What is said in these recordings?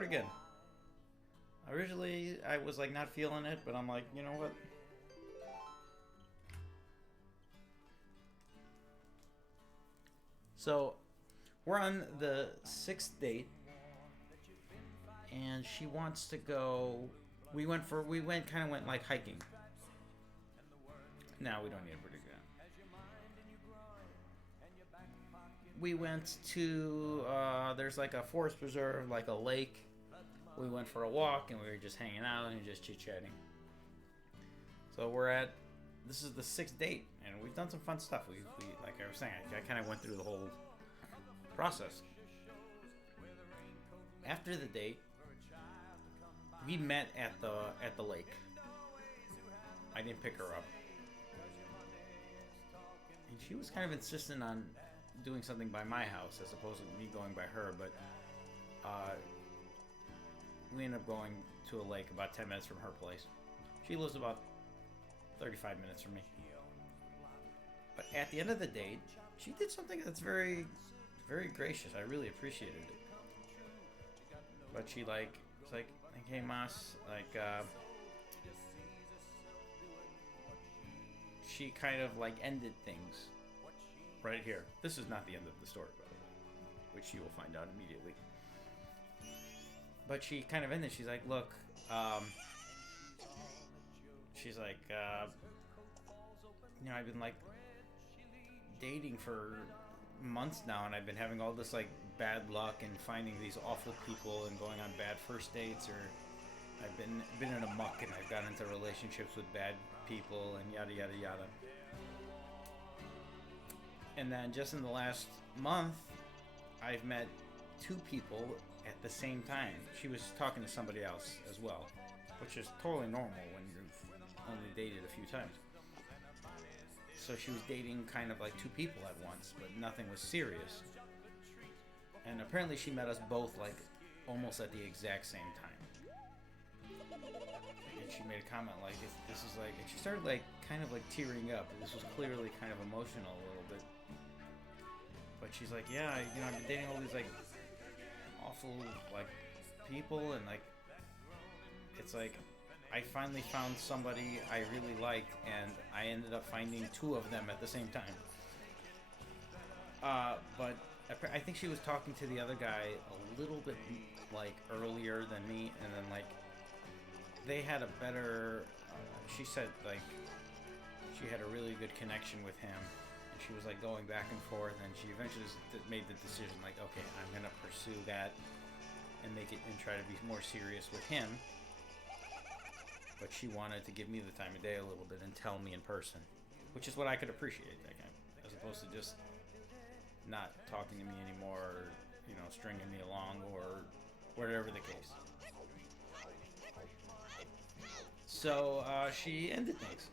pretty good. Originally, I was like not feeling it, but I'm like, you know what? So, we're on the 6th date, and she wants to go. Kind of went like hiking. Now we don't need a pretty good. We went to there's like a forest preserve, like a lake. We went for a walk and we were just hanging out and just chit chatting. So this is the 6th date and we've done some fun stuff. We like I was saying, I kind of went through the whole process. After the date, we met at the lake. I didn't pick her up, and she was kind of insistent on doing something by my house as opposed to me going by her, but we ended up going to a lake about 10 minutes from her place. She lives about 35 minutes from me. But at the end of the date, she did something that's very, very gracious. I really appreciated it. But she it's like, hey Mas, she kind of like ended things right here. This is not the end of the story, by the way, which you will find out immediately. But she kind of ended. She's like, look, she's like, I've been like dating for months now, and I've been having all this like bad luck and finding these awful people and going on bad first dates, or I've been in a muck and I've gotten into relationships with bad people and yada yada yada. And then just in the last month, I've met 2 people at the same time. She was talking to somebody else as well, which is totally normal when you've only dated a few times. So she was dating kind of like 2 people at once, but nothing was serious. And apparently she met us both like almost at the exact same time. And she made a comment like, this is like, and she started like kind of like tearing up. This was clearly kind of emotional a little bit. But she's like, yeah, I've been dating all these like awful like people, and like it's like I finally found somebody I really liked, and I ended up finding 2 of them at the same time. But I think she was talking to the other guy a little bit like earlier than me, and then like they had a better. She said like she had a really good connection with him. She was like going back and forth, and she eventually made the decision like, okay, I'm gonna pursue that and make it and try to be more serious with him. But she wanted to give me the time of day a little bit and tell me in person, which is what I could appreciate, as opposed to just not talking to me anymore, or, stringing me along, or whatever the case. So she ended things.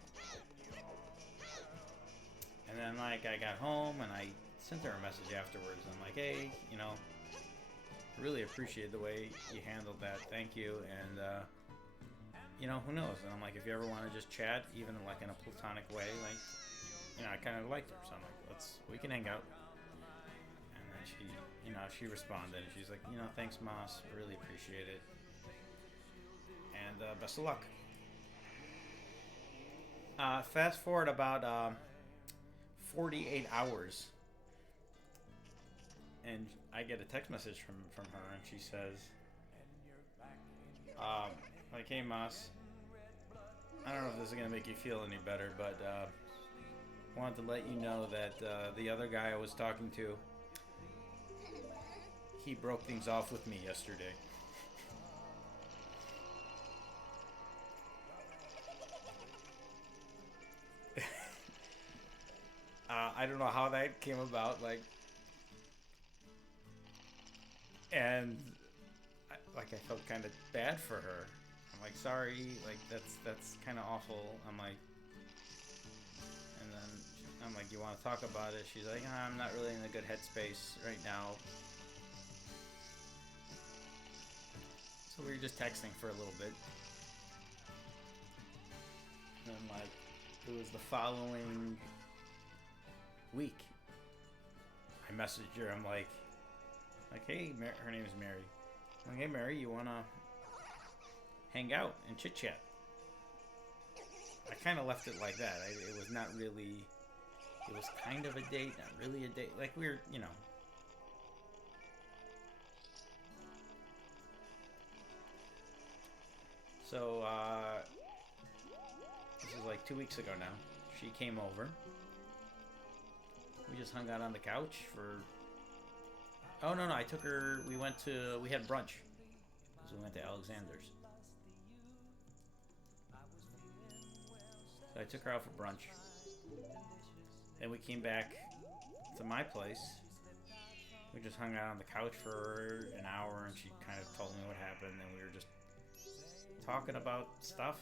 And then, like, I got home and I sent her a message afterwards. I'm like, hey, I really appreciate the way you handled that. Thank you. And, who knows? And I'm like, if you ever want to just chat, even like in a platonic way, like, I kind of liked her. So I'm like, we can hang out. And then she responded. And she's like, thanks, Mas. Really appreciate it. And best of luck. Fast forward about 48 hours, and I get a text message from her, and she says, like, hey Mas, I don't know if this is going to make you feel any better, but wanted to let you know that the other guy I was talking to, he broke things off with me yesterday. I don't know how that came about, and I felt kind of bad for her. I'm like, sorry, like that's kind of awful. I'm like, and then I'm like, you want to talk about it? She's like, I'm not really in a good headspace right now. So we were just texting for a little bit, and like, it was the following week, I messaged her. I'm like, hey, her name is Mary. Like, hey, Mary, you wanna hang out and chit chat? I kind of left it like that. It was not really. It was kind of a date, not really a date. Like, we were, you know. So, this was like 2 weeks ago now. She came over. We just hung out on the couch for. Oh, no, I took her. We had brunch. Because we went to Alexander's. So I took her out for brunch. Then we came back to my place. We just hung out on the couch for an hour, and she kind of told me what happened, and we were just talking about stuff.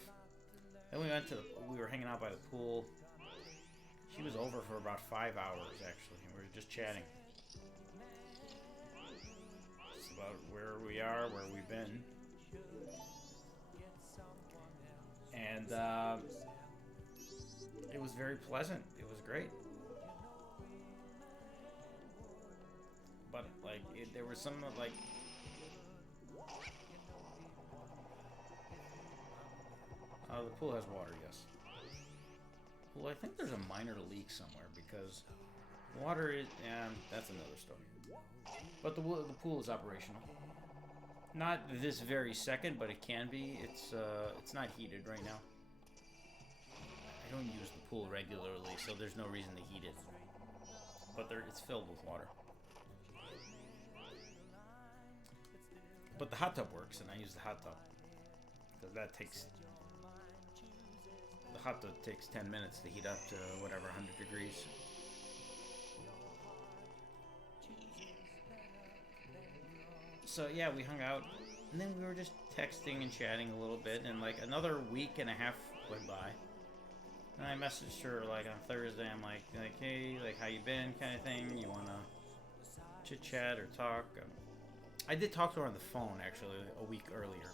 Then we were hanging out by the pool. She was over for about 5 hours, actually, and we were just chatting. Just about where we are, where we've been. And, it was very pleasant. It was great. But, like, there was some, like... the pool has water, yes. Well, I think there's a minor leak somewhere, because water is... Yeah, that's another story. But the pool is operational. Not this very second, but it can be. It's not heated right now. I don't use the pool regularly, so there's no reason to heat it. But it's filled with water. But the hot tub works, and I use the hot tub. Because the hot tub takes 10 minutes to heat up to whatever, 100 degrees. So yeah, we hung out, and then we were just texting and chatting a little bit, and like another week and a half went by. And I messaged her like on Thursday. I'm like, hey, like how you been, kind of thing. You wanna chit chat or talk? I did talk to her on the phone actually a week earlier.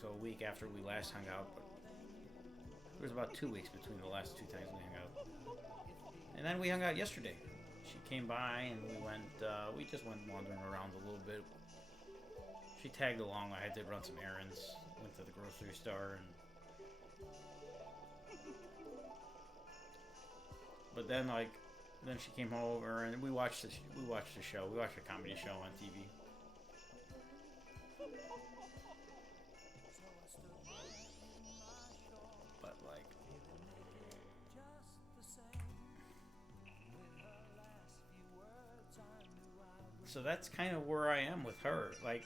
So a week after we last hung out, but it was about 2 weeks between the last two times we hung out. And then we hung out yesterday. She came by and we just went wandering around a little bit. She tagged along. I had to run some errands. Went to the grocery store but then she came over and we watched a show. We watched a comedy show on TV. But like, so that's kind of where I am with her. Like,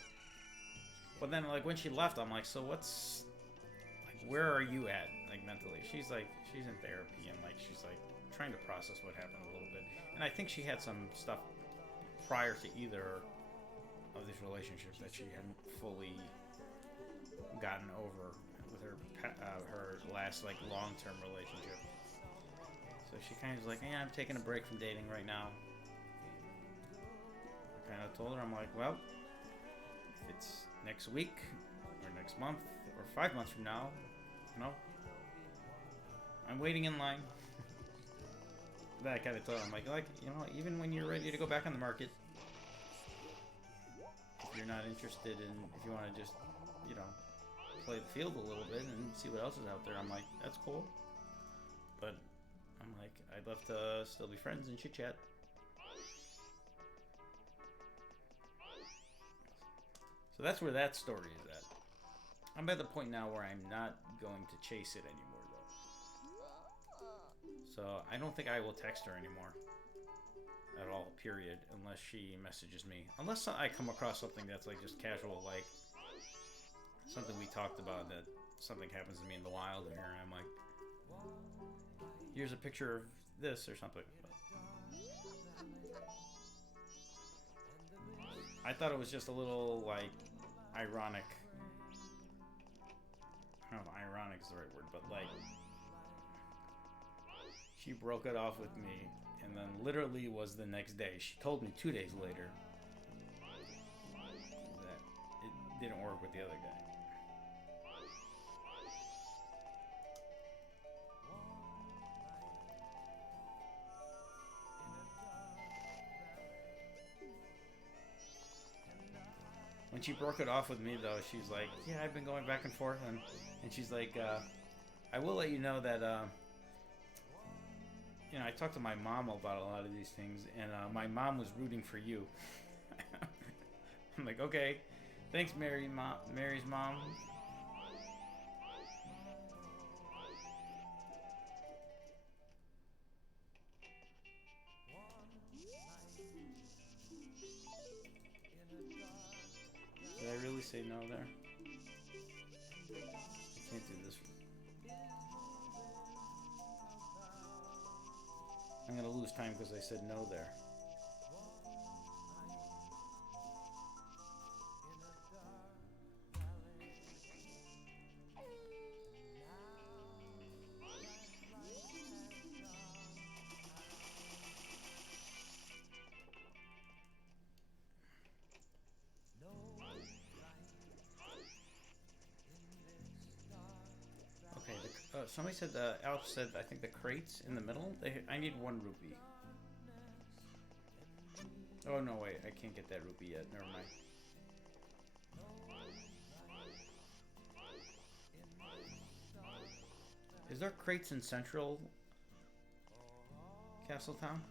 but then like when she left, I'm like, so what's like, where are you at like mentally? She's in therapy and like she's like trying to process what happened a little bit. And I think she had some stuff prior to either of these relationships that she hadn't fully gotten over with her last like long-term relationship. So she kind of was like, "Yeah, I'm taking a break from dating right now." I kind of told her, I'm like, "Well, if it's next week or next month or 5 months from now, you know, I'm waiting in line." That I kind of told him, like, you know, even when you're ready to go back on the market, if you're not interested in, if you want to just, you know, play the field a little bit and see what else is out there, I'm like, that's cool. But I'm like, I'd love to still be friends and chit chat. So that's where that story is at. I'm at the point now where I'm not going to chase it anymore. So I don't think I will text her anymore at all, period, unless she messages me. Unless I come across something that's like just casual, like something we talked about that something happens to me in the wild here, and I'm like, here's a picture of this or something. I thought it was just a little like ironic. I don't know if ironic is the right word, but like, she broke it off with me, and then literally was the next day. She told me 2 days later that it didn't work with the other guy. when she broke it off with me, though, she's like, yeah, I've been going back and forth, and she's like, I will let you know that, you know, I talked to my mom about a lot of these things, and my mom was rooting for you. I'm like, okay, thanks, Mary's mom. Did I really say no there? I can't do this. I'm gonna lose time because I said no there. Okay, somebody said Alf said I think the crates in the middle. I need 1 rupee. Oh no, wait, I can't get that rupee yet. Never mind. Is there crates in Central Castletown?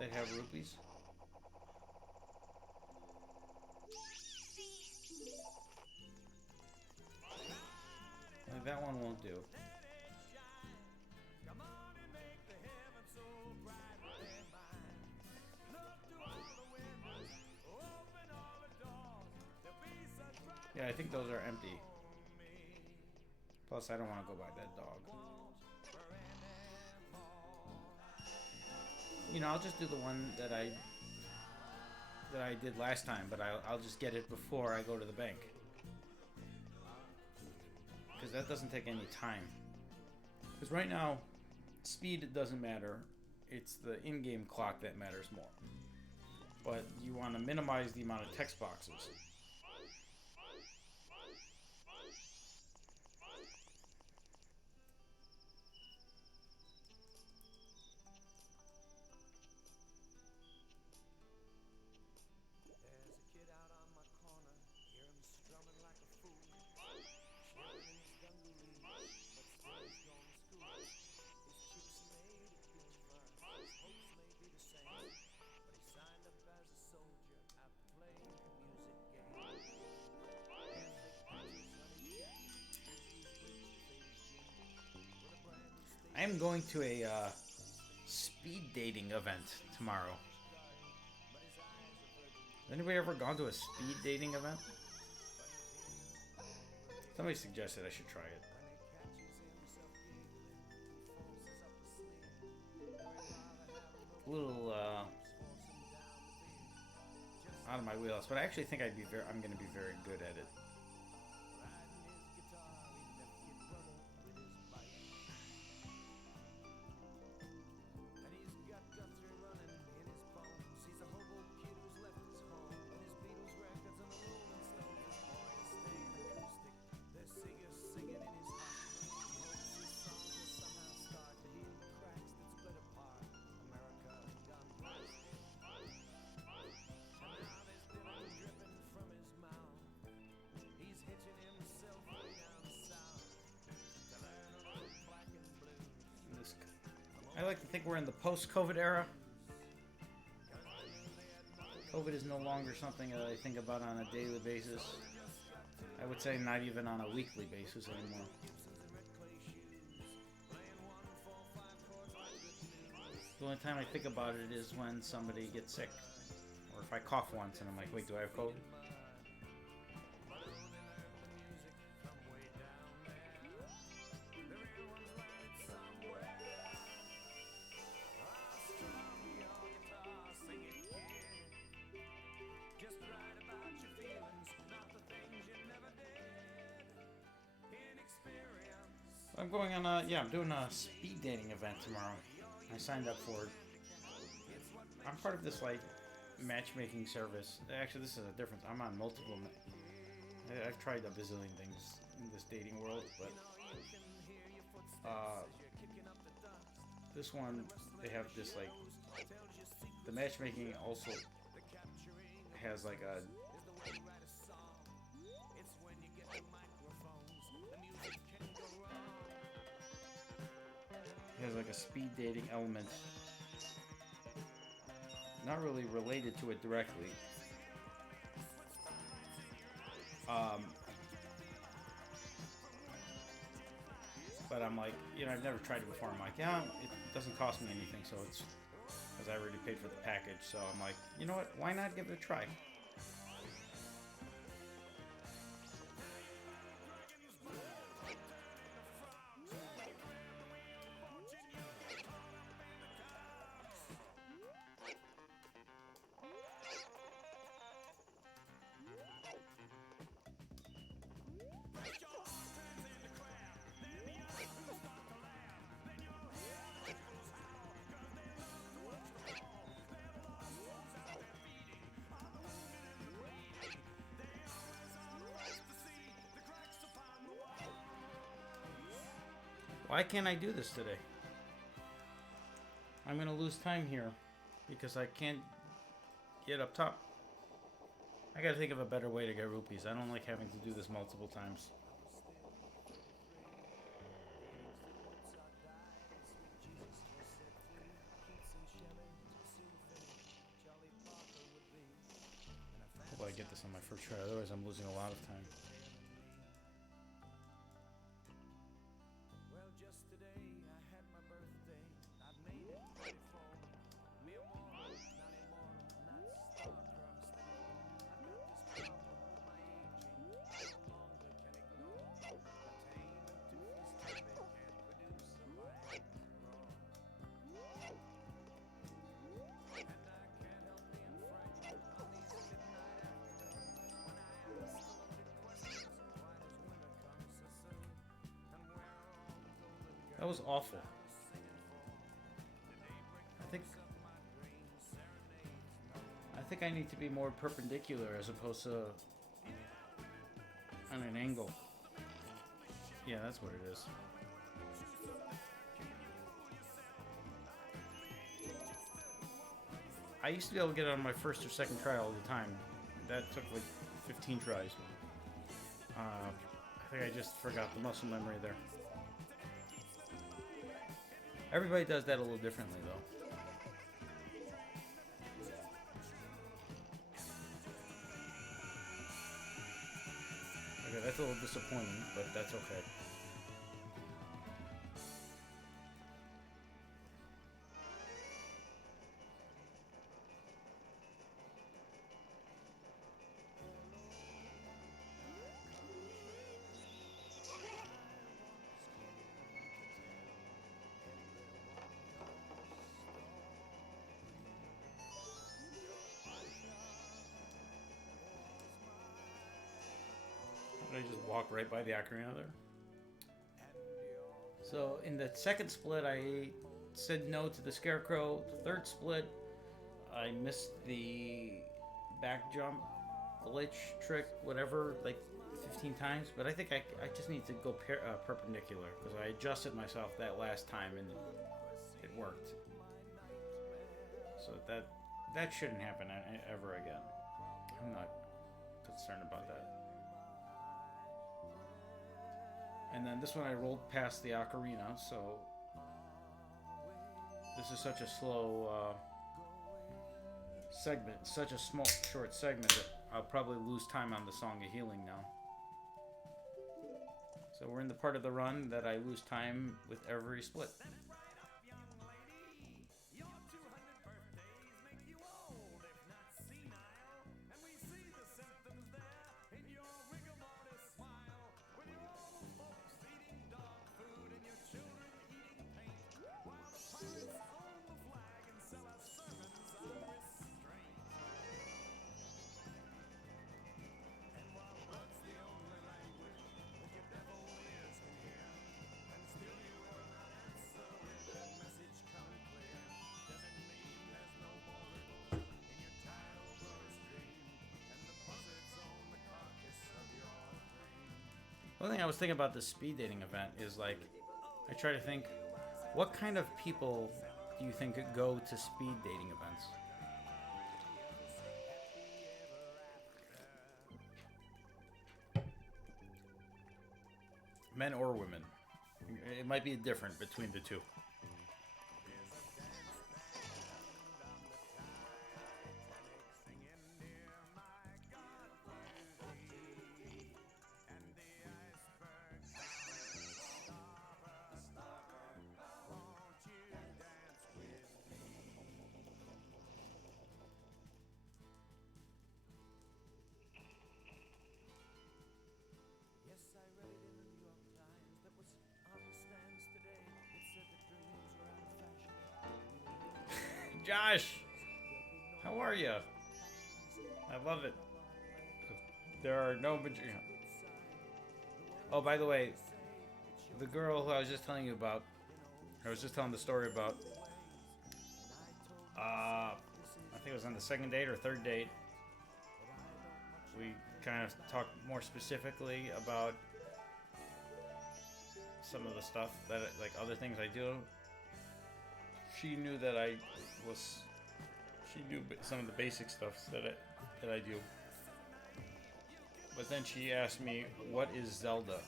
That have rupees? That one won't do. Yeah, I think those are empty. Plus, I don't want to go buy that dog. You know, I'll just do the one that I did last time, but I'll just get it before I go to the bank. Because that doesn't take any time. Because right now, speed doesn't matter. It's the in-game clock that matters more. But you want to minimize the amount of text boxes. I am going to a speed dating event tomorrow. Has anybody ever gone to a speed dating event? Somebody suggested I should try it. A little out of my wheelhouse, but I actually think I'm going to be very good at it. I like to think we're in the post-COVID era. COVID is no longer something that I think about on a daily basis. I would say not even on a weekly basis anymore. The only time I think about it is when somebody gets sick. Or if I cough once and I'm like, wait, do I have COVID? I'm going on I'm doing a speed dating event tomorrow. I signed up for it. I'm part of this, like, matchmaking service. Actually, this is a difference. I'm on multiple... I've tried a bazillion things in this dating world, but... this one, they have this, like, matchmaking also has like a speed dating element, not really related to it directly. But I'm like, I've never tried it before. I'm like, yeah, it doesn't cost me anything, so it's because I already paid for the package. So I'm like, you know what? Why not give it a try? Why can't I do this today? I'm gonna lose time here because I can't get up top. I gotta think of a better way to get rupees. I don't like having to do this multiple times. Hope I get this on my first try, otherwise I'm losing a lot of time. That was awful. I think I need to be more perpendicular as opposed to on an angle. Yeah, that's what it is. I used to be able to get it on my first or second try all the time. That took like 15 tries. I think I just forgot the muscle memory there. Everybody does that a little differently, though. Okay, that's a little disappointing, but that's okay. I just walk right by the ocarina there. So in the second split, I said no to the scarecrow. The third split, I missed the back jump glitch trick, whatever, like 15 times. But I think I just need to go perpendicular because I adjusted myself that last time and it worked. So that shouldn't happen ever again. I'm not concerned about that. And then this one I rolled past the ocarina, so this is such a slow segment, such a small, short segment that I'll probably lose time on the Song of Healing now. So we're in the part of the run that I lose time with every split. One thing I was thinking about this speed dating event is like, I try to think, what kind of people do you think go to speed dating events? Men or women. It might be different between the two. Josh, how are you? I love it. There are no Majora. Oh, by the way, the girl who I was just telling you about, I was just telling the story about, I think it was on the second date or third date. We kind of talked more specifically about some of the stuff that, like other things I do. She knew that I was. She knew some of the basic stuff that I do. But then she asked me, "What is Zelda?"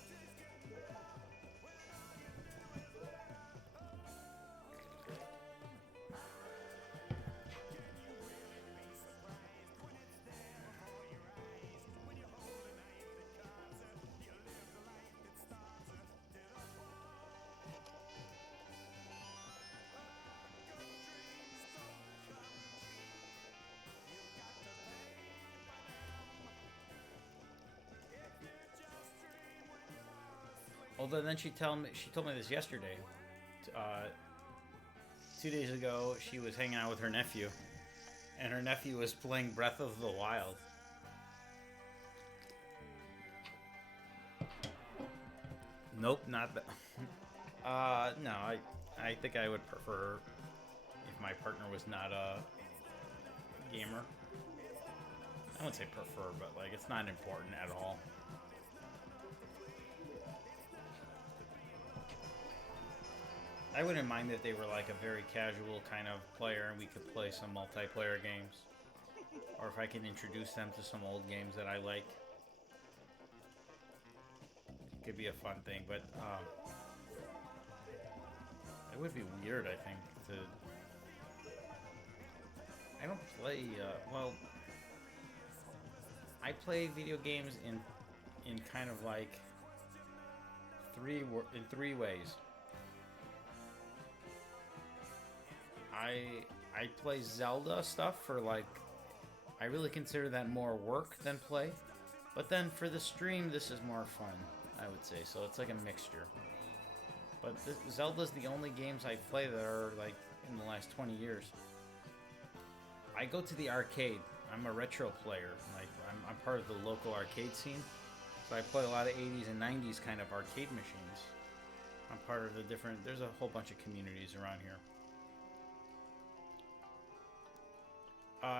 Although then she told me this yesterday. Uh, 2 days ago, she was hanging out with her nephew, and her nephew was playing Breath of the Wild. Nope, not that. No, I think I would prefer if my partner was not a gamer. I wouldn't say prefer, but like it's not important at all. I wouldn't mind if they were like a very casual kind of player and we could play some multiplayer games. Or if I can introduce them to some old games that I like. It could be a fun thing, but it would be weird, I think, to... I don't play, well... I play video games in kind of like three ways. I play Zelda stuff for like, I really consider that more work than play. But then for the stream, this is more fun, I would say. So it's like a mixture. But Zelda's the only games I play that are like in the last 20 years. I go to the arcade. I'm a retro player. Like I'm part of the local arcade scene. So I play a lot of 80s and 90s kind of arcade machines. I'm part of the different, there's a whole bunch of communities around here.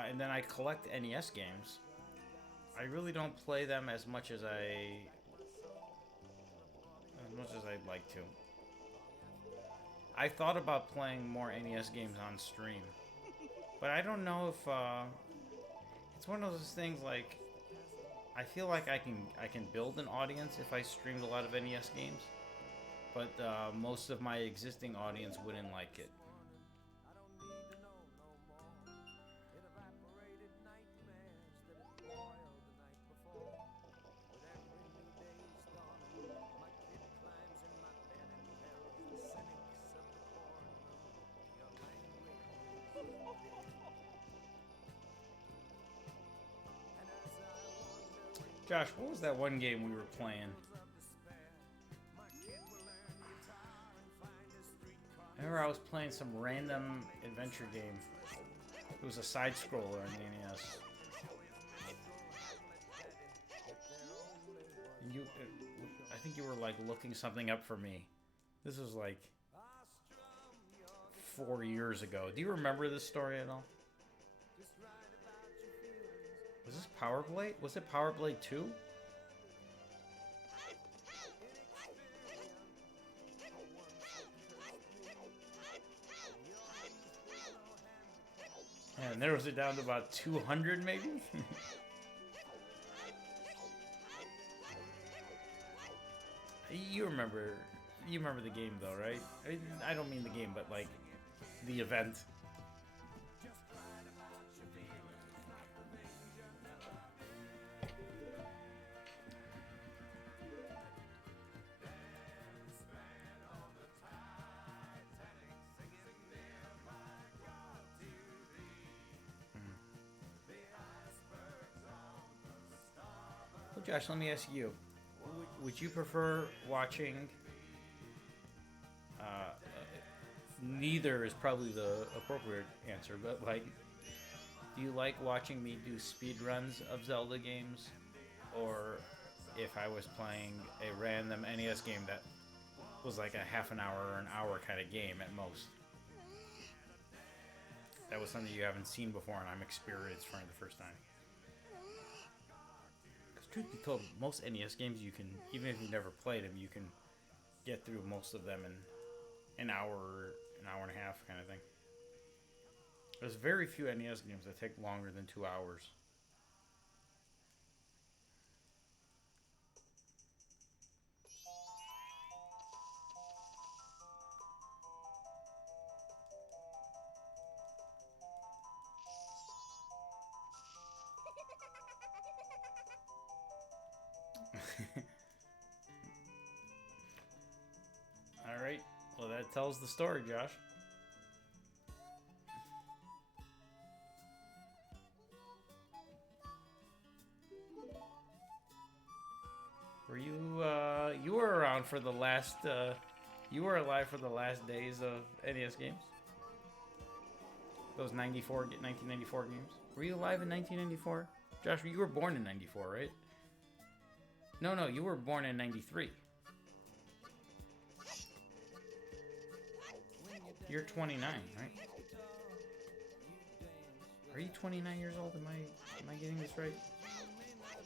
And then I collect NES games. I really don't play them as much as I'd like to. I thought about playing more NES games on stream, but I don't know if it's one of those things. Like, I feel like I can build an audience if I streamed a lot of NES games, but most of my existing audience wouldn't like it. Josh, what was that one game we were playing? I remember I was playing some random adventure game. It was a side scroller on the NES. And I think you were like looking something up for me. This was like 4 years ago. Do you remember this story at all? Was this Power Blade? Was it Power Blade 2? And there was it down to about 200 maybe? You remember, you remember the game though, right? I don't mean the game, but like the event. Well, Josh, let me ask you: would you prefer watching? Neither is probably the appropriate answer, but like, do you like watching me do speed runs of Zelda games, or if I was playing a random NES game that was like a half an hour or an hour kind of game at most? That was something you haven't seen before, and I'm experienced for the first time. Because truth be told, most NES games you can, even if you've never played them, you can get through most of them in an hour and a half kind of thing. There's very few NES games that take longer than 2 hours. All right. Well, that tells the story, Josh. Were you you were around for the last you were alive for the last days of NES games? Those 1994 games. Were you alive in 1994? Josh, you were born in 94, right? No, you were born in 93. You're 29, right? Are you 29 years old? Am I getting this right?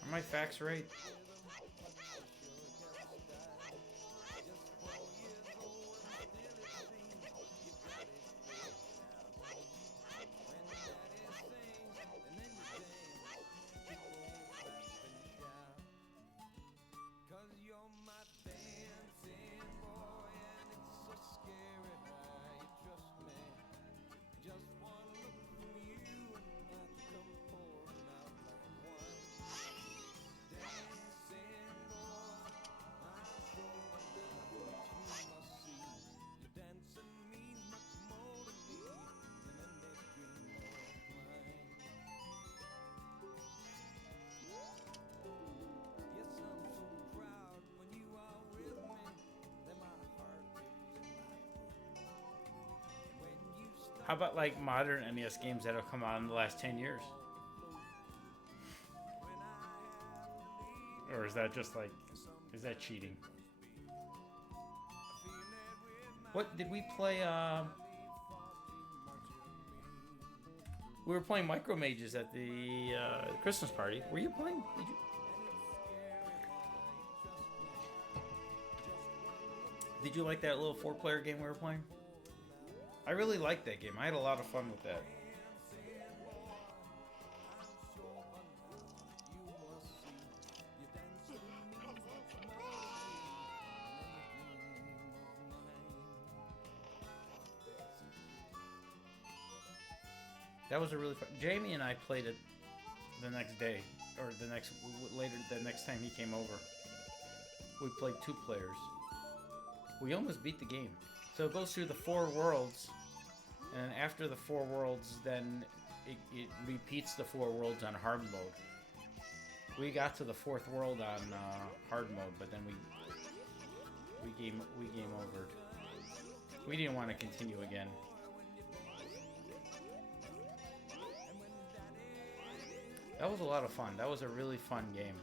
Are my facts right? How about like modern NES games that have come out in the last 10 years? Or is that just like, is that cheating? What did we play? We were playing Micro Mages at the Christmas party. Were you playing? Did you? Did you like that little 4-player game we were playing? I really liked that game. I had a lot of fun with that. That was a really fun. Jamie and I played it the next day, or the next time he came over. We played 2 players. We almost beat the game. So it goes through the 4 worlds, and after the 4 worlds, then it repeats the 4 worlds on hard mode. We got to the 4th world on hard mode, but then we game over. We didn't want to continue again. That was a lot of fun. That was a really fun game.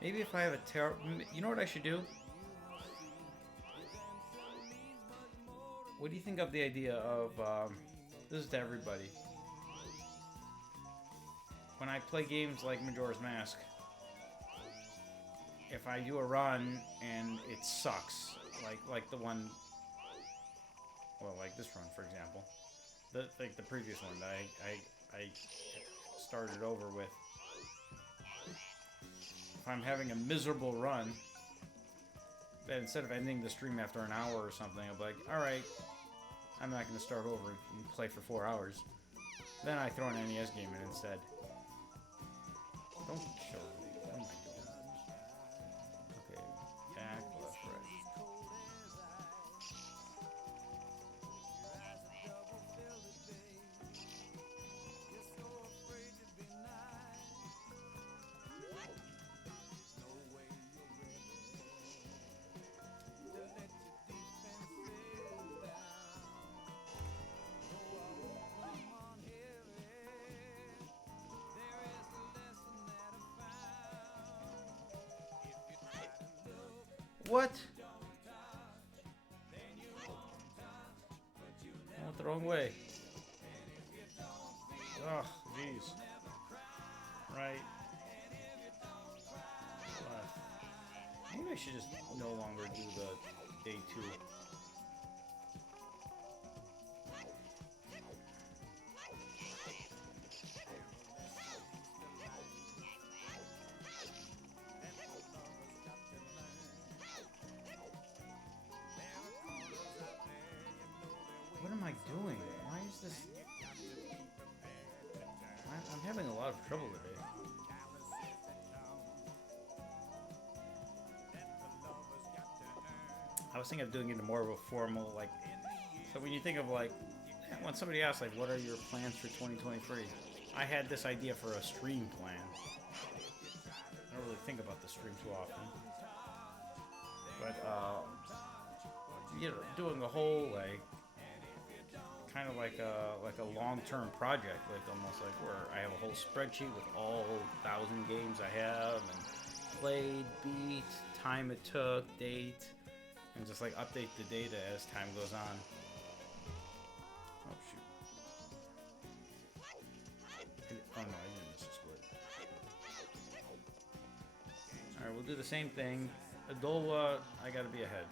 Maybe if I have a terrible... You know what I should do? What do you think of the idea of this is to everybody? When I play games like Majora's Mask, if I do a run and it sucks, like the one, well, like this run for example, the previous one that I started over with. If I'm having a miserable run, then instead of ending the stream after an hour or something, I'll be like, all right, I'm not going to start over and play for 4 hours. Then I throw an NES game in instead. Don't kill me. What am I doing? Okay, back, left, right. What? I went the wrong way. Ugh, jeez. Right. Left. Maybe I should just no longer do the day 2. What am I doing? Why is this... I'm having a lot of trouble today. I was thinking of doing it in more of a formal, like... So when you think of, like... When somebody asks, like, what are your plans for 2023? I had this idea for a stream plan. I don't really think about the stream too often. But, you know, doing a whole, like... kind of like a long-term project, like almost like where I have a whole spreadsheet with all 1,000 games I have and played, beat, time it took, date, and just like update the data as time goes on. Oh shoot! Oh no, I didn't miss a split. All right, we'll do the same thing. Adola, I gotta be ahead.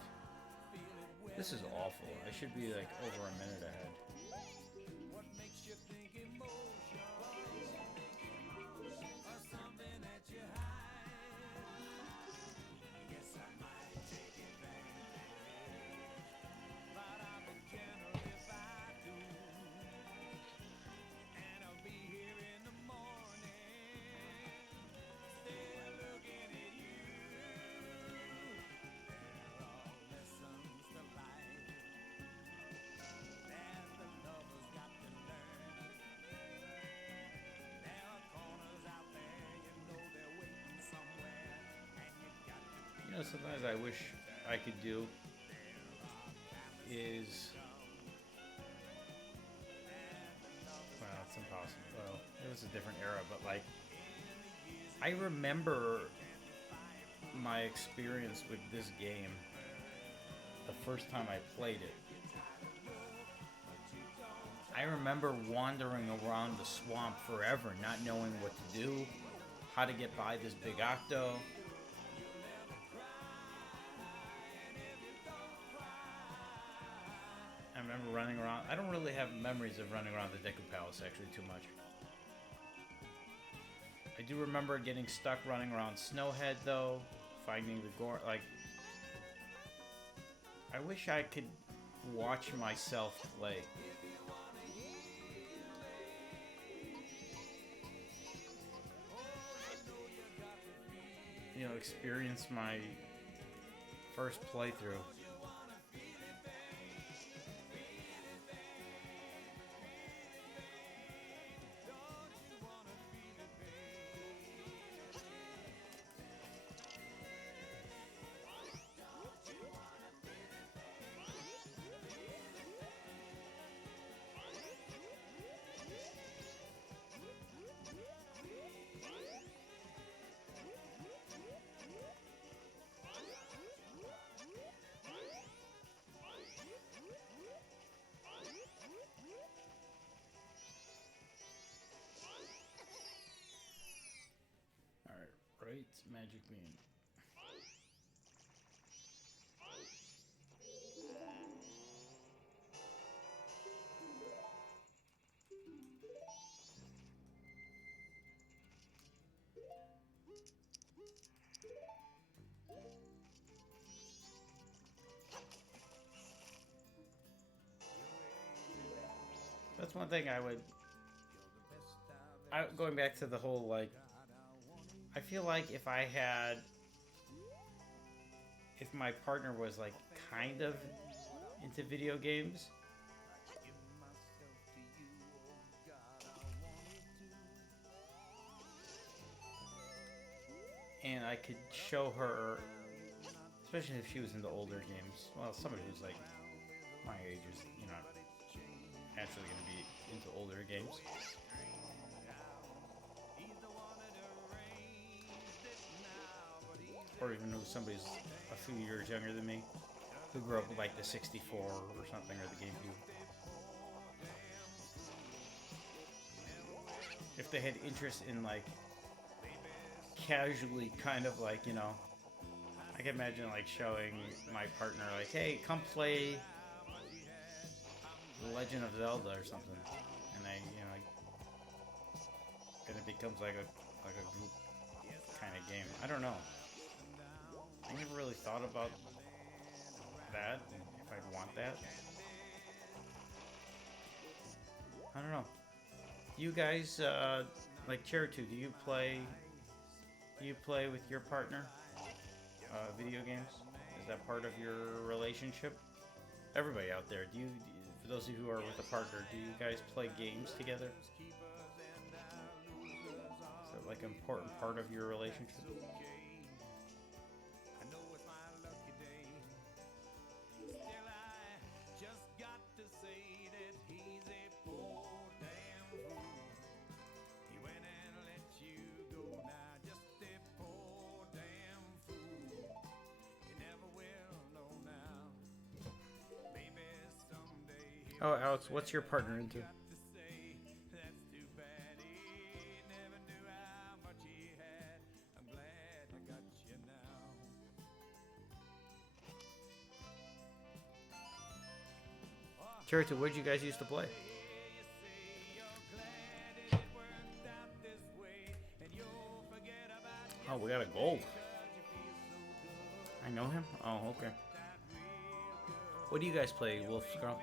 This is awful. I should be like over a minute ahead. You know, sometimes I wish I could do is, well, it's impossible. Well, it was a different era, but like, I remember my experience with this game the first time I played it. I remember wandering around the swamp forever, not knowing what to do, how to get by this big octo. I remember running around. I don't really have memories of running around the Deku Palace actually too much. I do remember getting stuck running around Snowhead though, finding the gore. Like, I wish I could watch myself play. You know, experience my first playthrough. White magic bean. That's one thing I would. Going back to the whole like, I feel like if my partner was like kind of into video games, and I could show her, especially if she was into older games. Well, somebody who's like my age is, naturally going to be into older games. Or even if somebody's a few years younger than me, who grew up with like the 64 or something, or the GameCube. If they had interest in like casually kind of like, I can imagine like showing my partner like, hey, come play The Legend of Zelda or something. And and it becomes like a group kind of game. I don't know. I never really thought about that, if I'd want that. I don't know. You guys, like Cherry2, do you play with your partner video games? Is that part of your relationship? Everybody out there, for those of you who are with a partner, do you guys play games together? Is that like an important part of your relationship? Oh, Alex, what's your partner into? Cherry2, what did you guys used to play? Oh, we got a gold. I know him? Oh, okay. What do you guys play, Wolf Scrum?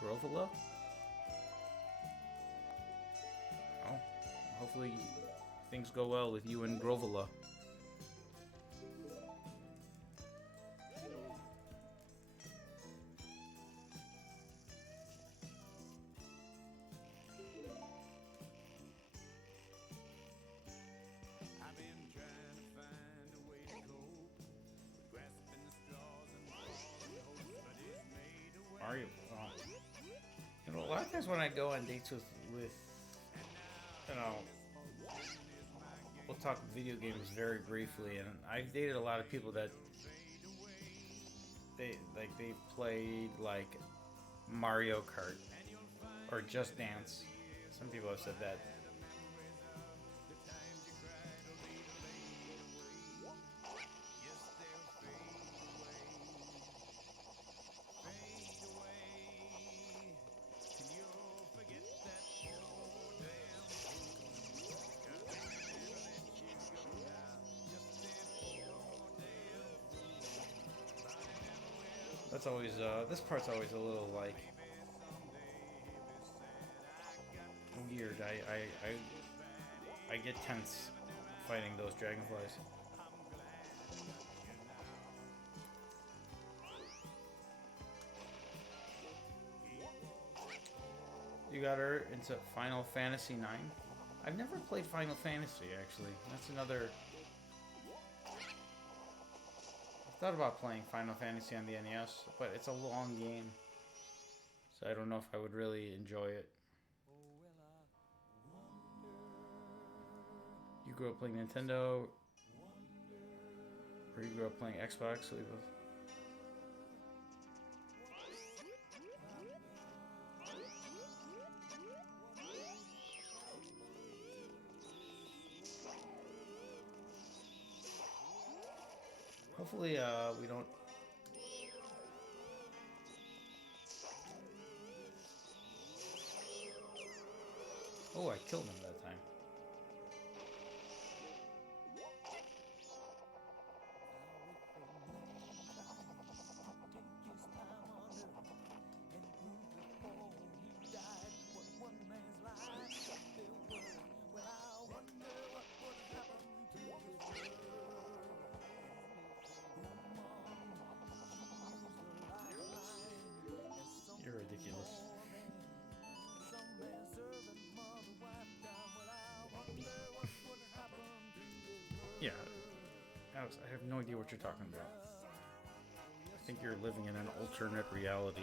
Grovula? Oh, hopefully things go well with you and Grovula. Are you? A lot of times when I go on dates with we'll talk video games very briefly, and I've dated a lot of people that they played like Mario Kart or Just Dance. Some people have said that. That's always, this part's always a little, like, weird. I get tense fighting those dragonflies. You got her into Final Fantasy IX? I've never played Final Fantasy, actually. That's another... Thought about playing Final Fantasy on the NES, but it's a long game, so I don't know if I would really enjoy it. You grew up playing Nintendo, or you grew up playing Xbox? Hopefully, we don't. Oh, I killed him that time. You're ridiculous. Yeah, Alex, I have no idea what you're talking about. I think you're living in an alternate reality.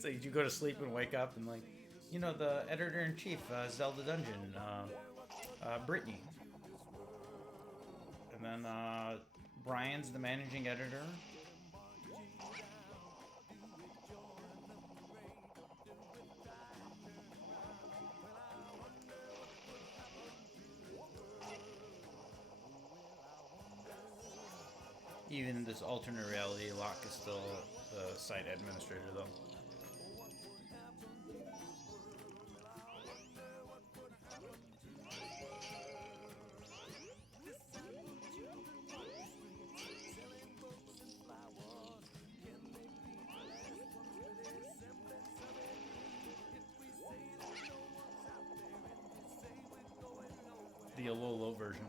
So you go to sleep and wake up and like, the editor-in-chief, Zelda Dungeon, Brittany. And then Brian's the managing editor. Even in this alternate reality, Locke is still the site administrator, though. The Alolo version.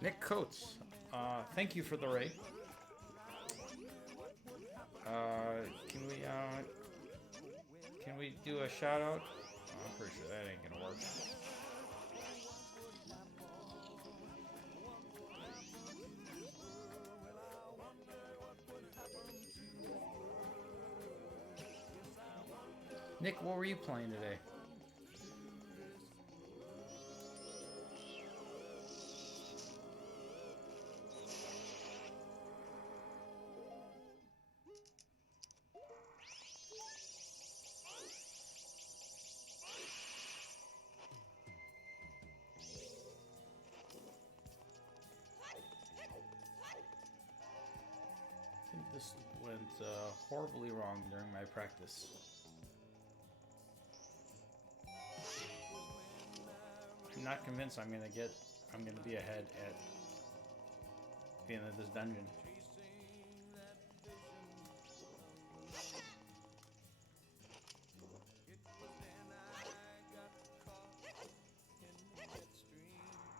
Nick Coates, thank you for the raid. Can we do a shout out? Oh, I'm pretty sure that ain't gonna work. Nick, what were you playing today? I think this went horribly wrong during my practice. I'm not convinced I'm gonna be ahead at the end of this dungeon.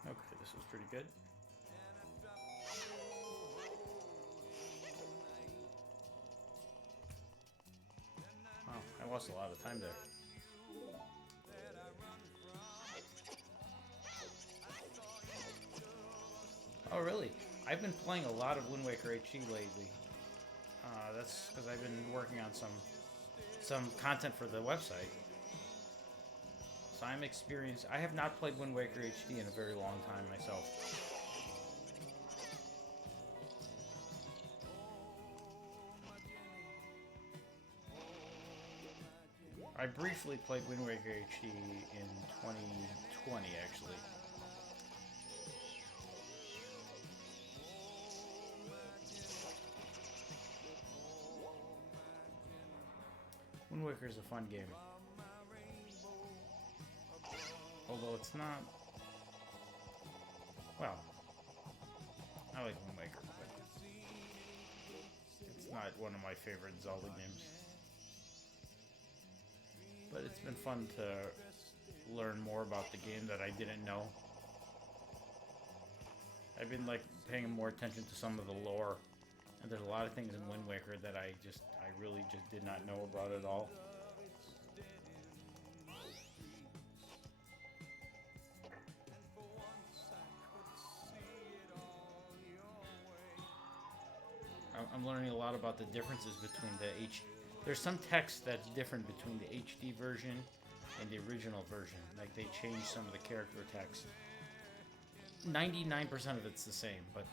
Okay, this was pretty good. Wow, I lost a lot of time there. Oh, really? I've been playing a lot of Wind Waker HD lately. That's because I've been working on some content for the website. So I'm experienced. I have not played Wind Waker HD in a very long time myself. I briefly played Wind Waker HD in 2020, actually. Wind Waker is a fun game. Although it's not... Well, I like Wind Waker, but it's not one of my favorite Zelda games. But it's been fun to learn more about the game that I didn't know. I've been like paying more attention to some of the lore, and there's a lot of things in Wind Waker that I really just did not know about at all. I'm learning a lot about the differences between the H. There's some text that's different between the HD version and the original version. Like they changed some of the character text. 99% of it's the same, but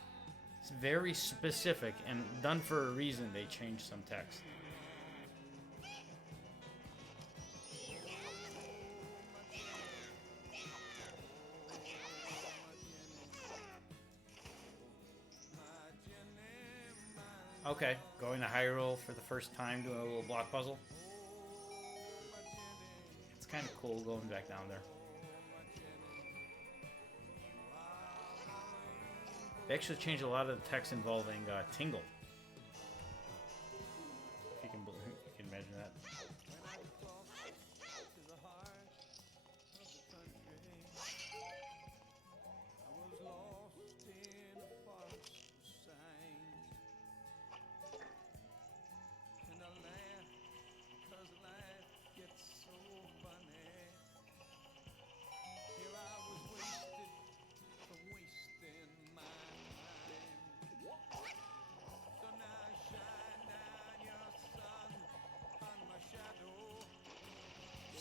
it's very specific and done for a reason. They changed some text. Okay, going to Hyrule for the first time, doing a little block puzzle. It's kind of cool going back down there. They actually changed a lot of the text involving Tingle. If you can imagine that.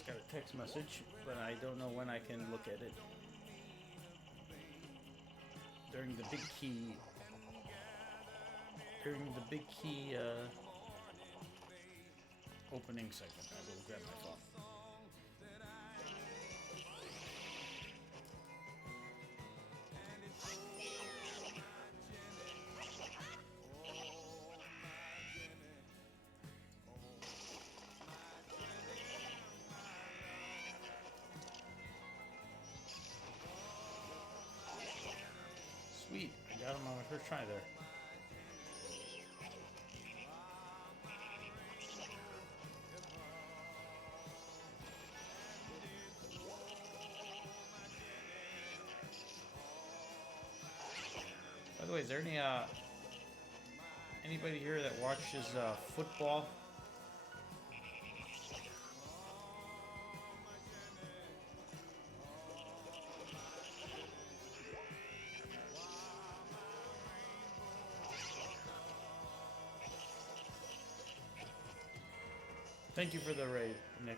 Got a text message, but I don't know when I can look at it. During the big key opening segment, I will grab my phone. Sweet, I got him on my first try there. By the way, is there anybody here that watches football? Thank you for the raid, Nick.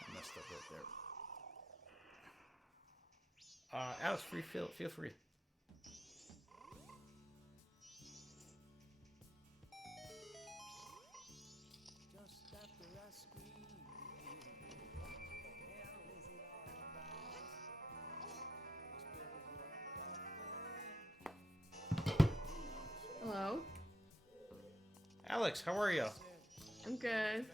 I messed up right there. Alex, feel free. Hello. Alex, how are you? I'm good.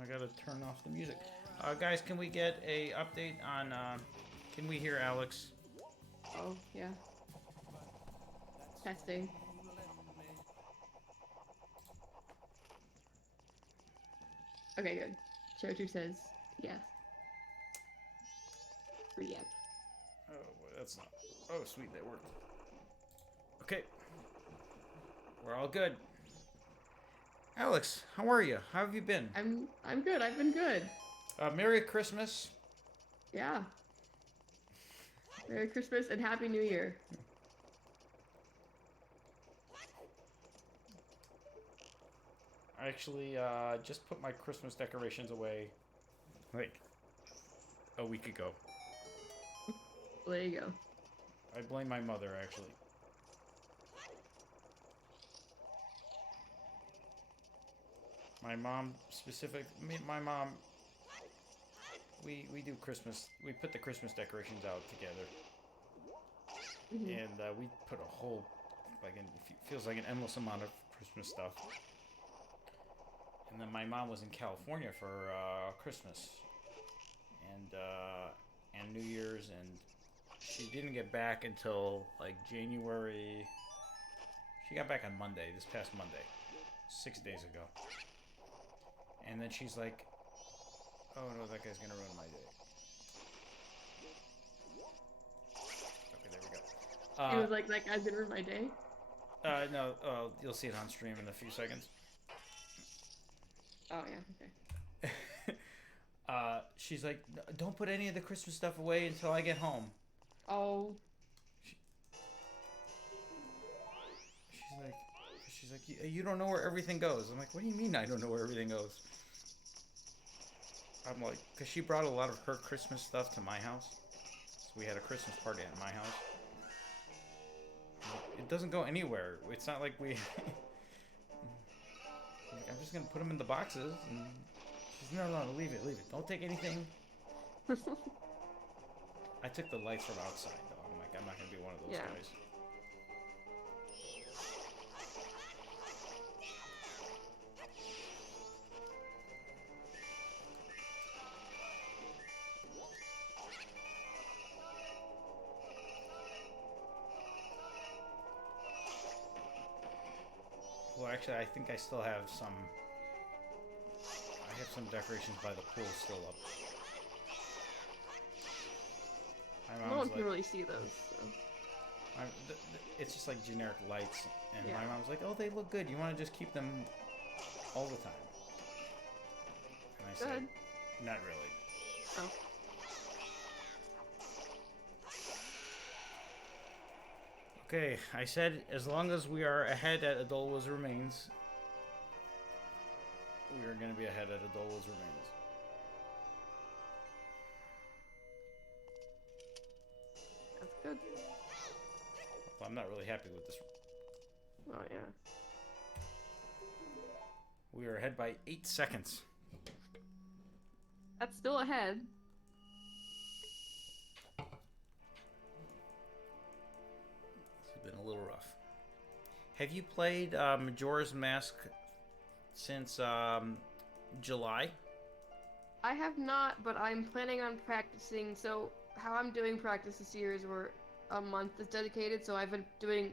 I gotta turn off the music. Guys, can we get a update on? Can we hear Alex? Oh, yeah. Testing. Okay, good. Chochu says yes. Or yeah. Oh, boy, that's not. Oh, sweet, that worked. Okay, we're all good. Alex, how are you? How have you been? I'm good. I've been good. Merry Christmas. Yeah. Merry Christmas and Happy New Year. I actually just put my Christmas decorations away like a week ago. Well, there you go. I blame my mother, actually. My mom my mom, we do Christmas, we put the Christmas decorations out together. Mm-hmm. And we put a whole, feels like an endless amount of Christmas stuff. And then my mom was in California for Christmas and New Year's, and she didn't get back until like January. She got back on Monday, this past Monday, 6 days ago. And then she's like, "Oh no, that guy's gonna ruin my day." Okay, there we go. He was like, that guy's gonna ruin my day. No, you'll see it on stream in a few seconds. Oh yeah, okay. She's like, "Don't put any of the Christmas stuff away until I get home." Oh. She's like, "You don't know where everything goes." I'm like, "What do you mean I don't know where everything goes?" I'm like, because she brought a lot of her Christmas stuff to my house. So we had a Christmas party at my house. It doesn't go anywhere. It's not like we... I'm just going to put them in the boxes. And she's, no, leave it. Don't take anything. I took the lights from outside, though. I'm like, I'm not going to be one of those guys. Well, actually, I think I still have some... I have some decorations by the pool still up. No one can really see those, so... It's just like generic lights, and my mom's like, "Oh, they look good. You want to just keep them all the time?" And I said, "Not really." Oh. Okay, I said as long as we are ahead at Adolwa's Remains, we are going to be ahead at Adolwa's Remains. That's good. Well, I'm not really happy with this one. Oh, yeah. We are ahead by 8 seconds. That's still ahead. It's been a little rough. Have you played Majora's Mask since July? I have not, but I'm planning on practicing. So how I'm doing practice this year is where a month is dedicated. So I've been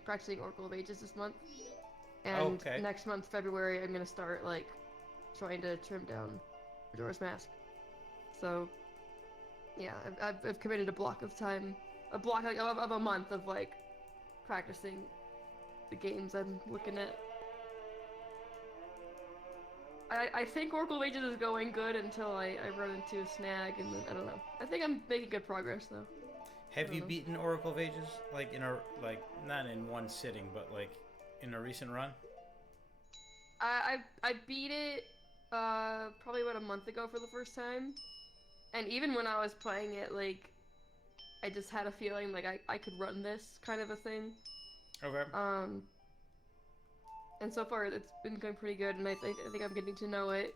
practicing Oracle of Ages this month, and next month, February, I'm gonna start like trying to trim down Majora's Mask. So yeah, I've committed a block of time, a block like, of a month of like practicing the games I'm looking at. I think Oracle of Ages is going good until I run into a snag, and then I don't know. I think I'm making good progress though. Have you beaten Oracle of Ages like not in one sitting, but like in a recent run? I beat it probably about a month ago for the first time, and even when I was playing it, like I just had a feeling like I could run this kind of a thing. Okay. And so far it's been going pretty good, and I think I'm getting to know it.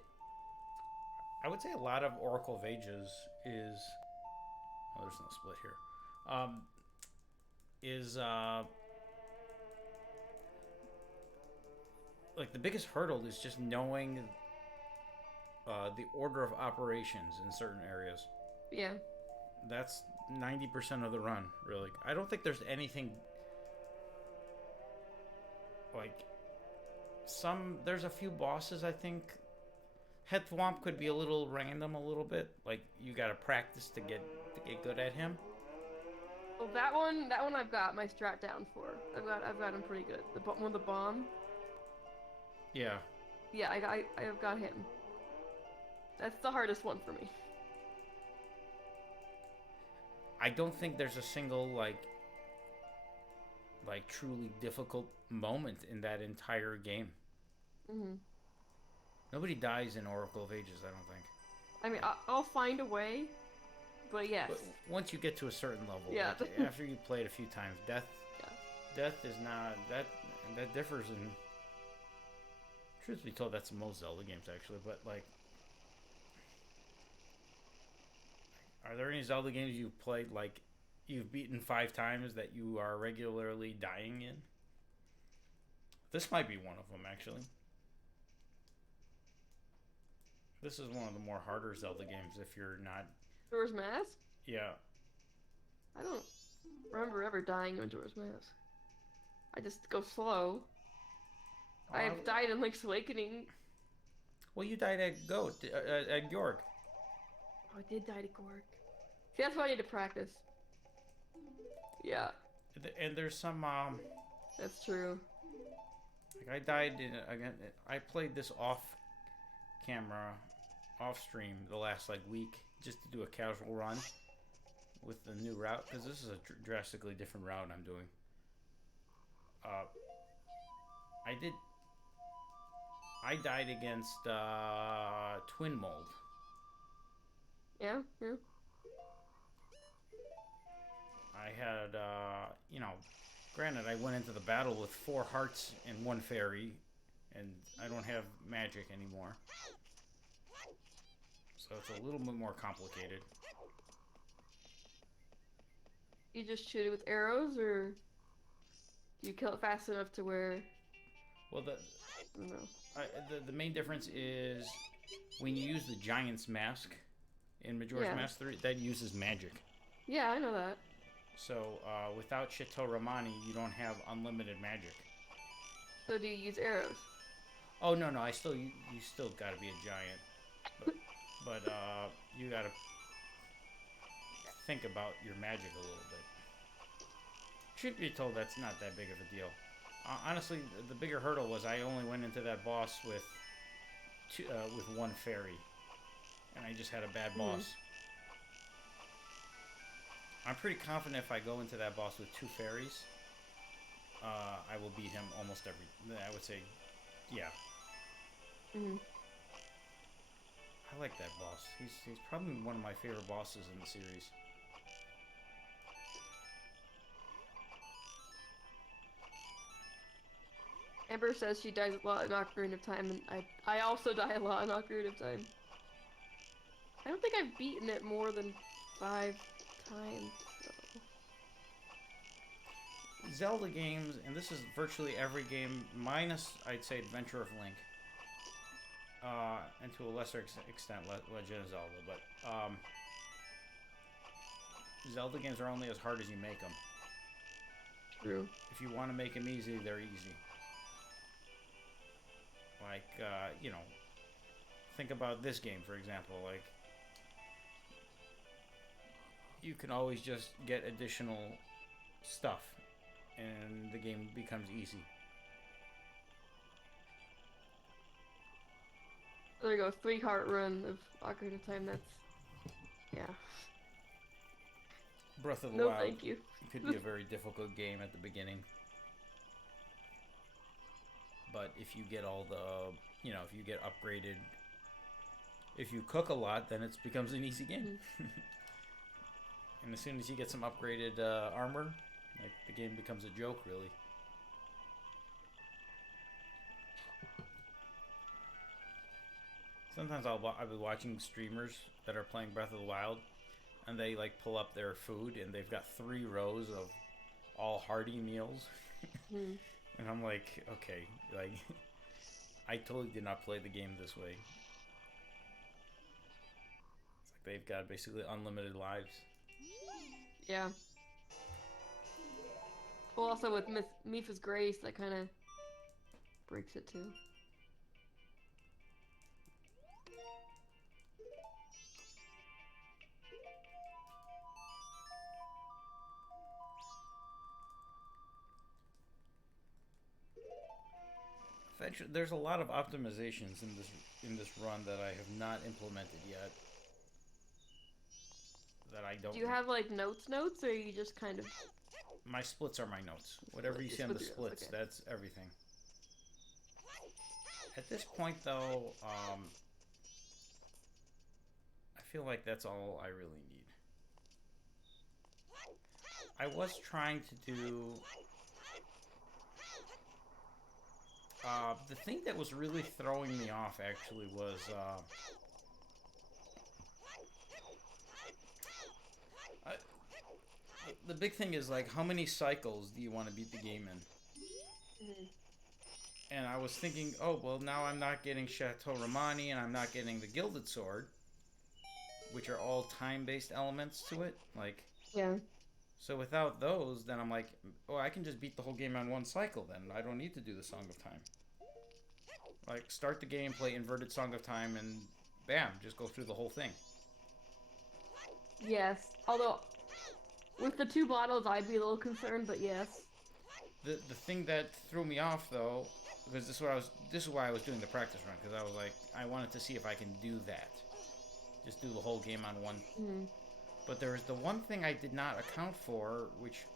I would say a lot of Oracle of Ages is... Oh, there's no split here. Like the biggest hurdle is just knowing the order of operations in certain areas. Yeah. That's 90% of the run, really. I don't think there's anything like there's a few bosses I think Het Thwomp could be a little random a little bit. Like you gotta practice to get good at him. Well, that one I've got my strat down for. I've got him pretty good. The one with the bomb. Yeah. Yeah, I've got him. That's the hardest one for me. I don't think there's a single like truly difficult moment in that entire game. Mm-hmm. Nobody dies in Oracle of Ages, I don't think. I mean, I'll find a way, but yes. But once you get to a certain level, yeah. Like, after you play it a few times, death is not that differs in. Truth be told, that's most Zelda games actually, but like, are there any Zelda games you've played like you've beaten 5 times that you are regularly dying in? This might be one of them actually. This is one of the more harder Zelda games if you're not... Majora's Mask? Yeah. I don't remember ever dying in Majora's Mask. I just go slow. I've died in Link's Awakening. Well, you died at Goat, at York. Oh, I did die to Gork. See, that's why I need to practice. Yeah, And there's some that's true. like I died in again. I played this off camera, off stream the last like week just to do a casual run with the new route because this is a drastically different route I'm doing. Uh, I did. I died against Twin Mold. Yeah, yeah. I had, granted, I went into the battle with 4 hearts and 1 fairy, and I don't have magic anymore. So it's a little bit more complicated. You just shoot it with arrows, or do you kill it fast enough to where? Well, I don't know. the main difference is when you use the Giant's Mask in Majora's Mask 3, that uses magic. Yeah, I know that. So without Chateau Romani, you don't have unlimited magic. So do you use arrows? Oh no, you still got to be a giant, but you got to think about your magic a little bit. Truth be told, that's not that big of a deal. Honestly, the bigger hurdle was I only went into that boss with 1 fairy, and I just had a bad boss. I'm pretty confident if I go into that boss with 2 fairies, I will beat him almost every. I would say, yeah. I like that boss. He's probably one of my favorite bosses in the series. Amber says she dies a lot in Ocarina of Time, and I also die a lot in Ocarina of Time. I don't think I've beaten it more than 5 times, though. Zelda games, and this is virtually every game, minus, I'd say, Adventure of Link. And to a lesser extent, Legend of Zelda. But Zelda games are only as hard as you make them. True. If you want to make them easy, they're easy. Like, think about this game, for example. Like, you can always just get additional stuff, and the game becomes easy. There you go, 3-heart run of Ocarina of Time, that's... yeah. Breath of the No, Wild thank you. could be a very difficult game at the beginning. But if you get all the, if you get upgraded, if you cook a lot, then it becomes an easy game. And as soon as you get some upgraded armor, like the game becomes a joke, really. Sometimes I'll be watching streamers that are playing Breath of the Wild, and they like pull up their food, and they've got 3 rows of all hearty meals. And I'm like, okay, like, I totally did not play the game this way. It's like they've got basically unlimited lives. Yeah. Well, also with Mipha's Grace, that kind of breaks it too. There's a lot of optimizations in this run that I have not implemented yet. That I don't. Do you have like notes, or you just kind of? My splits are my notes. Whatever you see on the splits, okay. That's everything. At this point, though, I feel like that's all I really need. I was trying to do. The thing that was really throwing me off actually was the big thing is like how many cycles do you want to beat the game in? And I was thinking, oh well, now I'm not getting Chateau Romani and I'm not getting the Gilded Sword, which are all time-based elements to it. Like, yeah. So without those, then I'm like, oh, I can just beat the whole game on 1 cycle then. I don't need to do the Song of Time. Like, start the game, play Inverted Song of Time, and bam, just go through the whole thing. Yes. Although, with the 2 bottles, I'd be a little concerned, but yes. The thing that threw me off though, because this is why I was doing the practice run, because I was like, I wanted to see if I can do that, just do the whole game on one. Mm-hmm. But there is the one thing I did not account for, which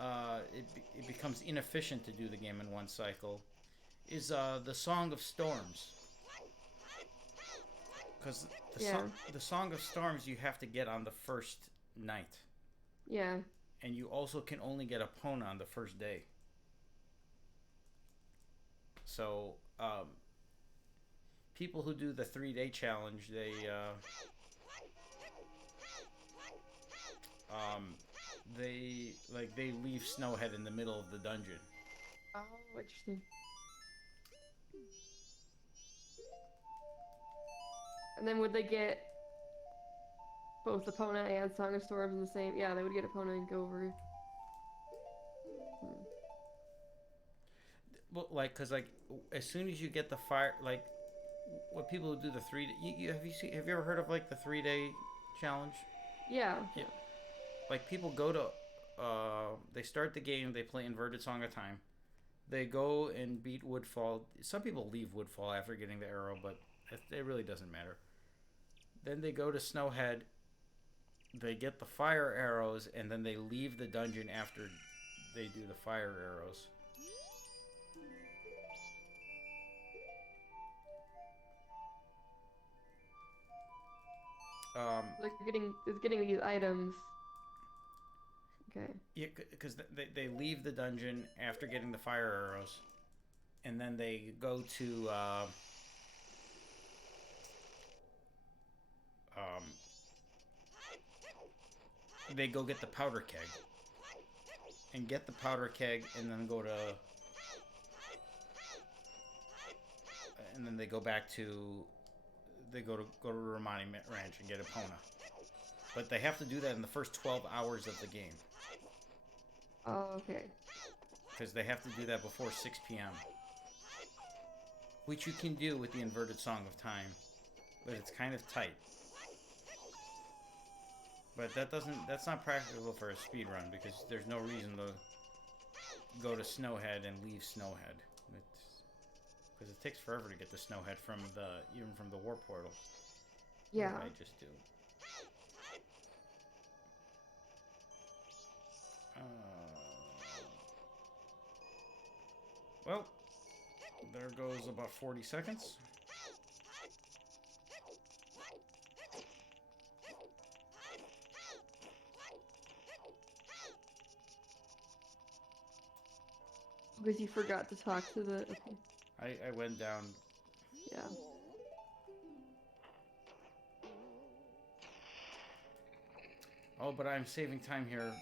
it becomes inefficient to do the game in one cycle, is the Song of Storms. Because the Song of Storms you have to get on the first night. Yeah. And you also can only get a Pona on the first day. So, people who do the 3-day challenge, they leave Snowhead in the middle of the dungeon. Oh, interesting. And then would they get both Epona and Song of Storms in the same? Yeah, they would get Epona and go over. Well, like, cause like as soon as you get the fire, like, what people who do the 3, have you ever heard of like the 3-day challenge? Yeah. Yeah. Like, people go to, they start the game, they play Inverted Song of Time, they go and beat Woodfall. Some people leave Woodfall after getting the arrow, but it really doesn't matter. Then they go to Snowhead, they get the fire arrows, and then they leave the dungeon after they do the fire arrows. Like getting these items. Okay. Yeah, because they leave the dungeon after getting the fire arrows, and then they go to they go get the powder keg, and get the powder keg, and then go to, and then they go back to, they go to Romani Ranch and get Epona. But they have to do that in the first 12 hours of the game. Oh, okay. Because they have to do that before 6 p.m. Which you can do with the Inverted Song of Time, but it's kind of tight. But that's not practical for a speed run, because there's no reason to go to Snowhead and leave Snowhead. Because it takes forever to get to Snowhead even from the warp portal. Yeah. What did I just do? Well, there goes about 40 seconds. Because you forgot to talk to the... Okay. I went down. Yeah. Oh, but I'm saving time here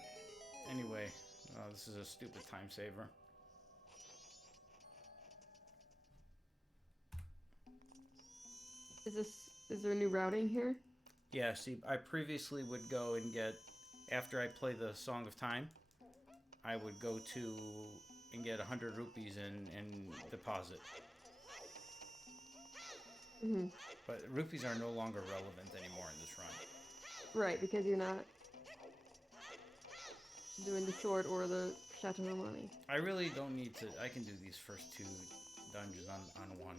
anyway. Oh, this is a stupid time saver. Is there new routing here? Yeah, see, I previously would go and get, after I play the Song of Time, I would go to and get 100 rupees and deposit. Mm-hmm. But rupees are no longer relevant anymore in this run. Right, because you're not doing the sword or the Chateau Romani. I really don't need to. I can do these first 2 dungeons on one.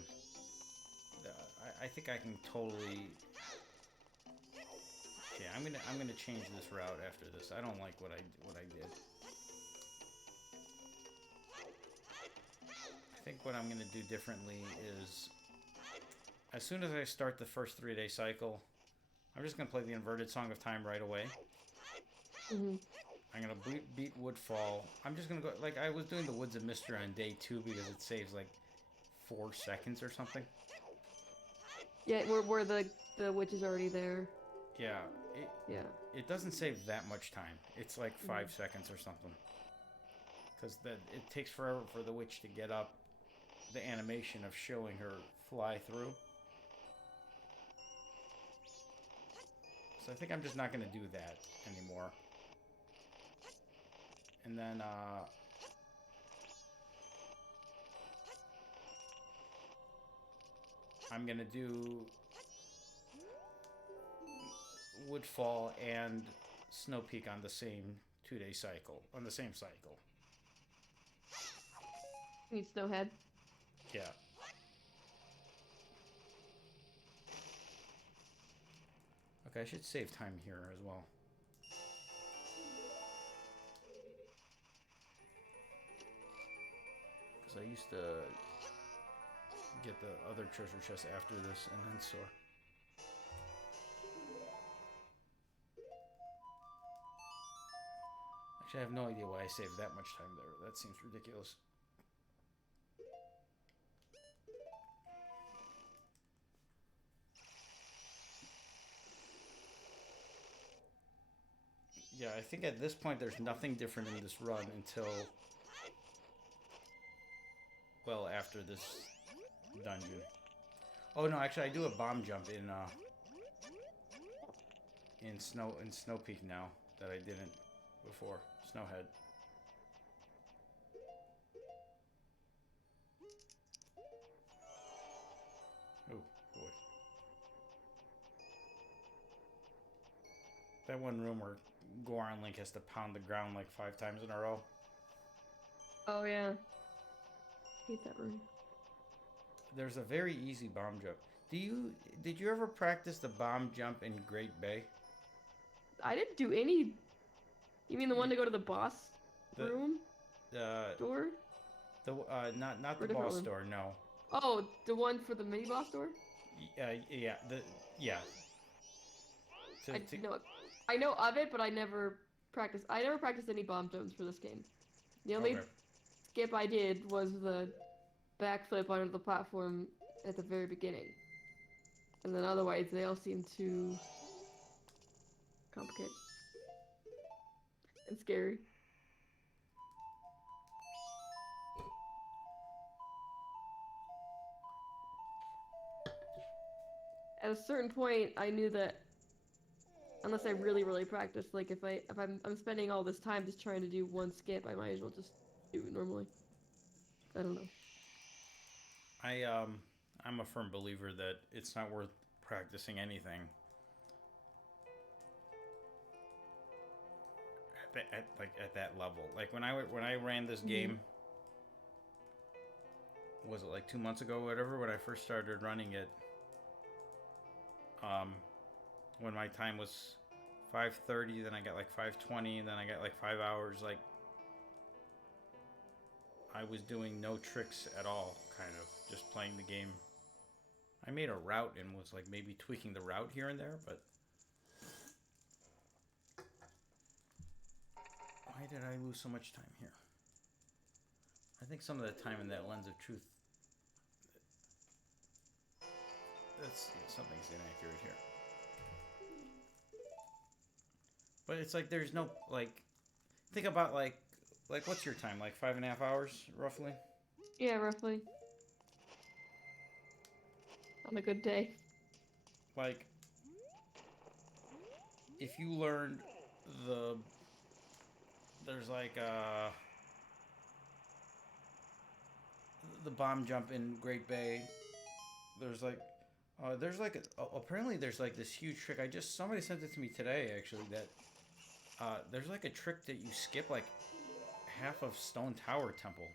I think I can totally. Yeah, I'm gonna change this route after this. I don't like what I did. I think what I'm gonna do differently is, as soon as I start the first 3-day cycle, I'm just gonna play the Inverted Song of Time right away. Mm-hmm. I'm gonna beat Woodfall. I'm just gonna go, like I was doing the Woods of Mystery on day 2 because it saves like 4 seconds or something. Yeah, where the witch is already there. Yeah. It doesn't save that much time. It's like 5 seconds or something. Because it takes forever for the witch to get up, the animation of showing her fly through. So I think I'm just not going to do that anymore. And then, I'm gonna do Woodfall and Snow Peak on the same 2-day cycle. On the same cycle. Need Snowhead. Yeah. Okay, I should save time here as well. Because I used to get the other treasure chest after this and then soar. Actually, I have no idea why I saved that much time there. That seems ridiculous. Yeah, I think at this point there's nothing different in this run until, well, after this dungeon. Oh no, actually I do a bomb jump in Snow Peak now that I didn't before. Snowhead. Oh boy. That one room where Goron Link has to pound the ground like 5 times in a row. Oh yeah. Hate that room. There's a very easy bomb jump. Did you ever practice the bomb jump in Great Bay? I didn't do any. You mean the one to go to the boss room? Door? Not the boss door, no. Oh, the one for the mini boss door? Yeah. I know of it, but I never practiced. I never practiced any bomb jumps for this game. The only skip I did was the backflip onto the platform at the very beginning. And then otherwise, they all seem too complicated and scary. At a certain point, I knew that unless I really, really practice, like if I'm spending all this time just trying to do one skip, I might as well just do it normally. I don't know. I'm a firm believer that it's not worth practicing anything at that level. Like when I ran this game, was it like 2 months ago, or whatever, when I first started running it. When my time was 5:30, then I got like 5:20, then I got like 5 hours. Like I was doing no tricks at all, kind of just playing the game. I made a route and was like maybe tweaking the route here and there, but why did I lose so much time here? I think some of the time in that Lens of Truth, something's inaccurate here. But it's like there's no, like, think about like what's your time? Like 5.5 hours, roughly? Yeah, roughly. On a good day. Like, if you learned there's like the bomb jump in Great Bay. There's like apparently there's like this huge trick. Somebody sent it to me today actually, that there's like a trick that you skip like half of Stone Tower Temple.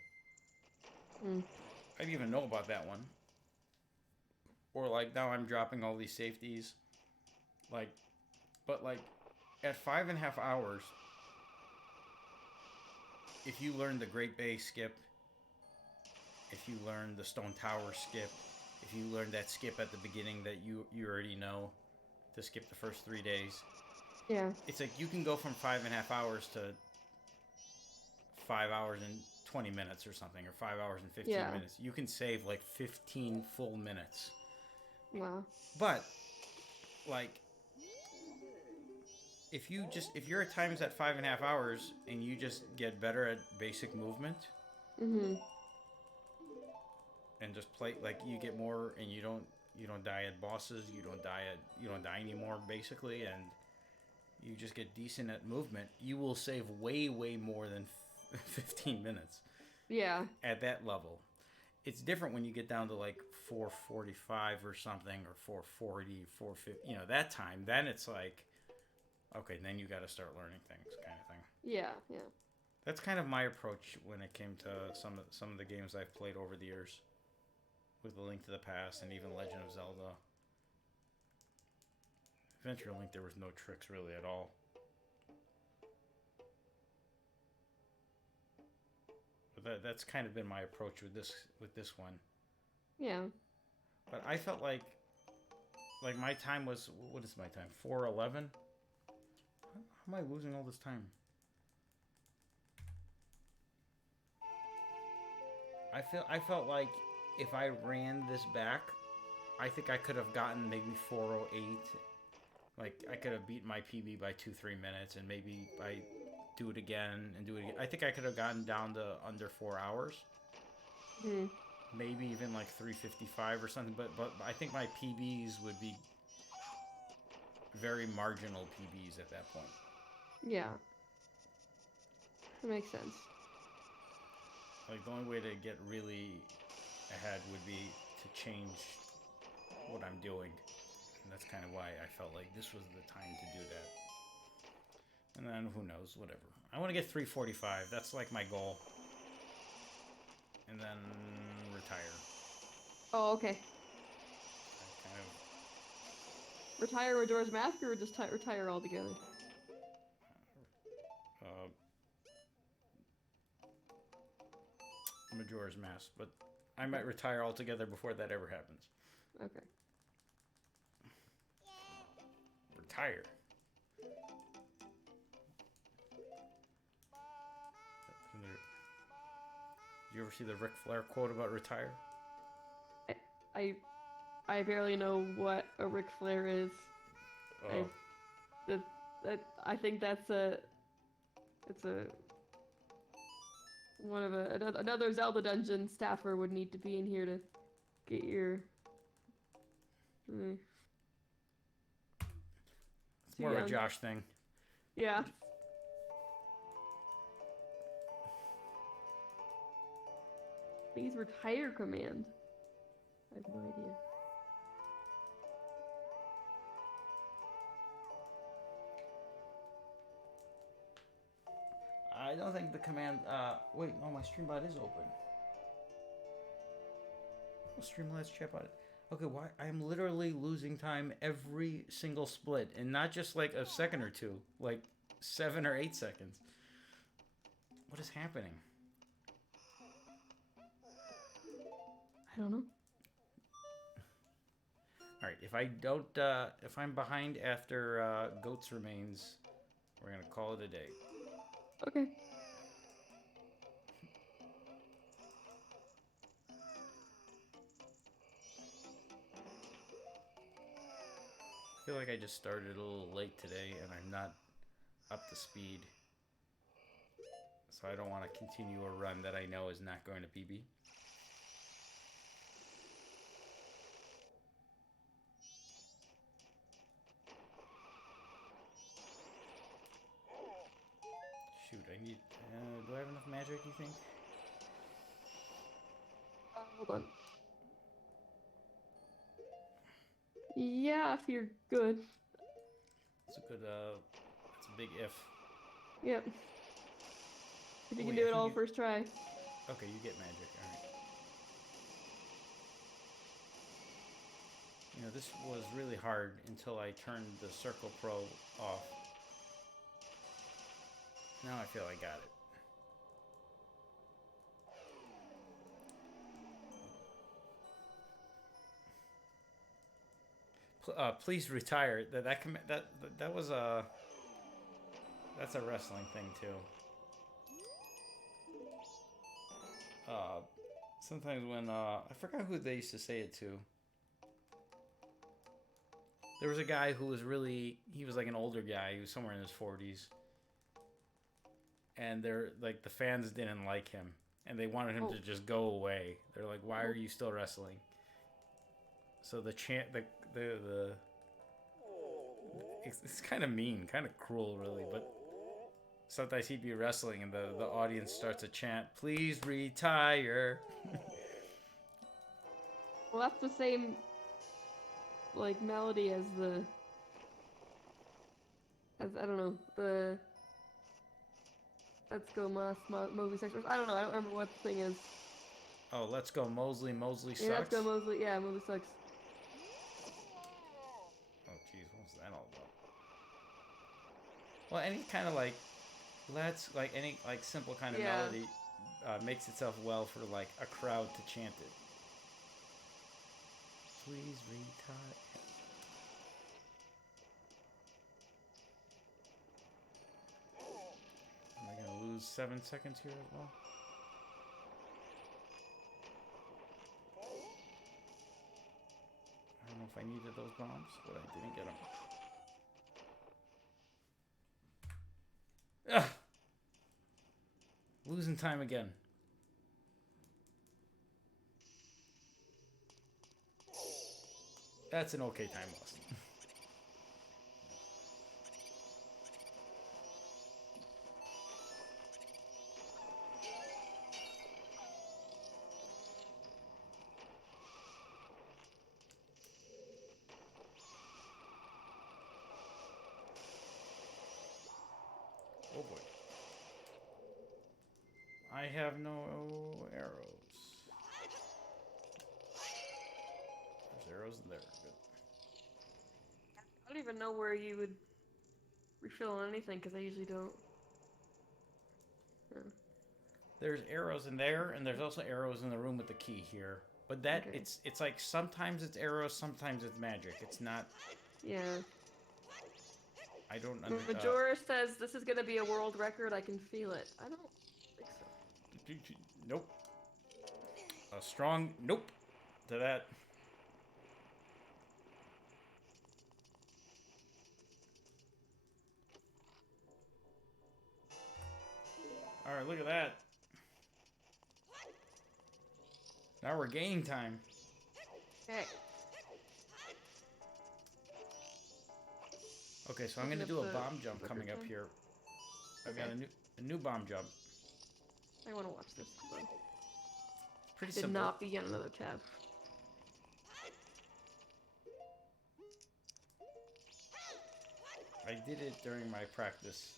I didn't even know about that one. Or like now I'm dropping all these safeties. But at 5.5 hours, if you learn the Great Bay skip, if you learn the Stone Tower skip, if you learn that skip at the beginning that you already know to skip the first 3 days. Yeah. It's like you can go from 5.5 hours to 5 hours and 20 minutes or something, or 5 hours and 15 minutes. You can save like 15 full minutes. Wow. But like if your time is at 5.5 hours and you just get better at basic movement, and just play, like, you get more, and you don't die at bosses, you don't die anymore basically, and you just get decent at movement, you will save way more than 15 minutes. Yeah. At that level. it's different when you get down to like 4:45 or something, or 4:40, 4:50. That time. Then it's like, okay, then you got to start learning things, kind of thing. Yeah, yeah. That's kind of my approach when it came to some of the games I've played over the years, with A Link to the Past and even Legend of Zelda. Adventure Link, there was no tricks really at all. But that's kind of been my approach with this one. Yeah. But I felt like my time was, what is my time? 4:11. How am I losing all this time? I felt like if I ran this back, I think I could have gotten maybe 4:08. Like, I could have beaten my PB by 2-3 minutes, and maybe I do it again and do it again. I think I could have gotten down to under 4 hours. Hmm. Maybe even like 3:55 or something. But I think my PBs would be very marginal PBs at that point. Yeah. That makes sense. Like, the only way to get really ahead would be to change what I'm doing. And that's kind of why I felt like this was the time to do that. And then, who knows, whatever. I want to get 3:45. That's like my goal. And then retire. Oh, okay. I kind of... Retire Majora's Mask, or just retire altogether? Majora's Mask. But I might retire altogether before that ever happens. Okay. Retire. Did you ever see the Ric Flair quote about retire? I barely know what a Ric Flair is. Oh. I think it's one of another Zelda dungeon staffer would need to be in here to get your. It's more of a Josh thing. Yeah. Please retire command. I have no idea. I don't think the command... wait, no, my Streambot is open. Oh, Streamlabs chatbot. Okay, why? I'm literally losing time every single split. And not just like a second or two. Like 7 or 8 seconds. What is happening? I don't know. Alright, if I don't... if I'm behind after Goat's Remains, we're going to call it a day. Okay. I feel like I just started a little late today and I'm not up to speed. So I don't want to continue a run that I know is not going to PB. Shoot, I need... do I have enough magic, you think? Hold on. Yeah, if you're good. It's a good, it's a big if. Yep. If you can do it all first try. Okay, you get magic, alright. You know, this was really hard until I turned the Circle Pro off. Now I feel I got it. Please retire. That was a... That's a wrestling thing too. Sometimes when I forgot who they used to say it to. There was a guy who was really... He was like an older guy. He was somewhere in his 40s. And they're like, the fans didn't like him. And they wanted him to just go away. They're like, why are you still wrestling? So the chant... It's kind of mean, kind of cruel, really, but sometimes he'd be wrestling and the audience starts to chant, "Please retire." Well, that's the same, like, melody as I don't know, the Let's Go Mosley Sex. I don't know, I don't remember what the thing is. Oh, let's go Mosley. Mosley Yeah, Let's sucks. Go Mosley. Yeah, Mosley sucks. Oh, jeez, what's that all about? Well, any kind of like, any like simple kind of melody makes itself well for like a crowd to chant it. Please retire. Am I gonna lose 7 seconds here as well? I don't know if I needed those bombs, but I didn't get them. Ugh! Losing time again. That's an okay time loss. Oh boy. I have no arrows. There's arrows in there. Good. I don't even know where you would refill on anything, because I usually don't. Yeah. There's arrows in there, and there's also arrows in the room with the key here. But that Okay. it's like sometimes it's arrows, sometimes it's magic. It's not. Yeah. I don't. Majora says this is gonna be a world record. I can feel it. I don't think so. Nope. A strong nope to that. All right, look at that. Now we're gaining time. Okay. Okay, so I'm gonna do a bomb jump coming up here. I've got a new bomb jump. I want to watch this. Pretty Did simple. not begin another tab. I did it during my practice.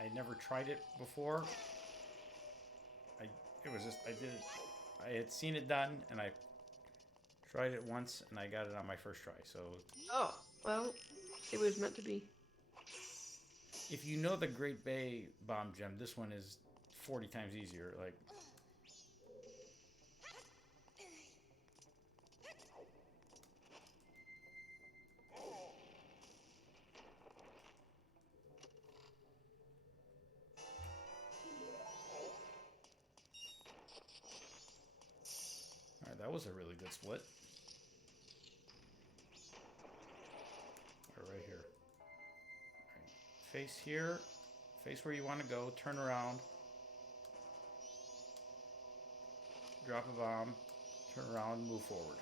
I never tried it before. I did it. I had seen it done, and I tried it once, and I got it on my first try. So. Oh well, it was meant to be. If you know the Great Bay bomb jump, this one is 40 times easier. Like. Alright, that was a really good split. Right here. Right. Face here. Face where you want to go. Turn around. Drop a bomb. Turn around. Move forward.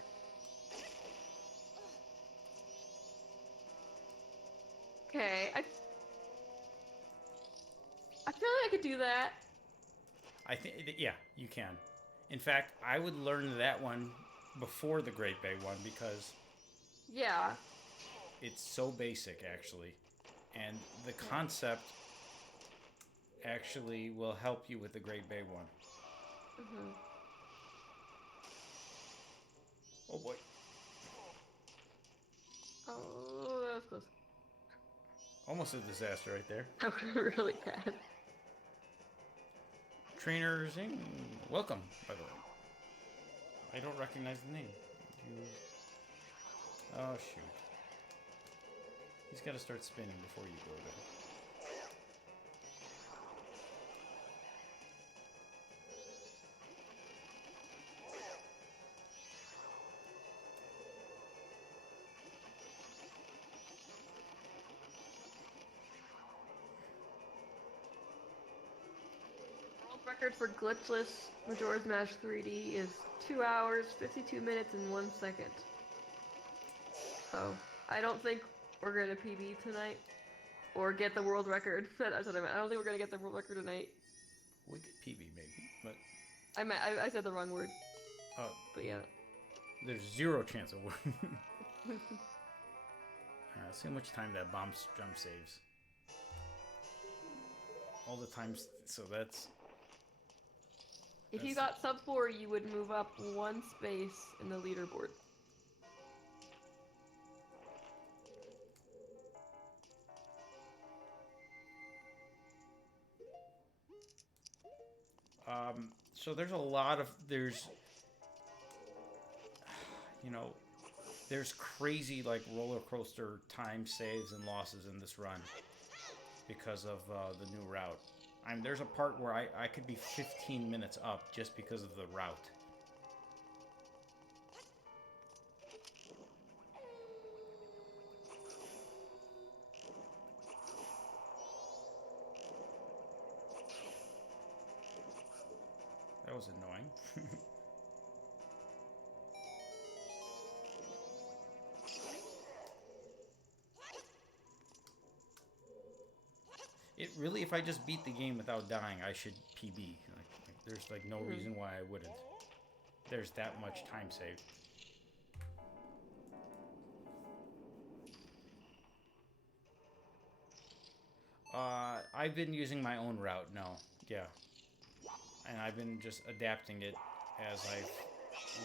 Okay, I feel like I could do that. I think, yeah, you can. In fact, I would learn that one before the Great Bay one because yeah, it's so basic, actually, and the concept actually will help you with the Great Bay one. Oh boy! Oh, that was close. Almost a disaster right there. That was really bad. Trainer Zing, welcome, by the way. I don't recognize the name. Oh, shoot. He's got to start spinning before you go there. World record for glitchless Majora's Mask 3D is 2 hours, 52 minutes, and 1 second. So, I don't think we're gonna PB tonight. Or get the world record. That's what I meant. I don't think we're gonna get the world record tonight. We could PB maybe, but I said the wrong word. oh, But yeah. There's zero chance of winning. Let's see how much time that bomb jump saves. All the times, so that's... If you got sub 4, you would move up 1 space in the leaderboard. So there's a lot of, there's crazy like roller coaster time saves and losses in this run because of the new route. There's a part where I could be 15 minutes up just because of the route. That was annoying. It really, if I just beat the game without dying, I should PB. There's like no reason why I wouldn't. There's that much time saved. I've been using my own route, no. Yeah. And I've been just adapting it as I've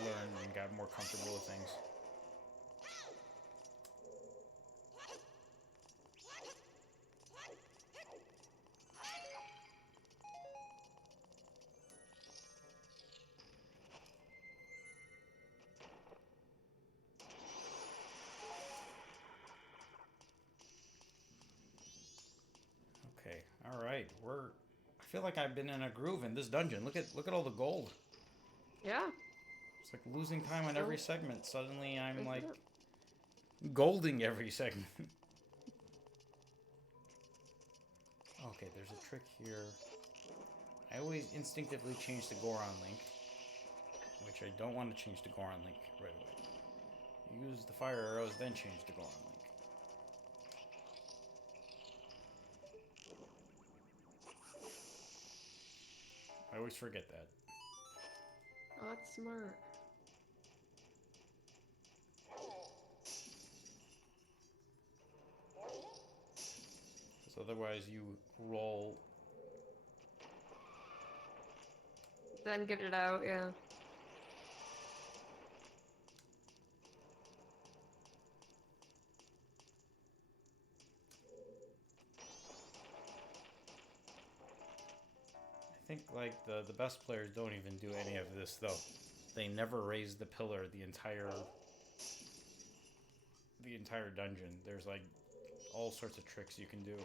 learned and got more comfortable with things. Okay, all right. I feel like I've been in a groove in this dungeon. Look at all the gold. Yeah. It's like losing time on every segment. Suddenly I'm like golding every segment. Okay, there's a trick here. I always instinctively change to Goron Link, which I don't want to change to Goron Link right away. Use the fire arrows, then change to Goron Link. I always forget that. Oh, that's smart. Because otherwise you roll. Then get it out, yeah. I think like the best players don't even do any of this though. They never raise the pillar the entire dungeon. There's like all sorts of tricks you can do.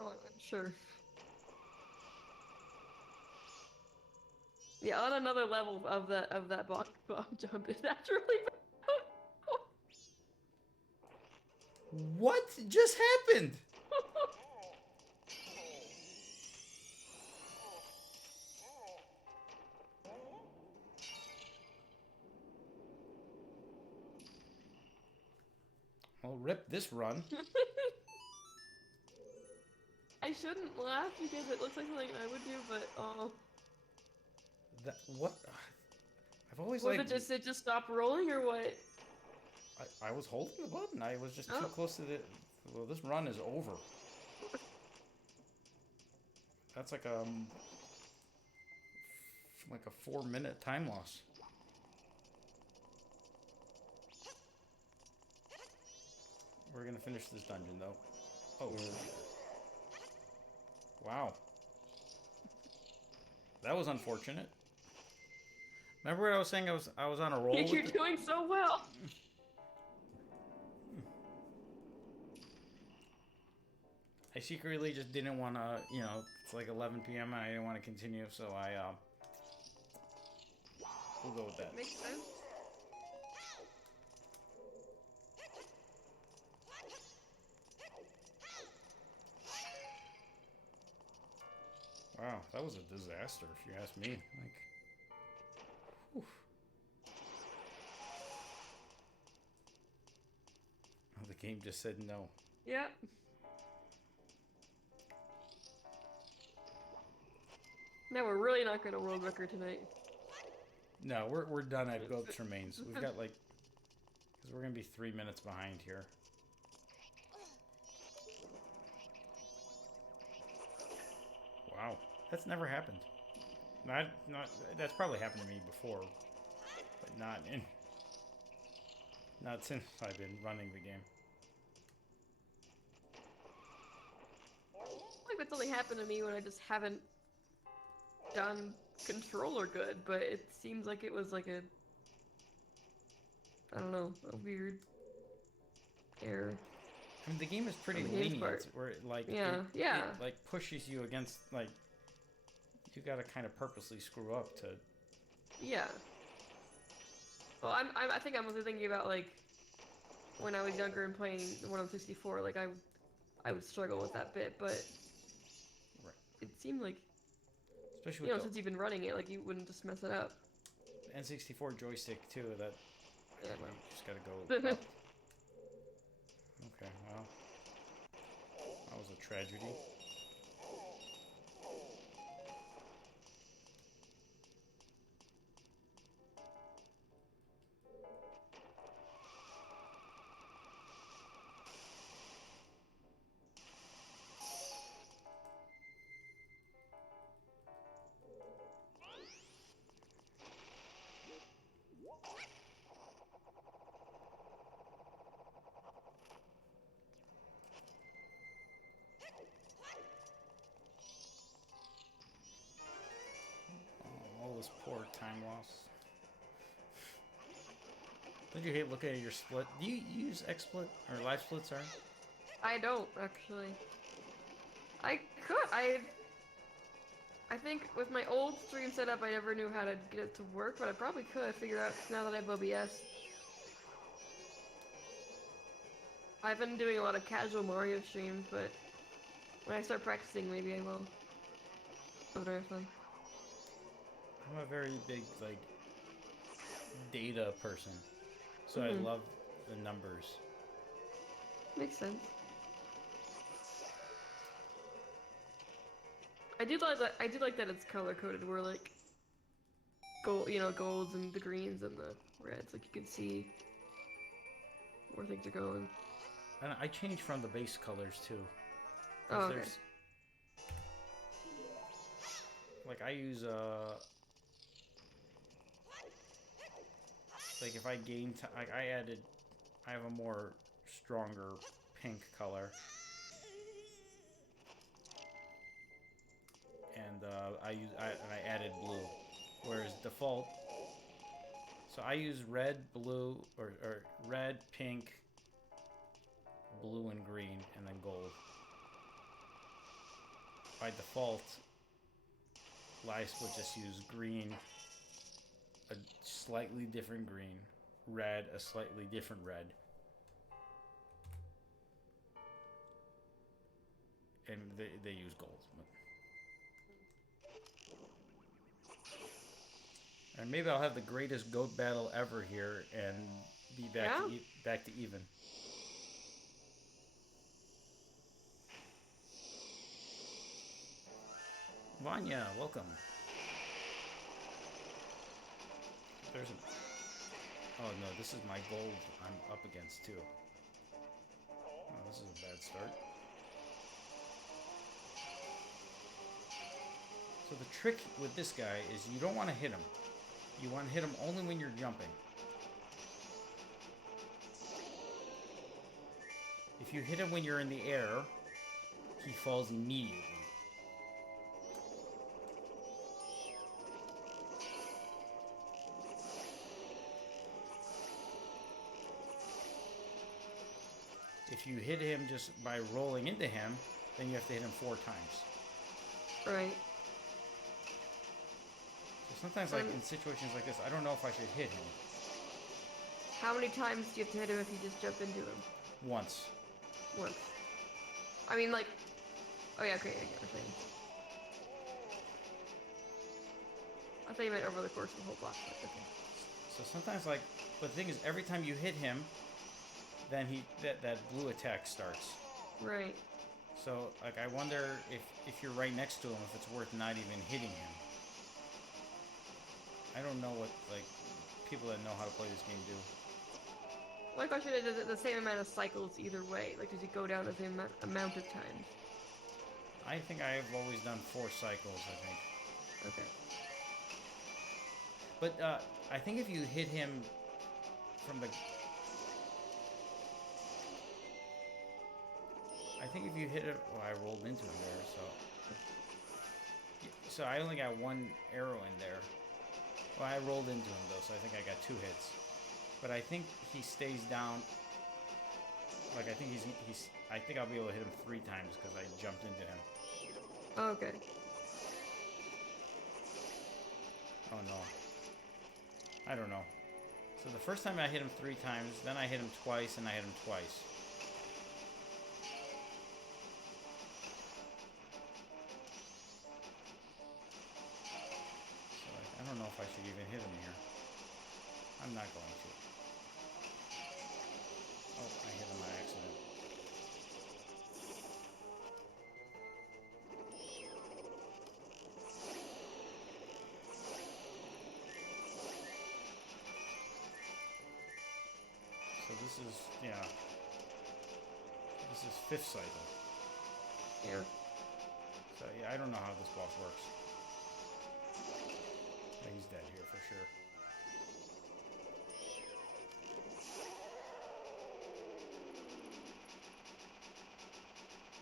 Oh, I'm sure. Yeah, on another level of that bomb jump, that's really bad. What just happened? Well, rip this run. I shouldn't laugh because it looks like something I would do, but oh. What? I've always Was like. it just stopped rolling or what? I was holding the button. I was just too close to the. Well, this run is over. That's like a 4-minute time loss. We're gonna finish this dungeon though. Oh. Wow. That was unfortunate. Remember what I was saying? I was on a roll. You're doing so well. I secretly just didn't want to, it's like 11 p.m. and I didn't want to continue, so we'll go with that. Makes sense. Wow, that was a disaster, if you ask me. Like, whew. Oh, the game just said no. Yep. No, we're really not going to world record tonight. No, we're done at Gulch Remains. We've got like, because we're gonna be 3 minutes behind here. Wow, that's never happened. Not that's probably happened to me before, but not since I've been running the game. Like that's only happened to me when I just haven't done controller good, but it seems like it was like a, I don't know, a weird error. I mean, the game is pretty lenient, where it, like, it like pushes you against, like, you gotta kind of purposely screw up to. Yeah. Well, I think I'm also thinking about like when I was younger and playing the one on 64. Like I would struggle with that bit, but Right. it seemed like, especially you know, since you've been running it, like you wouldn't just mess it up. N64 joystick too. That Yeah, well. you just gotta go up. Okay, well, that was a tragedy. All this poor time loss. Don't you hate looking at your split? Do you use XSplit or live split? Sorry. I don't actually. I could. I think with my old stream setup, I never knew how to get it to work, but I probably could figure out now that I have OBS. I've been doing a lot of casual Mario streams, but when I start practicing, maybe I will. It'll be very fun. I'm a very big, like, data person, so I love the numbers. Makes sense. I do like that it's color coded. Where like gold, you know, golds and the greens and the reds. Like you can see where things are going. And I change from the base colors too. Oh, okay. Like I use like if I gain like I have a more stronger pink color, and I added blue, whereas default. So I use red, blue, or red, pink, blue, and green, and then gold. By default, Lice will just use green, a slightly different green, red, a slightly different red. And they use gold. And maybe I'll have the greatest goat battle ever here and be back to even. Vanya, welcome. There's a... Oh no, this is my gold I'm up against too. Oh, this is a bad start. So the trick with this guy is you don't want to hit him. You want to hit him only when you're jumping. If you hit him when you're in the air, he falls immediately. If you hit him just by rolling into him, then you have to hit him 4 times. Right. So sometimes, like in situations like this, I don't know if I should hit him. How many times do you have to hit him if you just jump into him? Once. Once. I mean, like... Oh yeah, okay, I get what you're saying. I thought you meant over the course of the whole block, but okay. So sometimes, like... But the thing is, every time you hit him, then that blue attack starts. Right. So, like, I wonder if you're right next to him, if it's worth not even hitting him. I don't know what like people that know how to play this game do. My question is it the same amount of cycles either way? Like, does it go down the same amount of times? I think I have always done 4 cycles. I think, Okay. but I think if you hit him from the, I think if you hit it, oh, I rolled into him there, so I only got 1 arrow in there. Well, I rolled into him though, so I think I got 2 hits. But I think he stays down. Like I think he's. I think I'll be able to hit him 3 times because I jumped into him. Oh, okay. Oh no. I don't know. So the first time I hit him 3 times, then I hit him twice, and I hit him twice. So I don't know if I should even hit him here. I'm not going to. Oh, I hit him by accident. So this is, yeah. This is 5th cycle. Yeah. So yeah, I don't know how this boss works. Yeah, he's dead here for sure.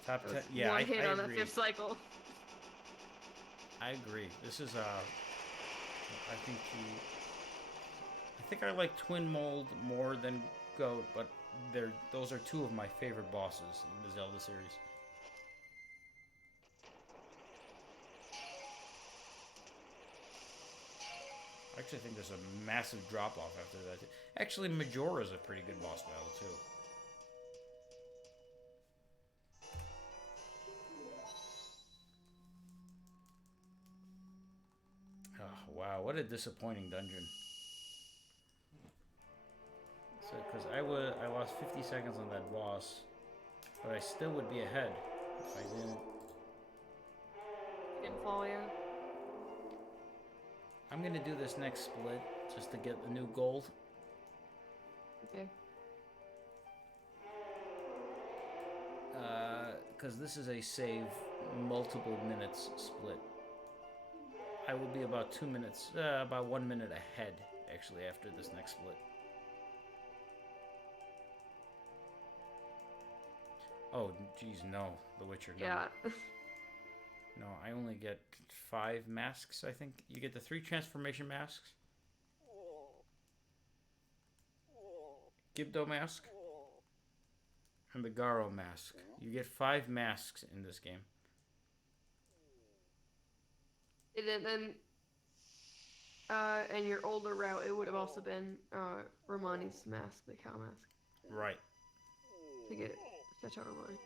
Top 10. Yeah, One hit I on agree. the 5th cycle. I agree. This is I think I like Twin Mold more than Goat, but those are 2 of my favorite bosses in the Zelda series. I actually think there's a massive drop off after that. Actually, Majora is a pretty good boss battle too. Oh, wow, what a disappointing dungeon. So, because I lost 50 seconds on that boss, but I still would be ahead if I didn't. Didn't fall, yeah. I'm gonna do this next split just to get the new gold. Okay. Because this is a save multiple minutes split. I will be about 2 minutes, about 1 minute ahead, actually, after this next split. Oh, geez, no. The Witcher, no. Yeah. No, I only get 5 masks, I think. You get the 3 transformation masks. Gibdo mask. And the Garo mask. You get 5 masks in this game. And then, and your older route, it would have also been Romani's mask, the cow mask. Right. To get Chateau Romani.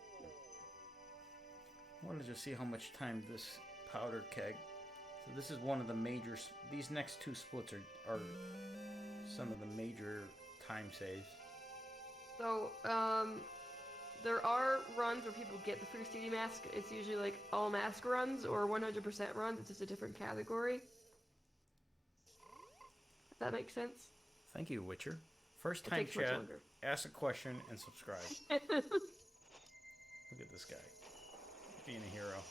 I wanted to see how much time this powder keg. So this is one of the major. These next 2 splits are some of the major time saves. So, there are runs where people get the free CD mask. It's usually like all mask runs or 100% runs. It's just a different category. If that makes sense. Thank you, Witcher. First time chat. Ask a question and subscribe. Look at this guy being a hero.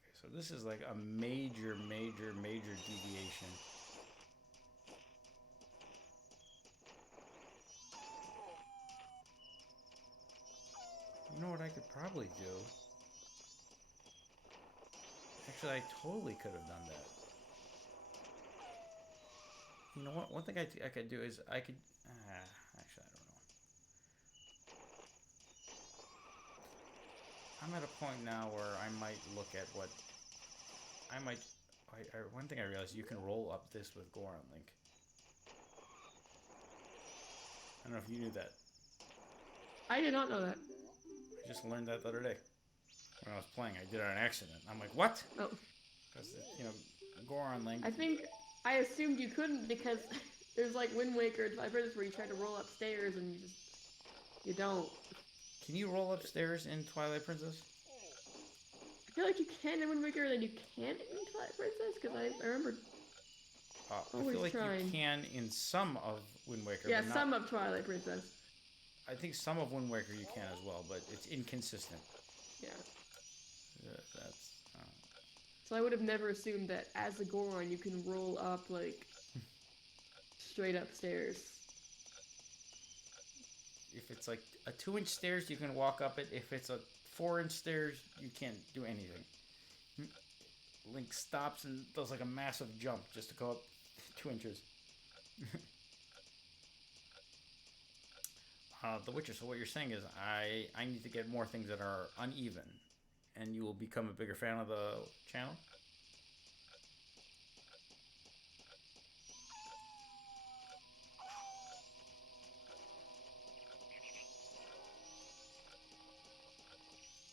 Okay, so this is like a major deviation. You know what I could probably do? Actually, I totally could have done that. You know what? One thing I could do is I could... actually, I don't know. I'm at a point now where I might look at what... one thing I realized, you can roll up this with Goron Link. I don't know if you knew that. I did not know that. I just learned that the other day. When I was playing, I did it on accident. I'm like, what? Oh. Because, Goron Link... I assumed you couldn't because there's like Wind Waker and Five Rivers where you try to roll upstairs and you don't. Can you roll upstairs in Twilight Princess? I feel like you can in Wind Waker, then you can't in Twilight Princess, because I remember I always feel like trying. you can in some of Wind Waker. Yeah, but some not, of Twilight Princess. I think some of Wind Waker you can as well, but it's inconsistent. Yeah. That's. So I would have never assumed that as a Goron you can roll up like straight upstairs. If it's like a 2-inch stairs, you can walk up it. If it's a 4-inch stairs, you can't do anything. Link stops and does like a massive jump just to go up 2 inches. The Witcher. So what you're saying is I need to get more things that are uneven, and you will become a bigger fan of the channel.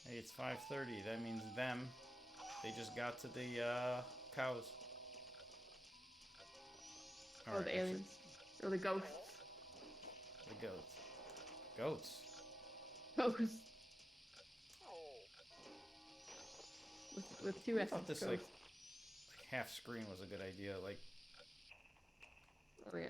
Hey, it's 5:30. That means them. They just got to the cows. Or the aliens. Or the ghosts. The goats. Goats. Ghosts. With two I S's. thought this like half screen was a good idea. Like. Oh yeah.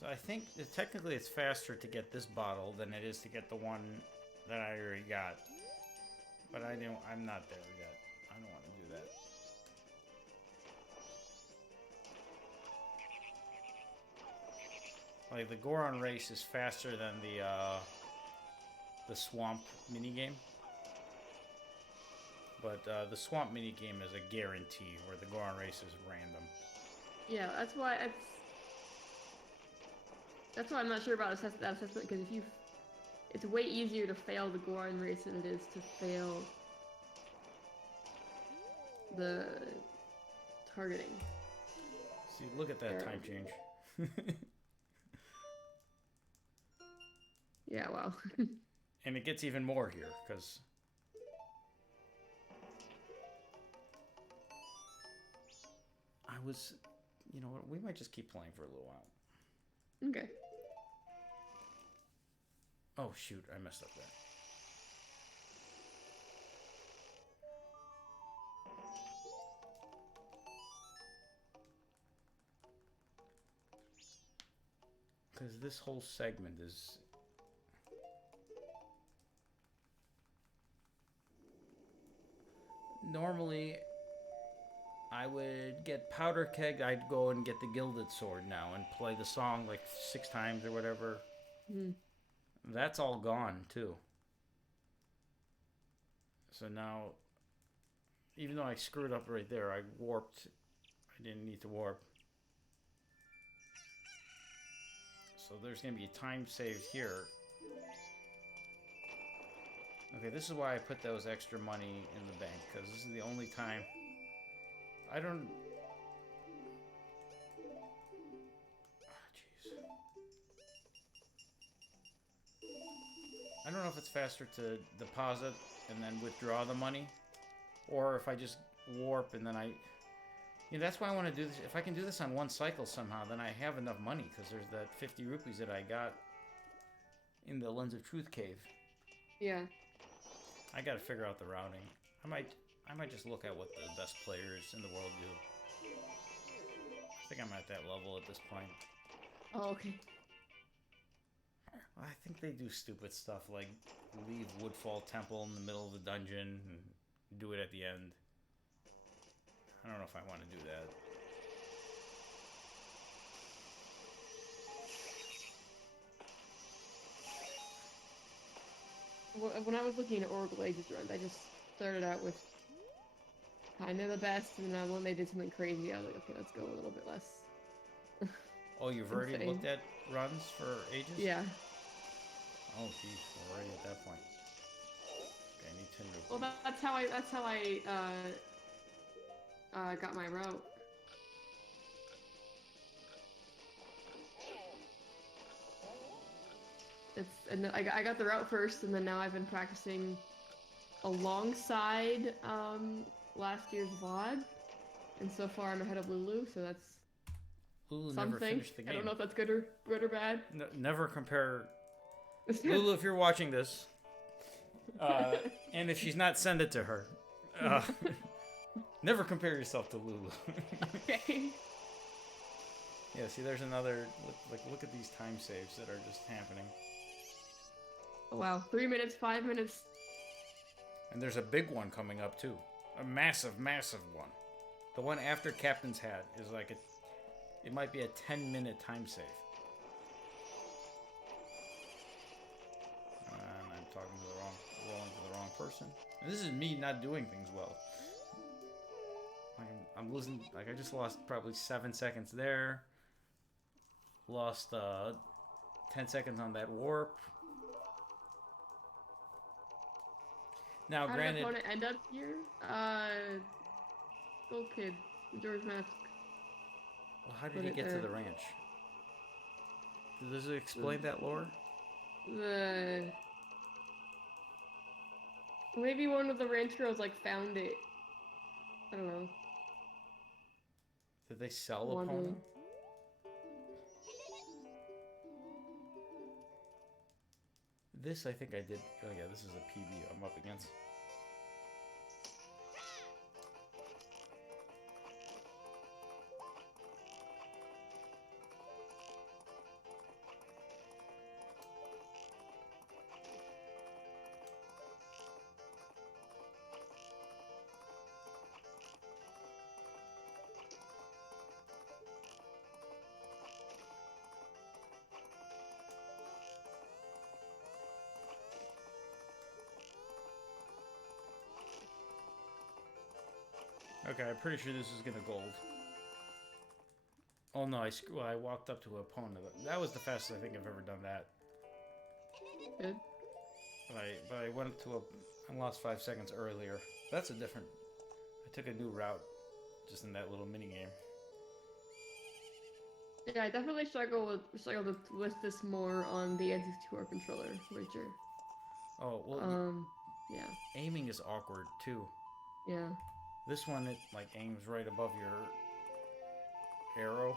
So I think that technically it's faster to get this bottle than it is to get the one that I already got. But I'm not there yet. I don't want to do that. Like the Goron race is faster than the swamp minigame. But the swamp minigame is a guarantee, where the Goron race is random. Yeah, that's why I'm not sure about that assessment, because it's way easier to fail the Goron race than it is to fail the targeting. See, look at that time change. Yeah, wow. And it gets even more here, because... I was... You know what, we might just keep playing for a little while. Okay. Oh, shoot, I messed up there. Because this whole segment is... Normally, I would get Powder Keg. I'd go and get the Gilded Sword now and play the song like 6 times or whatever. Mm. That's all gone, too. So now, even though I screwed up right there, I warped. I didn't need to warp. So there's going to be a time saved here. Okay, this is why I put those extra money in the bank, because this is the only time... I don't... Jeez. I don't know if it's faster to deposit and then withdraw the money, or if I just warp and then I... You know, that's why I want to do this. If I can do this on one cycle somehow, then I have enough money, because there's that 50 rupees that I got in the Lens of Truth cave. Yeah. I gotta figure out the routing. I might just look at what the best players in the world do. I think I'm at that level at this point. Oh, okay. I think they do stupid stuff like leave Woodfall Temple in the middle of the dungeon and do it at the end. I don't know if I want to do that. When I was looking at Oracle Ages runs, I just started out with kind of the best, and then when they did something crazy, I was like, okay, let's go a little bit less. Oh, you've already looked at runs for ages? Yeah. Oh, geez, we're already at that point. Okay, I need 10 rupees. Well, that's how I I got my route. And then I got the route first, and then now I've been practicing alongside last year's VOD, and so far I'm ahead of Lulu, so that's Lulu something. never finished the game. I don't know if that's good or bad. No, never compare. Lulu, if you're watching this, and if she's not, send it to her. Never compare yourself to Lulu. Okay. Yeah, see, there's another. Look at these time saves that are just happening. Oh, wow, 3 minutes, 5 minutes. And there's a big one coming up too, a massive, massive one. The one after Captain's Hat is like it might be a 10-minute time save. And I'm talking to the wrong person. And this is me not doing things well. I'm losing. Like I just lost probably 7 seconds there. Lost 10 seconds on that warp. Now, How granted, did opponent end up here? Gold Kid, Majora's Mask. well, how did he get to the ranch? Does it explain that lore? Maybe one of the ranch girls like found it. I don't know. Did they sell Epona? This I think I did. Oh yeah, this is a PB I'm up against. Okay, I'm pretty sure this is gonna gold. Oh no, I walked up to an opponent. That was the fastest I think I've ever done that. Good. But I went to I lost 5 seconds earlier. That's a different. I took a new route, just in that little mini game. Yeah, I definitely struggled with this more on the N64 controller, Witcher. Oh well. Yeah. Aiming is awkward too. Yeah. This one, it like aims right above your arrow.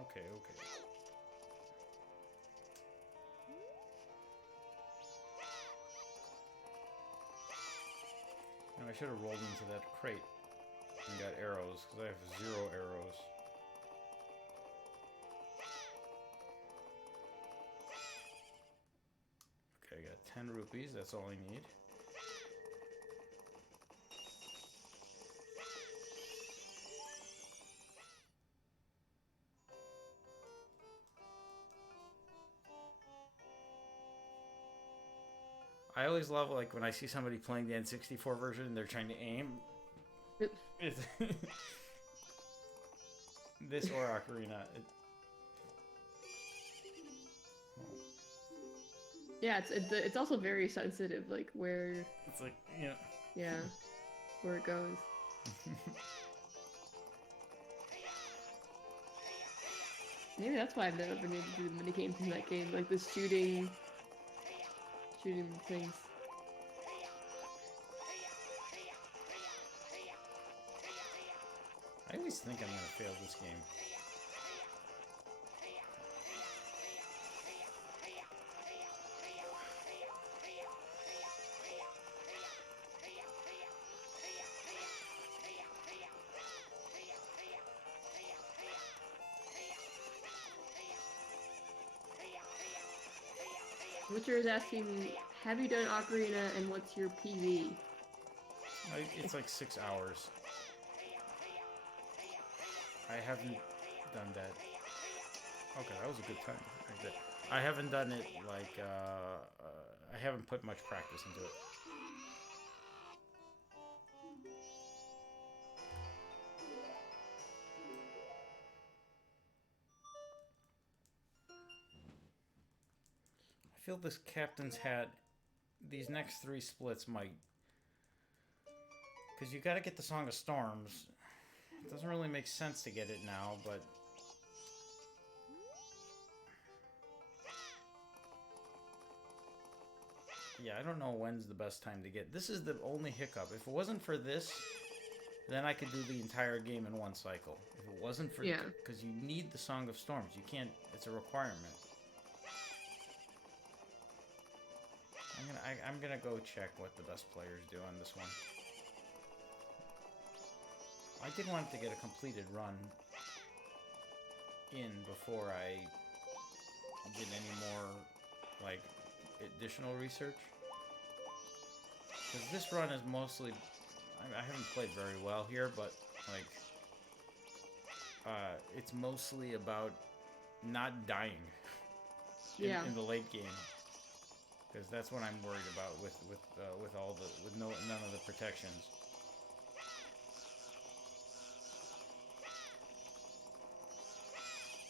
Okay. Now I should have rolled into that crate and got arrows, because I have 0 arrows. Okay, I got 10 rupees, that's all I need. I always love like when I see somebody playing the N64 version and they're trying to aim. This or Ocarina. Yeah, it's also very sensitive, like where. It's like yeah. Yeah, where it goes. Maybe that's why I've never been able to do the minigames in that game, like the shooting things. I always think I'm gonna fail this game. Witcher is asking, have you done Ocarina and what's your PV? It's like 6 hours. I haven't done that. Okay, that was a good time. Right there. I haven't done it like I haven't put much practice into it. I feel this captain's hat. These next three splits might, because you got to get the Song of Storms. It doesn't really make sense to get it now, but yeah, I don't know when's the best time to get. This is the only hiccup. If it wasn't for this, then I could do the entire game in one cycle. If it wasn't for, because you need the Song of Storms. You can't. It's a requirement. I'm gonna go check what the best players do on this one. I did want to get a completed run in before I did any more like additional research. Because this run is mostly, I haven't played very well here, but like it's mostly about not dying in the late game. Because that's what I'm worried about with none of the protections.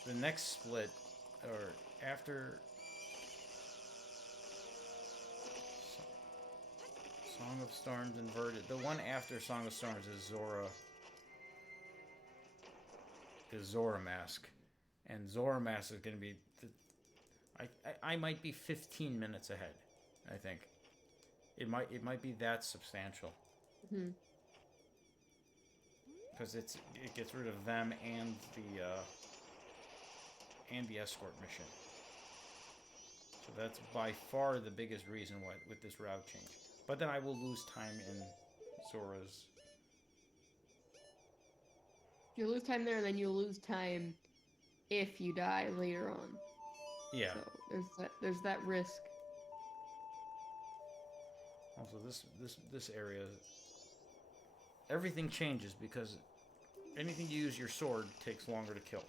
The next split, or after Song of Storms inverted, the one after Song of Storms is Zora Mask, and Zora Mask is going to be. I might be 15 minutes ahead. I think it might be that substantial. Because it gets rid of them and the escort mission. So that's by far the biggest reason why with this route change. But then I will lose time in Zora's. You'll lose time there, and then you'll lose time if you die later on. Yeah. So there's that risk. Also, this area, everything changes because anything you use your sword takes longer to kill.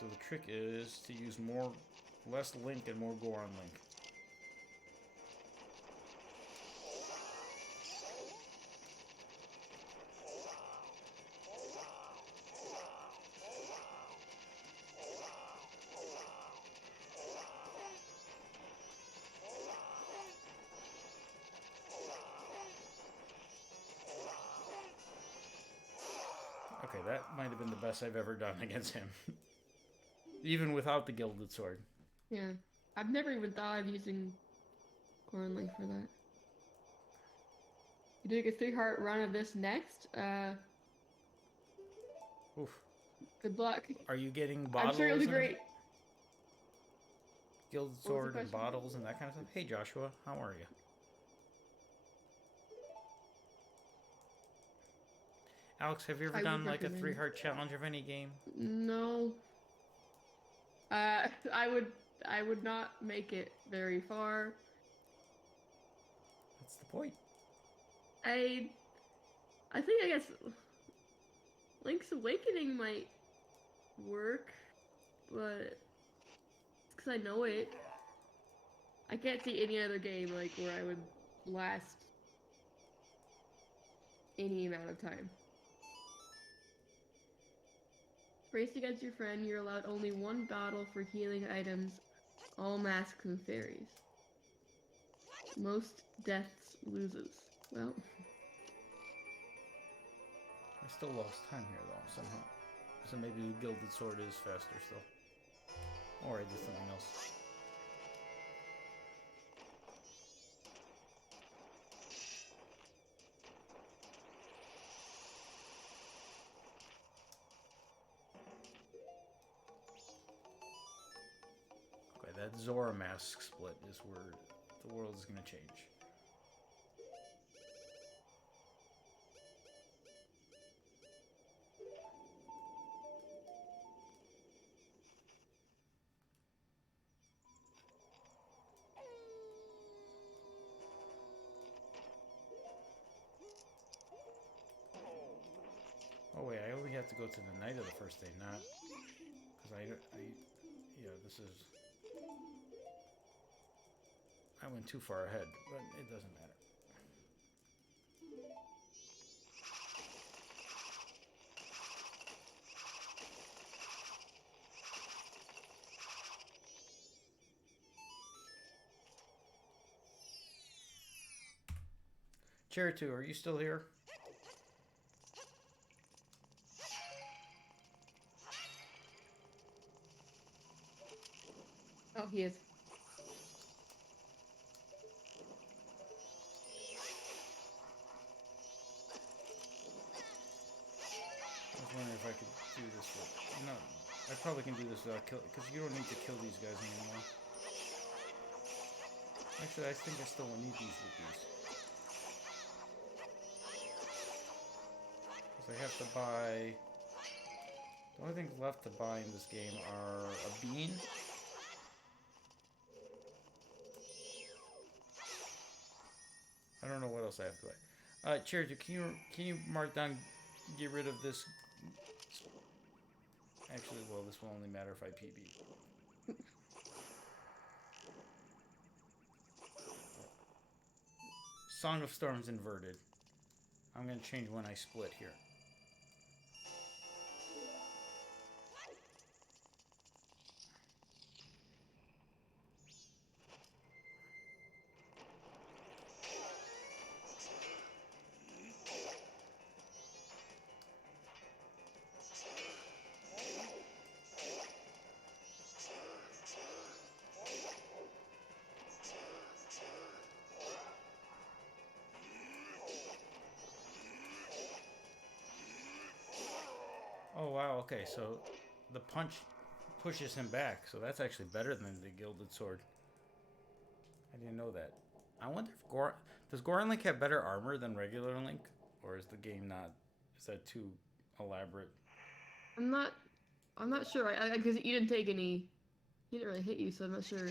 So the trick is to use less Link and more Goron Link. Okay, that might have been the best I've ever done against him. Even without the Gilded Sword. Yeah. I've never even thought of using Goron Link for that. You doing a 3-heart run of this next? Oof. Good luck. Are you getting bottles? I'm sure it'll be great. Gilded Sword and bottles and that kind of stuff? Hey Joshua, how are you? Alex, have you ever done like a 3-heart challenge of any game? No. I would not make it very far. What's the point? I guess Link's Awakening might work, but it's because I know it. I can't see any other game like where I would last any amount of time. Race against your friend, you're allowed only one battle for healing items, all masks and fairies. Most deaths loses. Well. I still lost time here though, somehow. So maybe the Gilded Sword is faster still. Or I did something else. That Zora Mask split is where the world is going to change. Oh wait, I only have to go to the night of the first day, not because yeah, this is. I went too far ahead, but it doesn't matter. Chair 2, are you still here? Oh, he is. I was wondering if I could do this with... No, I probably can do this without kill... Because you don't need to kill these guys anymore. Actually, I think I still need these rupees. Because I have to buy... The only things left to buy in this game are a bean. I don't know what else I have to buy. Cherry, can you mark down, get rid of this? Actually, well, this will only matter if I PB. Song of Storms inverted. I'm going to change when I split here. Oh wow, okay, so the punch pushes him back, so that's actually better than the Gilded Sword. I didn't know that. I wonder if does Goron Link have better armor than regular Link? Or is the game not, is that too elaborate? I'm not sure. Because you didn't take any. He didn't really hit you, so I'm not sure.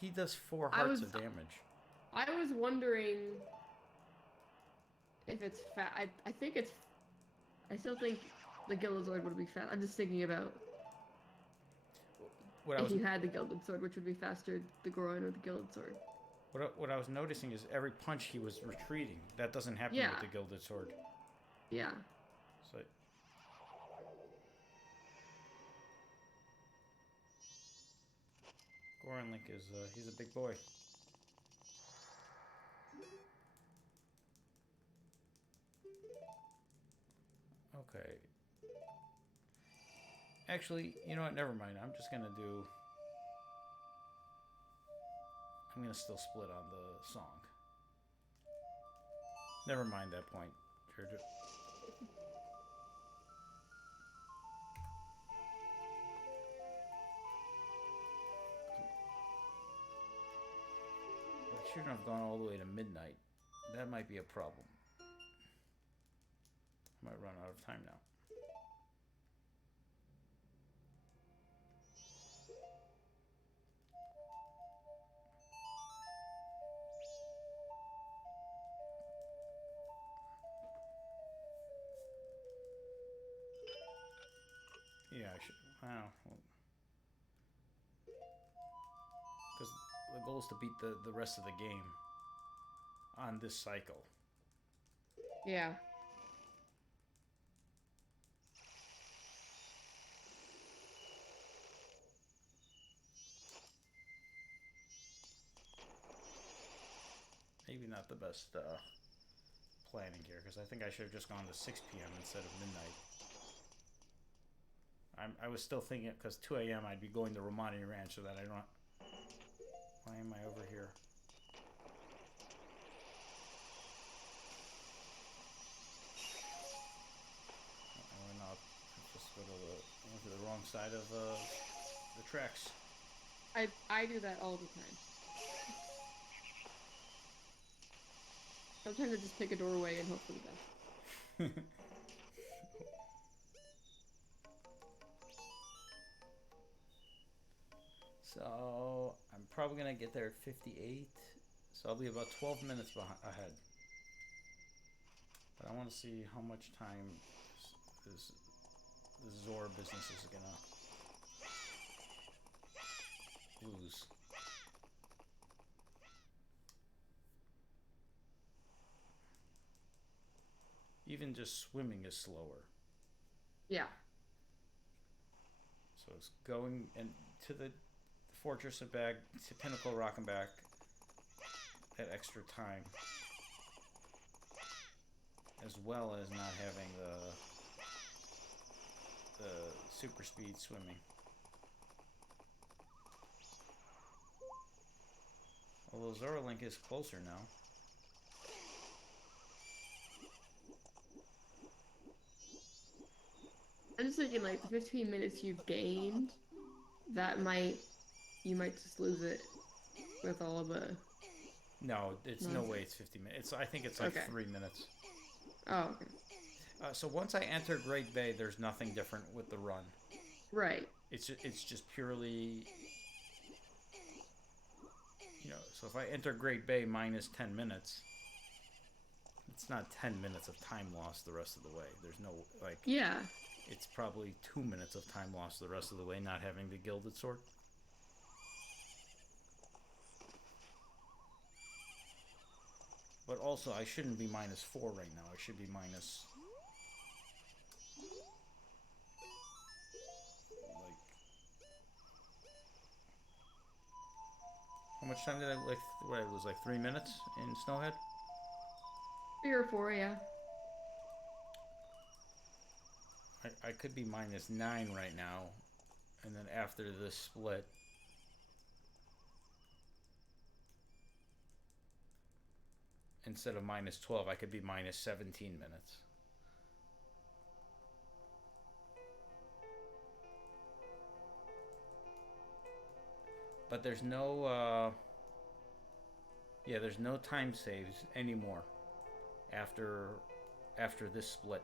He does 4 hearts of damage. I was wondering if it's fat. I think it's. I still think the Gilded Sword would be fast. I'm just thinking about if you had the Gilded Sword, which would be faster, the Goron or the Gilded Sword. What I was noticing is every punch he was retreating. That doesn't happen with the Gilded Sword. Yeah. So. Goron Link is, he's a big boy. Okay. Actually, you know what? Never mind. I'm just gonna do... I'm gonna still split on the song. Never mind that point, Georgia. I shouldn't have gone all the way to midnight. That might be a problem. I might run out of time now. Yeah, I should. Wow. Because the goal is to beat the rest of the game on this cycle. Yeah. Maybe not the best planning here, because I think I should have just gone to 6 p.m. instead of midnight. I was still thinking, because 2 a.m. I'd be going to Romani Ranch, so that I don't... Why am I over here? I went out. Let's just go to the wrong side of the tracks. I do that all the time. Sometimes I just pick a doorway and hope for the best. So I'm probably gonna get there at 58. So I'll be about 12 minutes ahead. But I want to see how much time this Zora business is gonna lose. Even just swimming is slower. Yeah. So it's going and to the Fortress of Bag, to Pinnacle Rock and back. That extra time, as well as not having the super speed swimming. Although Zora Link is closer now. I'm just thinking, like, the 15 minutes you've gained, you might just lose it with all of the... No, it's no way it's 50 minutes. I think it's like 3 minutes. Oh, okay. So once I enter Great Bay, there's nothing different with the run. Right. It's just purely, so if I enter Great Bay minus 10 minutes, it's not 10 minutes of time lost the rest of the way. There's no, like... Yeah. It's probably 2 minutes of time lost the rest of the way not having the Gilded Sword. But also, I shouldn't be minus 4 right now. I should be minus... like... How much time did I... like, what, it was like 3 minutes in Snowhead? 3 or 4, yeah. I could be minus 9 right now. And then after this split... instead of minus 12, I could be minus 17 minutes. But there's no, there's no time saves anymore after this split.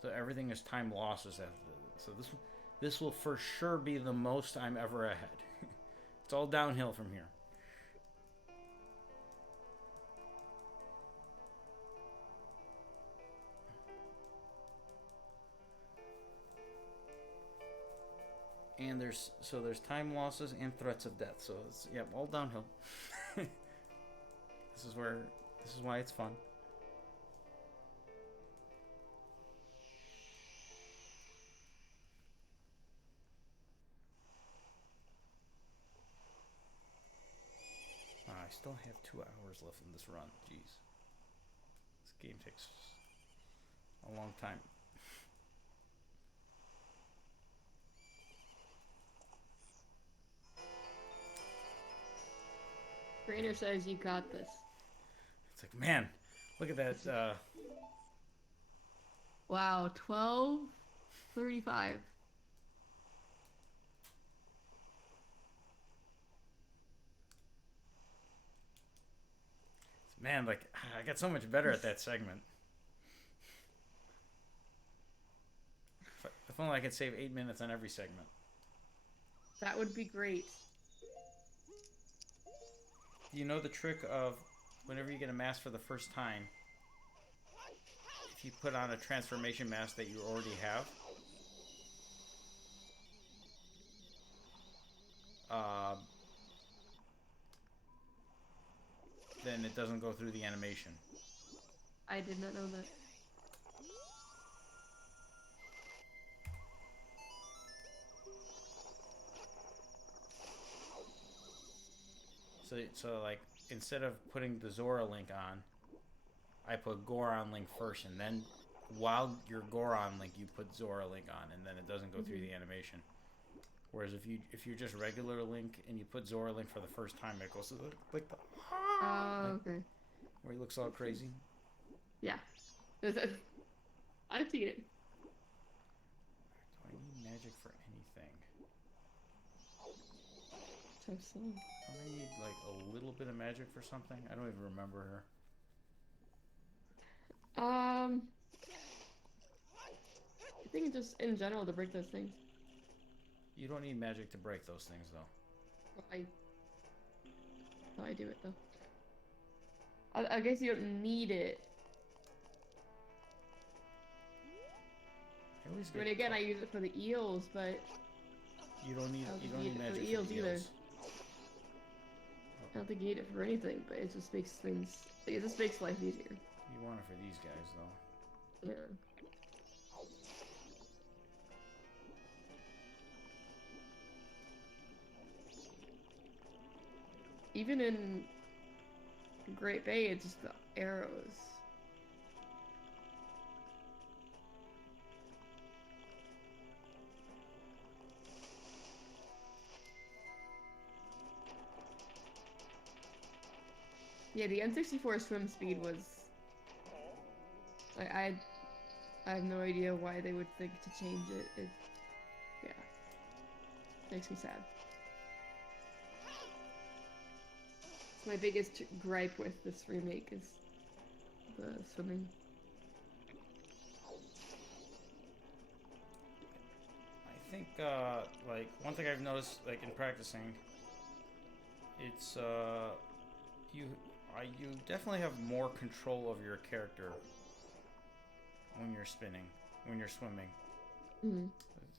So everything is time losses after. So this will for sure be the most I'm ever ahead. It's all downhill from here. And there's time losses and threats of death. So it's all downhill. This is why it's fun. I still have 2 hours left in this run. Jeez. This game takes a long time. Trainer says you got this. It's like, man, look at that. Wow, 12:35. Man, like, I got so much better at that segment. If only I could save 8 minutes on every segment. That would be great. You know the trick of whenever you get a mask for the first time, if you put on a transformation mask that you already have, then it doesn't go through the animation. I did not know that. So like, instead of putting the Zora Link on, I put Goron Link first, and then while you're Goron Link, you put Zora Link on, and then it doesn't go through the animation. Whereas if you're just regular Link and you put Zora Link for the first time, it goes to like the okay. Where he looks all crazy. Yeah. I've seen it. Do I need magic for anything? So slow. Don't I need like a little bit of magic for something? I don't even remember her. I think just in general to break those things. You don't need magic to break those things, though. I do it though. I guess you don't need it. always I get. mean, again, I use it for the eels, but You don't need. I don't You think don't you need need it for magic the eels for the either. eels. I don't think you need it for anything, but it just makes things. It just makes life easier. You want it for these guys, though. Yeah. Even in Great Bay, it's just the arrows. Yeah, the N64 swim speed was. I have no idea why they would think to change it. Yeah, makes me sad. It's my biggest gripe with this remake is the swimming. I think, like, one thing I've noticed, like, in practicing, it's, you definitely have more control of your character when you're spinning, when you're swimming. Mm-hmm.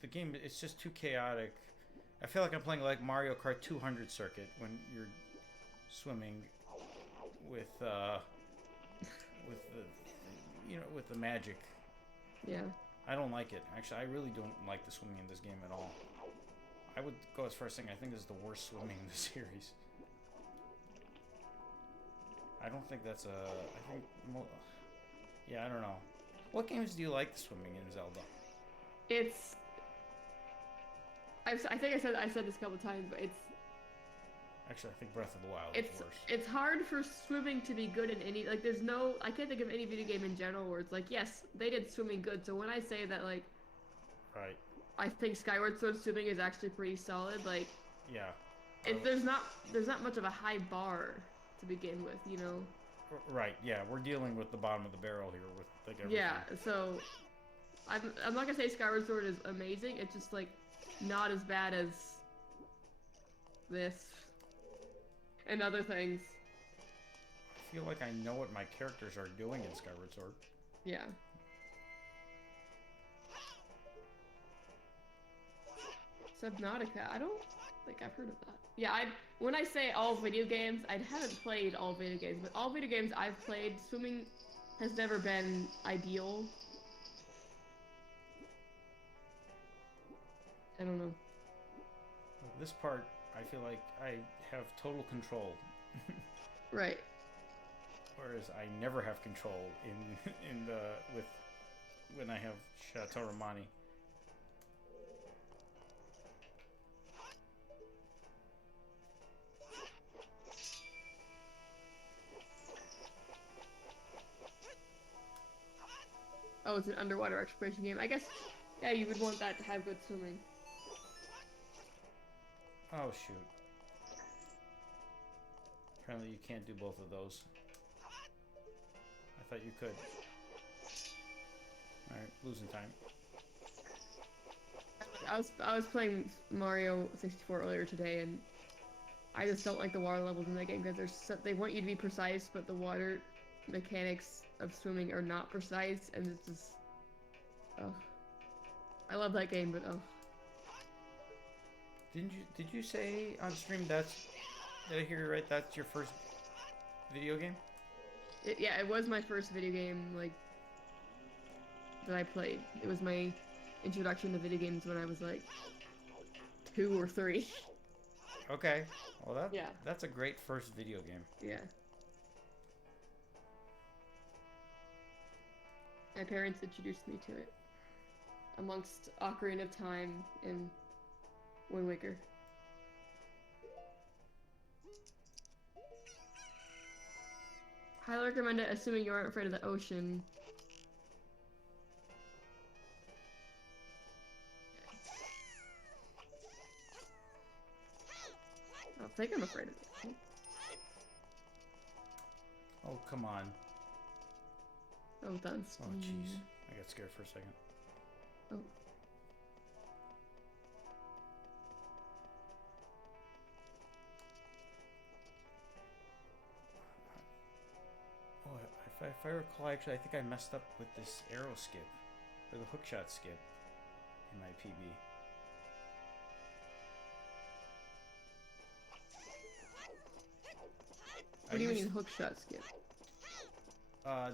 The game, it's just too chaotic. I feel like I'm playing, like, Mario Kart 200 circuit when you're swimming with, with with the magic. Yeah. I don't like it. Actually, I really don't like the swimming in this game at all. I would go as far as saying I think this is the worst swimming in the series. I don't think that's I think... Yeah, I don't know. What games do you like the swimming in Zelda? It's. I think I said this a couple times, but it's. Actually, I think Breath of the Wild is worse. It's hard for swimming to be good in any, like, there's no, I can't think of any video game in general where it's like, yes, they did swimming good. So when I say that, like, Right. I think Skyward Sword swimming is actually pretty solid. Like, Yeah. there's not much of a high bar to begin with, you know. Right. Yeah, we're dealing with the bottom of the barrel here with like everything. Yeah. So I'm not gonna say Skyward Sword is amazing. It's just like not as bad as this and other things. I feel like I know what my characters are doing in Skyward Sword. Yeah. Subnautica. I don't think I've heard of that. Yeah, when I say all video games, I haven't played all video games, but all video games I've played, swimming has never been ideal. I don't know. This part, I feel like I have total control. Right. Whereas I never have control when I have Chateau Romani. Oh, it's an underwater exploration game. I guess, yeah, you would want that to have good swimming. Oh, shoot. Apparently you can't do both of those. I thought you could. Alright, losing time. I was playing Mario 64 earlier today, and I just don't like the water levels in that game because they want you to be precise, but the water mechanics of swimming are not precise, and it's just, oh, I love that game, but oh. Did you say on stream did I hear you right? That's your first video game? Yeah, it was my first video game like that I played. It was my introduction to video games when I was like 2 or 3. Okay, well yeah, that's a great first video game. Yeah. My parents introduced me to it, amongst Ocarina of Time and Wind Waker. Highly recommend it, assuming you aren't afraid of the ocean. I don't think I'm afraid of it. Oh, come on. Oh, that's... Oh, jeez. I got scared for a second. Oh. Oh, if I recall, actually, I think I messed up with this arrow skip. Or the hookshot skip. in my PB. What do you mean hook shot skip?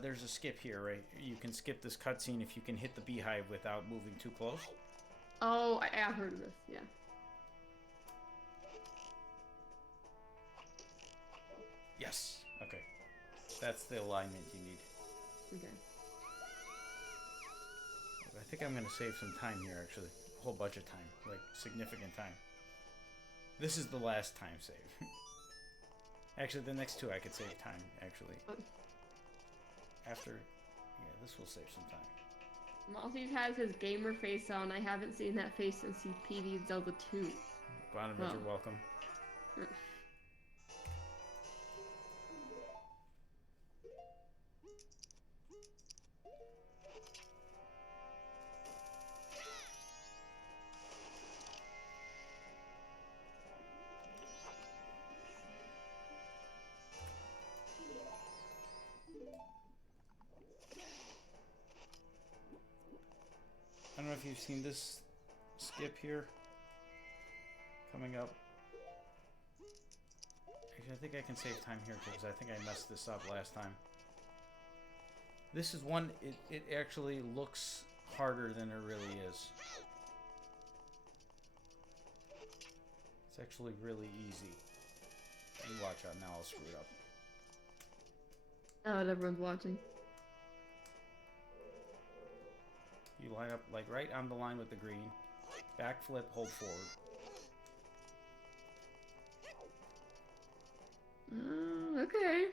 There's a skip here, right? You can skip this cutscene if you can hit the beehive without moving too close. Oh, I've heard of this, yeah. Yes. Okay. That's the alignment you need. Okay. I think I'm going to save some time here, actually. A whole bunch of time. Like, significant time. This is the last time save. Actually, the next two I could save time, actually. After... Yeah, this will save some time. Maltese has his gamer face on. I haven't seen that face since he PD'd Zelda 2. Bottom, you're welcome. I don't know if you've seen this skip here coming up. Actually, I think I can save time here because I think I messed this up last time. This is one, it actually looks harder than it really is. It's actually really easy. You watch out, now I'll screw it up. Now that everyone's watching. You line up like right on the line with the green. Backflip, hold forward. Okay.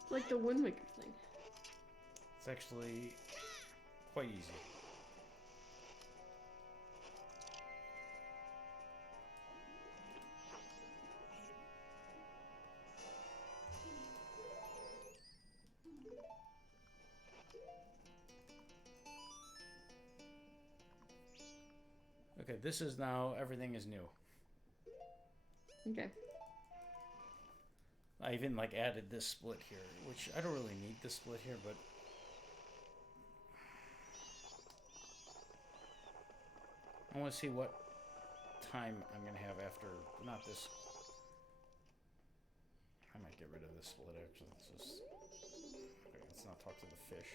It's like the Wind Waker thing. It's actually quite easy. Okay, this is now, everything is new. Okay. I even like added this split here, which I don't really need this split here, but I want to see what time I'm going to have after, not this. I might get rid of this split actually. Let's just, okay, let's not talk to the fish.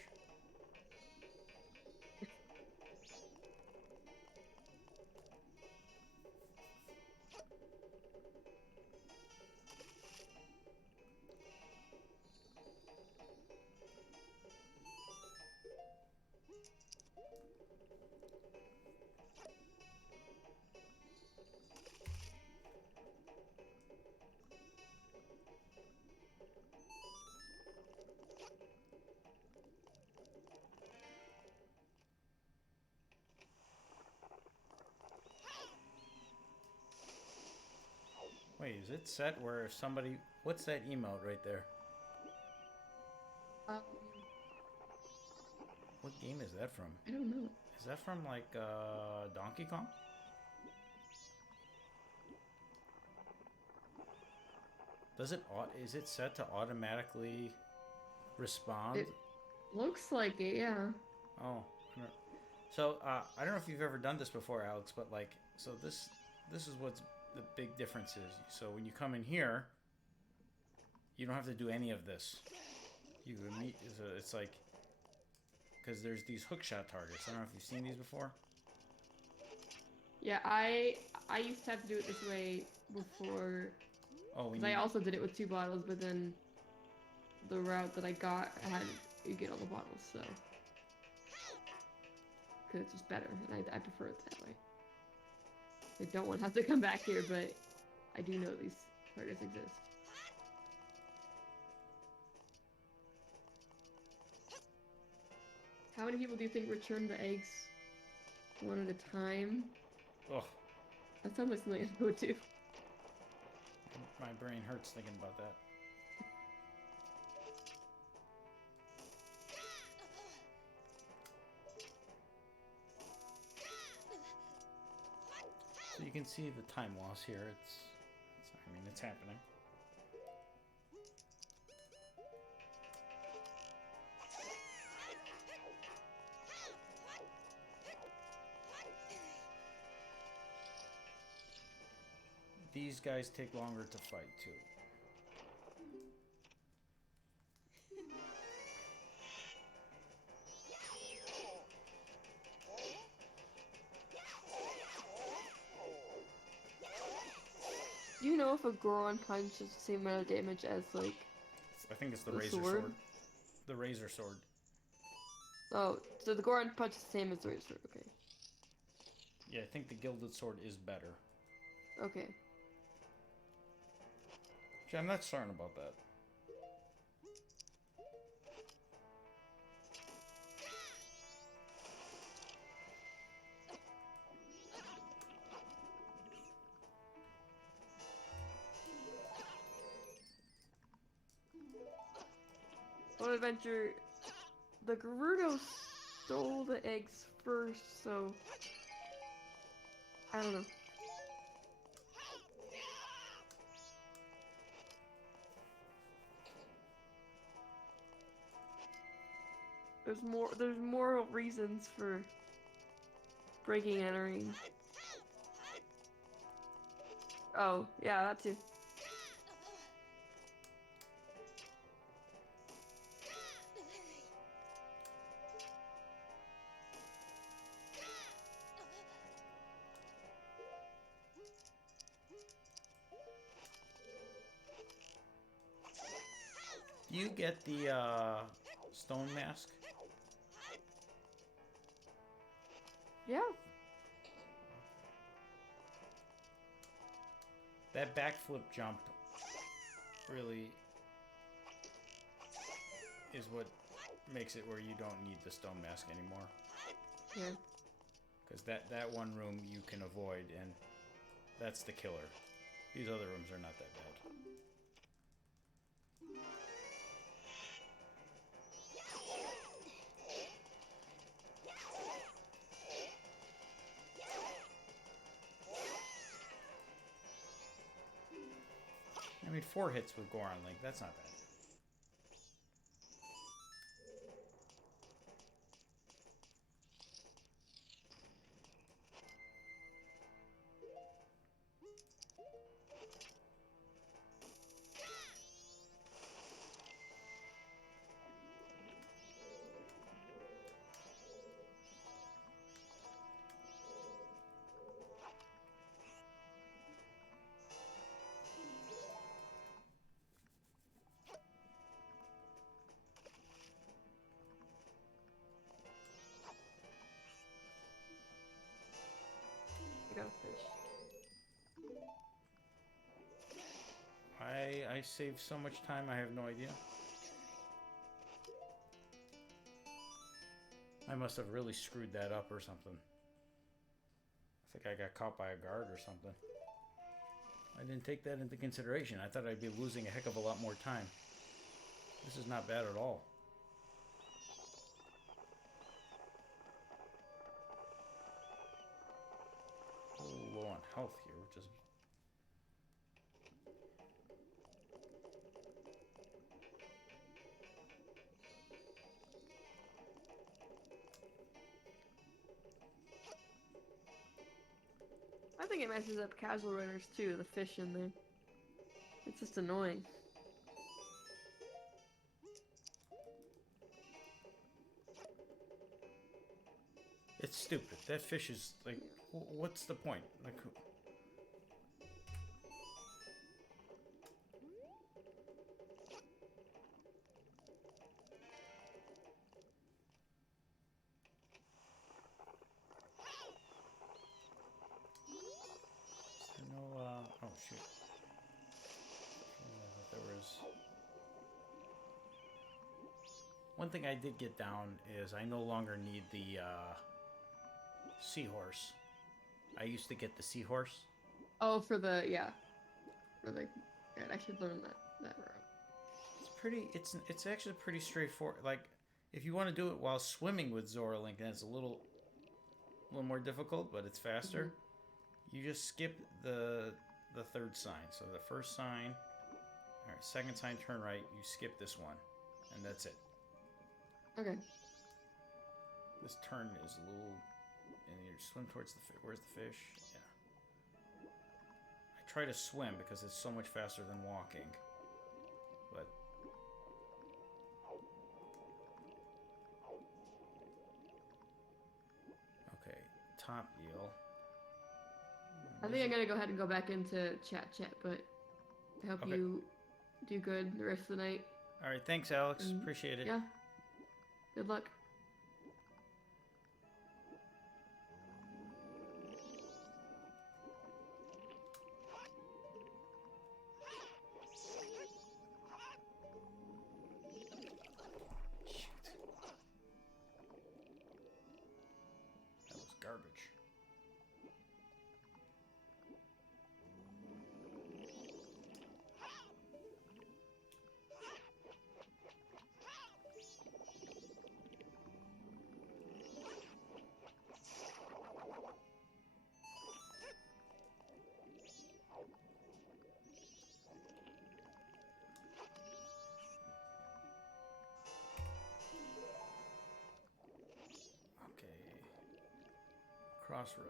Wait, is it set where if somebody... What's that emote right there? What game is that from? I don't know. Is that from, like, Donkey Kong? Does it... Is it set to automatically respond? It looks like it, yeah. Oh. So, I don't know if you've ever done this before, Alex, but, like... So this is what's... The big difference is, so when you come in here, you don't have to do any of this. You meet, so it's like, because there's these hookshot targets. I don't know if you've seen these before. Yeah, I used to have to do it this way before. Oh, because I also did it with 2 bottles, but then the route that I got had you get all the bottles, so because it's just better, and I prefer it that way. I don't want to have to come back here, but I do know these targets exist. How many people do you think return the eggs one at a time? Ugh. That sounds like something I would do. My brain hurts thinking about that. So you can see the time loss here. I mean, it's happening. these guys take longer to fight too. Do you know if a Goron punch is the same amount of damage as, like, I think it's the the razor sword? The razor sword. Oh, so the Goron punch is the same as the razor sword, okay. Yeah, I think the gilded sword is better. Okay. Actually, I'm not certain about that. One adventure, the Gerudo stole the eggs first, so I don't know. There's more reasons for breaking and entering. Oh, yeah, that too. Do you get the stone mask? Yeah. That backflip jump really is what makes it where you don't need the stone mask anymore. Yeah. Because that one room you can avoid, and that's the killer. These other rooms are not that bad. I mean, 4 hits with Goron Link, that's not bad. I got a fish. I saved so much time, I have no idea. I must have really screwed that up or something. I think I got caught by a guard or something. I didn't take that into consideration. I thought I'd be losing a heck of a lot more time. This is not bad at all. A little low on health here, which is... I think it messes up casual runners too, the fish in there. It's just annoying. It's stupid. That fish is, like, what's the point? Like... No, oh shoot. There was... One thing I did get down is I no longer need the, seahorse. I used to get the seahorse. Oh, for the, yeah. For the, yeah, I should learn that route. It's pretty, it's actually pretty straightforward. Like, if you want to do it while swimming with Zora Link, then it's a little more difficult, but it's faster. Mm-hmm. You just skip the third sign. So the first sign, all right, second sign, turn right. You skip this one, and that's it. Okay. This turn is a little, and you swim towards the fish. Where's the fish? Yeah. I try to swim because it's so much faster than walking. But okay, top eel. I think I'm gonna go ahead and go back into chat, but I hope you do good the rest of the night. All right, thanks, Alex. Appreciate it. Yeah. Good luck. That was garbage. Cross right.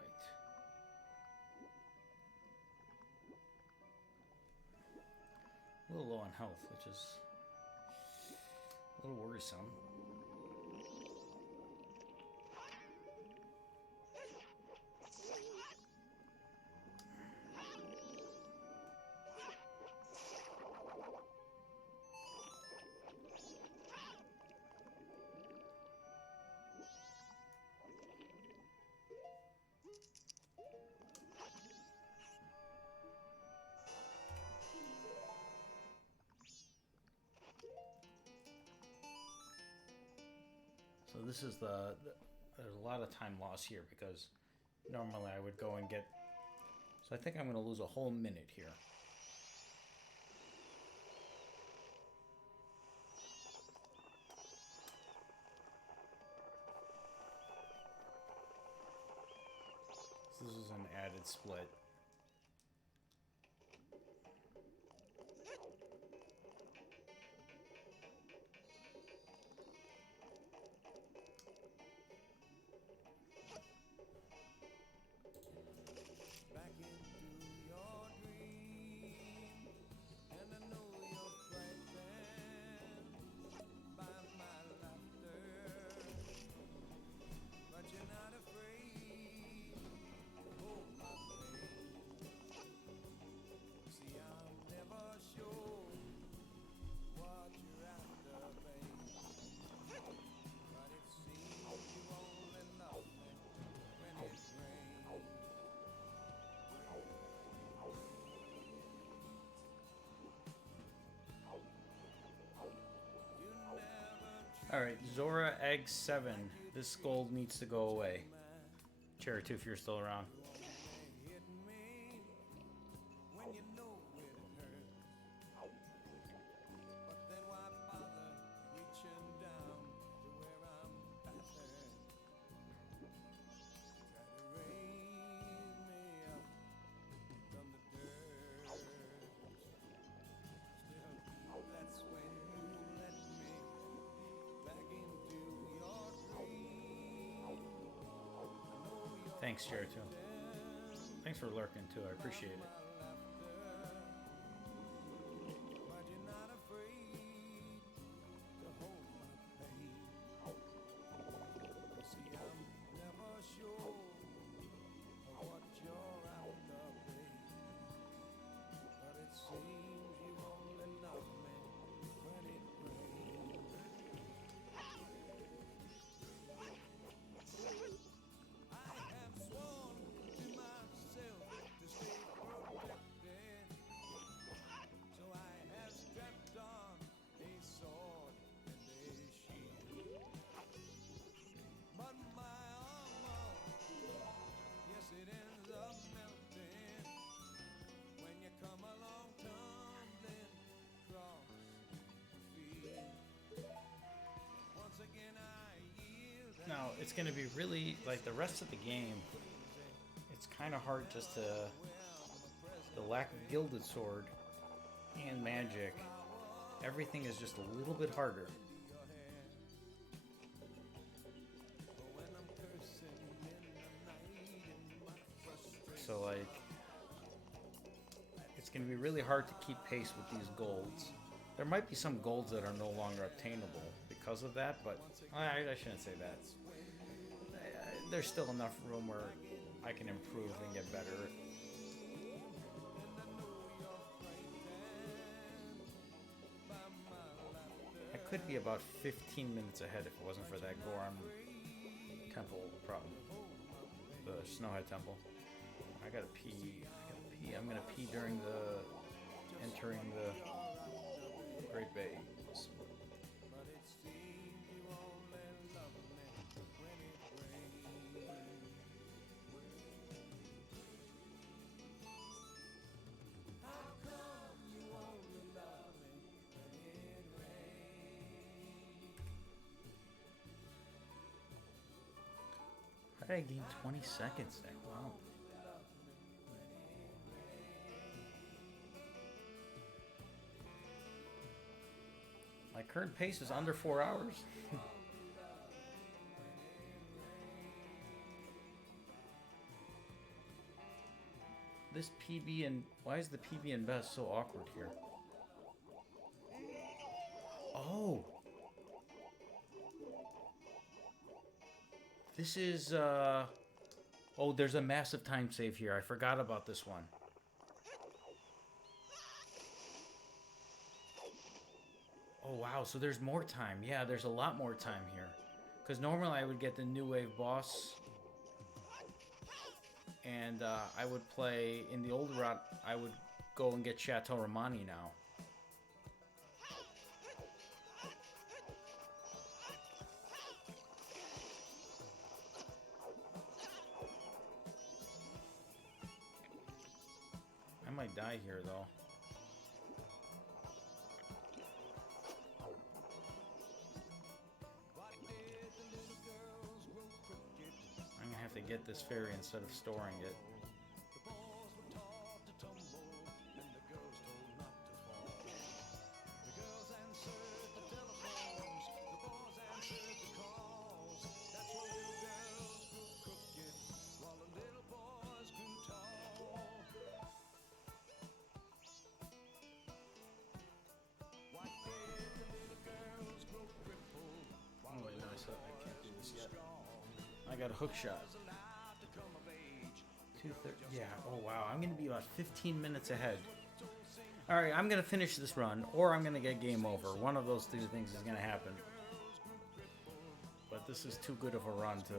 A little low on health, which is a little worrisome. So this is there's a lot of time lost here because normally I would go and get, so I think I'm going to lose a whole minute here. So this is an added split. Alright, Zora Egg 7. This gold needs to go away. Cherry 2 if you're still around. Thanks, Jared, too. Thanks for lurking, too. I appreciate it. Now, it's going to be really, like, the rest of the game, it's kind of hard just to, the lack of Gilded Sword and magic, everything is just a little bit harder. So, like, going to be really hard to keep pace with these golds. There might be some golds that are no longer obtainable because of that, but I shouldn't say that. There's still enough room where I can improve and get better. I could be about 15 minutes ahead if it wasn't for that Goron temple problem. The Snowhead temple. I gotta pee. I'm gonna pee during the entering the Great Bay. How did I gain 20 seconds there? Wow. My current pace is under 4 hours. This PB and... Why is the PB and best so awkward here? Oh! This is, Oh, there's a massive time save here. I forgot about this one. Oh, wow. So there's more time. Yeah, there's a lot more time here. Because normally I would get the New Wave boss. And I would play... In the old route, I would go and get Chateau Romani now. I might die here, though. I'm gonna have to get this fairy instead of storing it. I got a hook shot. 2:30. Yeah. Oh wow. I'm gonna be about 15 minutes ahead. All right. I'm gonna finish this run, or I'm gonna get game over. One of those two things is gonna happen. But this is too good of a run to.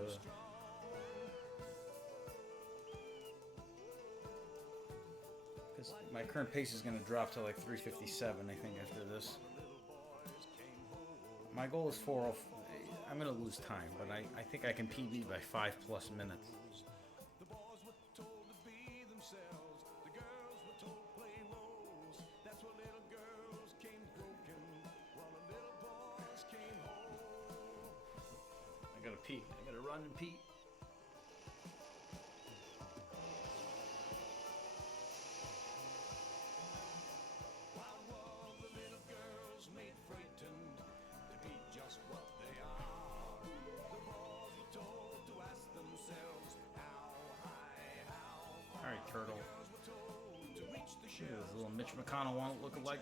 Because my current pace is gonna drop to like 3:57, I think, after this. My goal is 4:04. I'm going to lose time, but I think I can PB by 5+ minutes. I gotta pee. I gotta run and pee. Alright, turtle. This little Mitch McConnell won't look alike.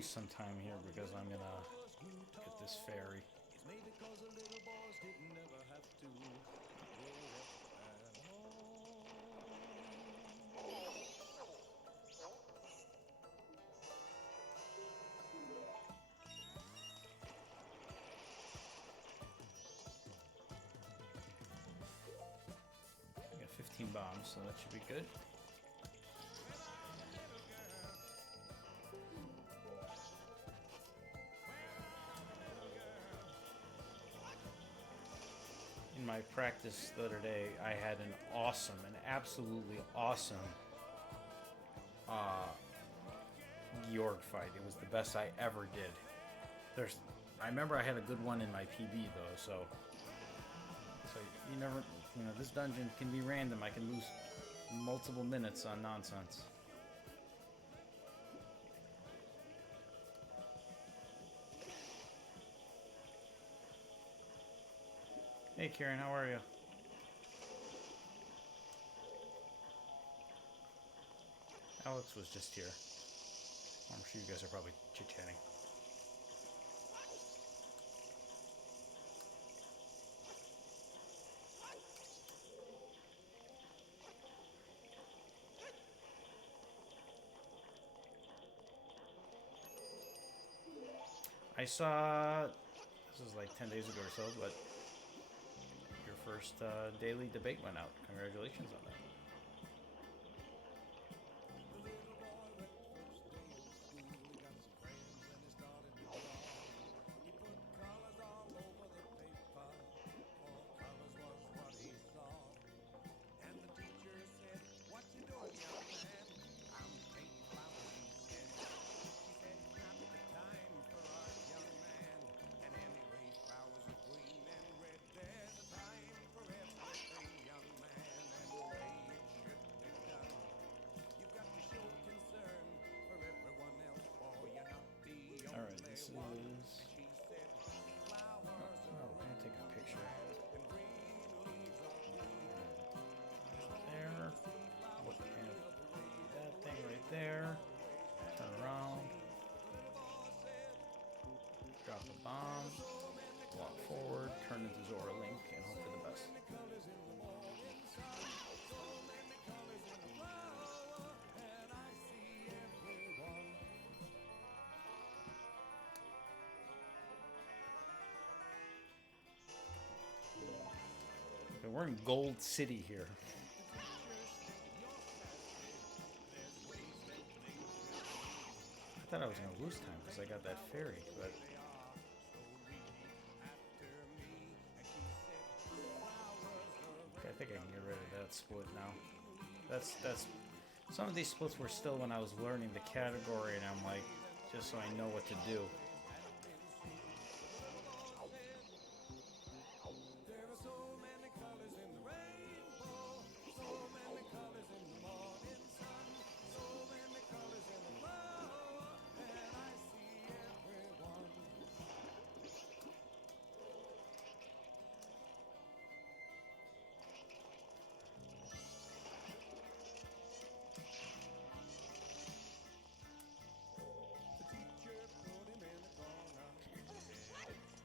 lose some time here because I'm gonna get this ferry. I got 15 bombs, so that should be good. In my practice the other day, I had an absolutely awesome Georg fight. It was the best I ever did. I remember I had a good one in my PB though, so you never, this dungeon can be random. I can lose multiple minutes on nonsense. Hey Kieran, how are you? Alex was just here. I'm sure you guys are probably chit-chatting. I saw, this was like 10 days ago or so, but your first daily debate went out. Congratulations on that. There, turn around, drop a bomb, walk forward, turn into Zora Link, and hope for the best. Okay, we're in Gold City here. I thought I was going to lose time because I got that ferry, but okay, I think I can get rid of that split now. That's some of these splits were still when I was learning the category, and I'm like, just so I know what to do.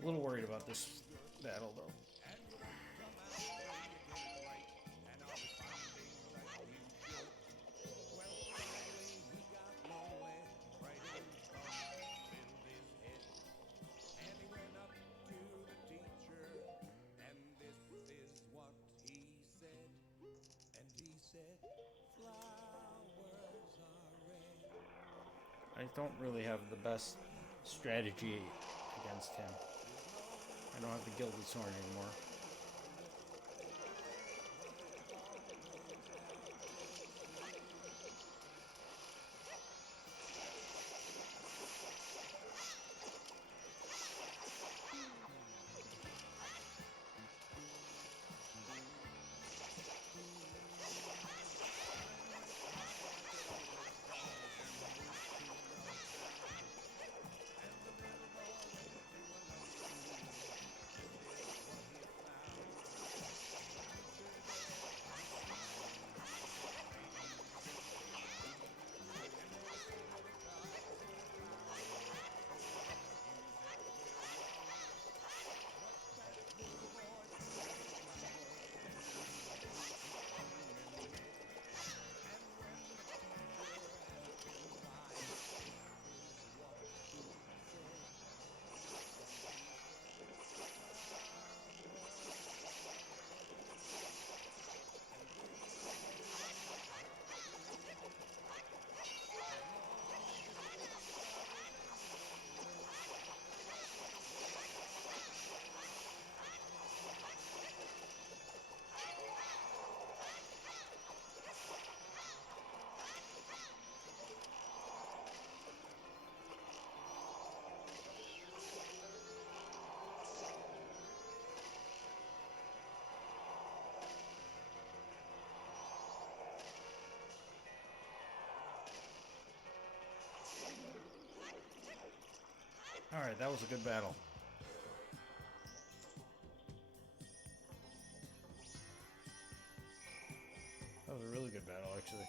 A little worried about this battle, though. I don't really have the best strategy against him. I don't have the Gilded Sword anymore. Alright, that was a good battle. That was a really good battle, actually.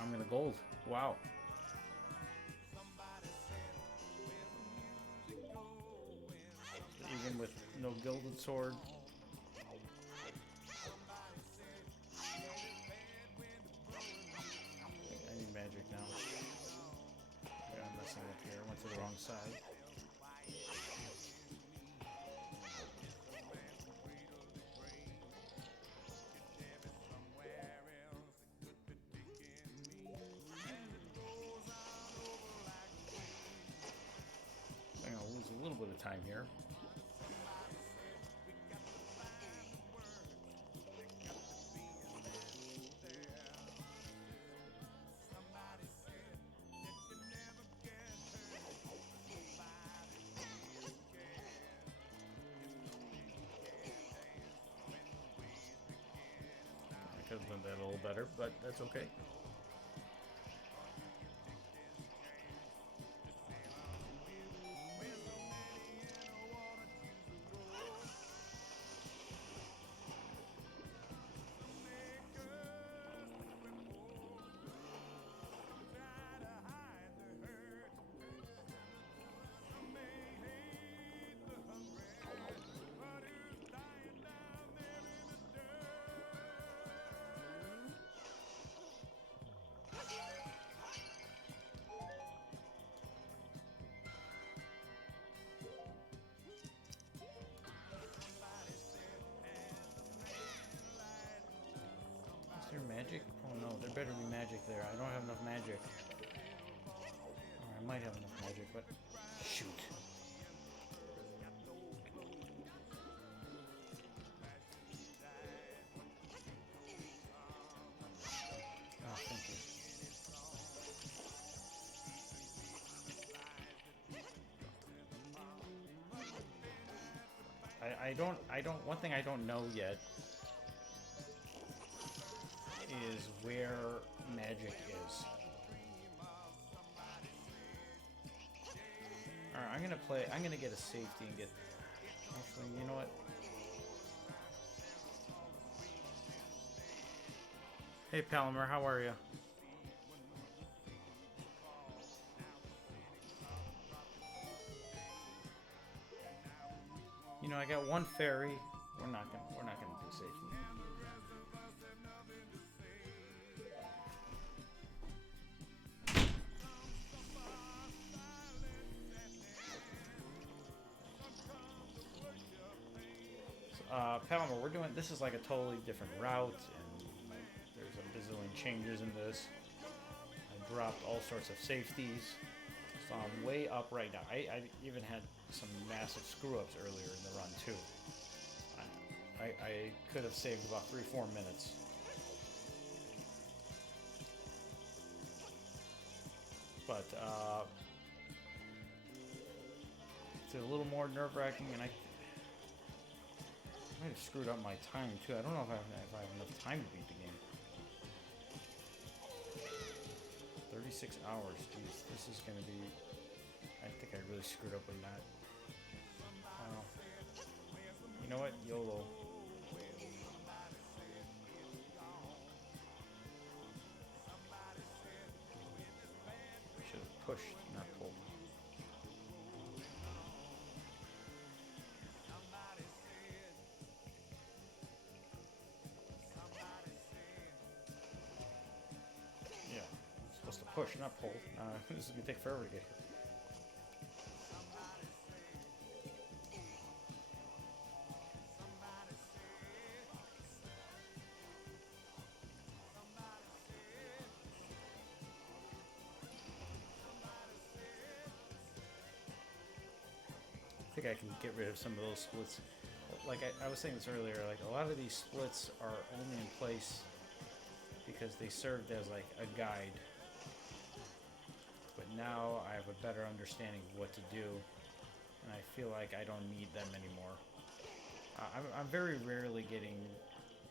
I'm gonna gold. Wow. Even with no gilded sword. I need magic now. Yeah, I'm messing up here. I went to the wrong side. I'm gonna lose a little bit of time here. I could have done that a little better, but that's okay. Is there magic? Oh no, there better be magic there. I don't have enough magic. Or I might have enough magic, but shoot. Oh, thank you. One thing I don't know yet is where magic is. Alright, I'm gonna get a safety and get, actually, you know what? Hey Palmer, how are you? You know, I got one fairy. We're not gonna do safety. Palmer, we're doing, this is like a totally different route, and there's a bazillion changes in this. I dropped all sorts of safeties, so I'm way up right now. I even had some massive screw-ups earlier in the run, too. I could have saved about 3-4 minutes. But, it's a little more nerve-wracking, and I might have screwed up my time too. I don't know if I have enough time to beat the game. 36 hours, jeez. This is gonna be... I think I really screwed up with that. You know what? YOLO. I should have pushed, not pulled. To push, not pull. This is gonna take forever to get here. I think I can get rid of some of those splits. Like I was saying this earlier, like a lot of these splits are only in place because they served as like a guide. But now I have a better understanding of what to do, and I feel like I don't need them anymore. I'm very rarely getting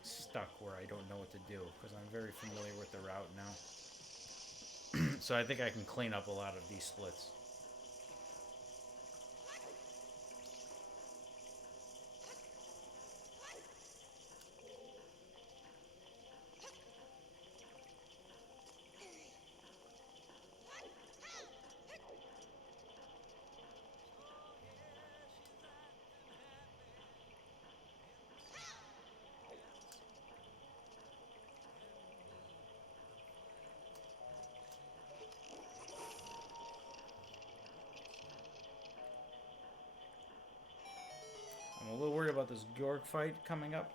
stuck where I don't know what to do, because I'm very familiar with the route now. So I think I can clean up a lot of these splits. I'm a little worried about this Gorg fight coming up.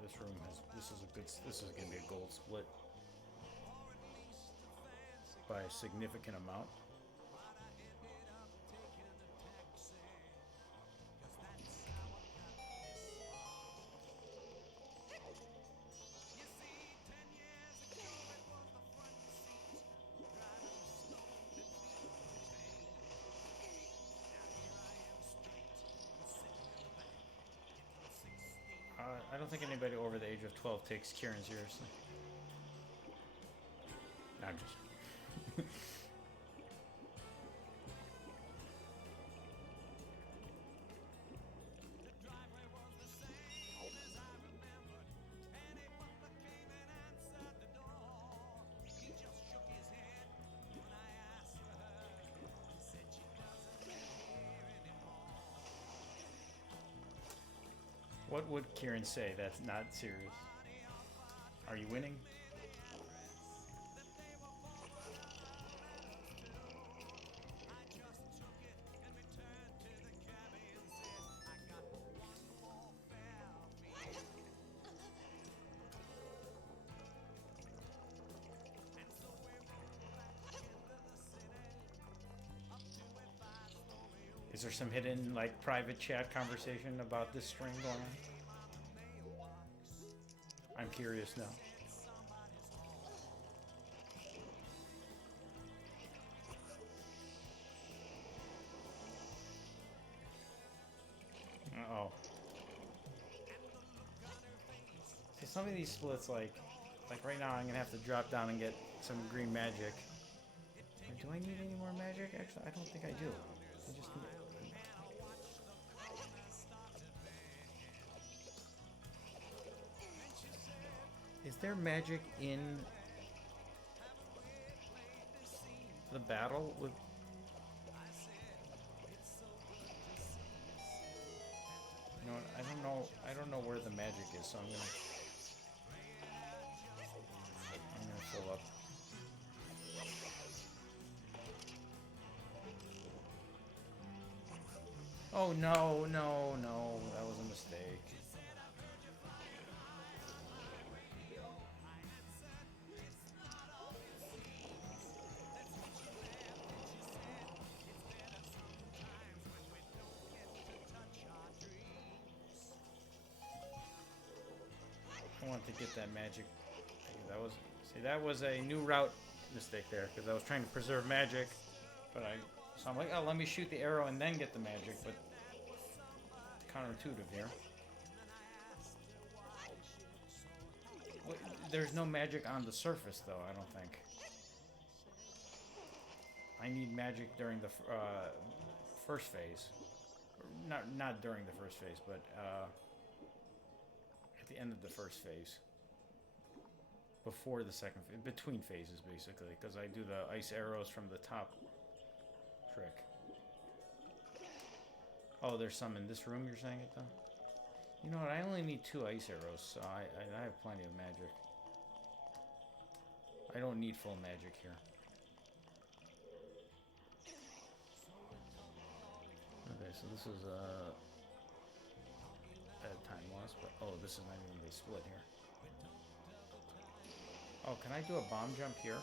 This room has. This is gonna be a gold split by a significant amount. I don't think anybody over the age of 12 takes Kieran seriously. No, I'm just. What would Kieran say that's not serious? Are you winning? Is there some hidden, like, private chat conversation about this string going on? I'm curious now. Uh-oh. See, some of these splits, like right now, I'm gonna have to drop down and get some green magic. Do I need any more magic? Actually, I don't think I do. I just need... Is there magic in the battle with... You know what? I don't know where the magic is, so I'm gonna fill up. Oh no, that was a mistake. I want to get that magic. That was a new route mistake there, because I was trying to preserve magic, so I'm like, oh, let me shoot the arrow and then get the magic, but counterintuitive here. Well, there's no magic on the surface, though, I don't think. I need magic during the first phase. Not during the first phase, but at the end of the first phase. Before the second phase. Between phases, basically, because I do the ice arrows from the top trick. Oh, there's some in this room, you're saying it, though? You know what, I only need 2 ice arrows, so I have plenty of magic. I don't need full magic here. Okay, so this is bad time loss, but oh, this is not even the split here. Oh, can I do a bomb jump here?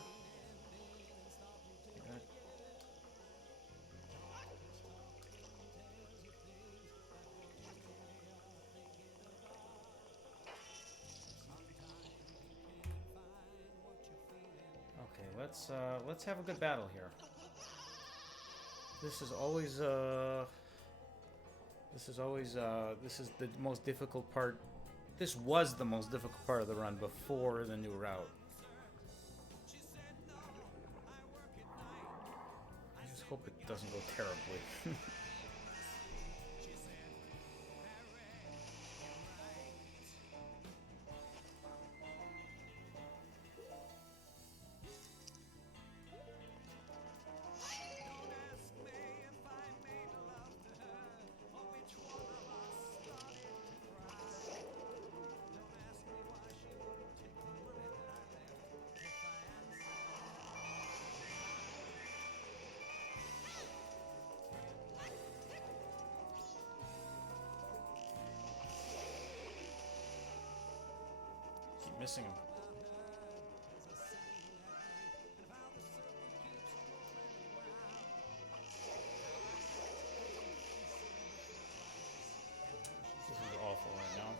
Okay, let's have a good battle here. This is always this is the most difficult part. This was the most difficult part of the run before the new route. I just hope it doesn't go terribly. Keep missing him. This is awful right now.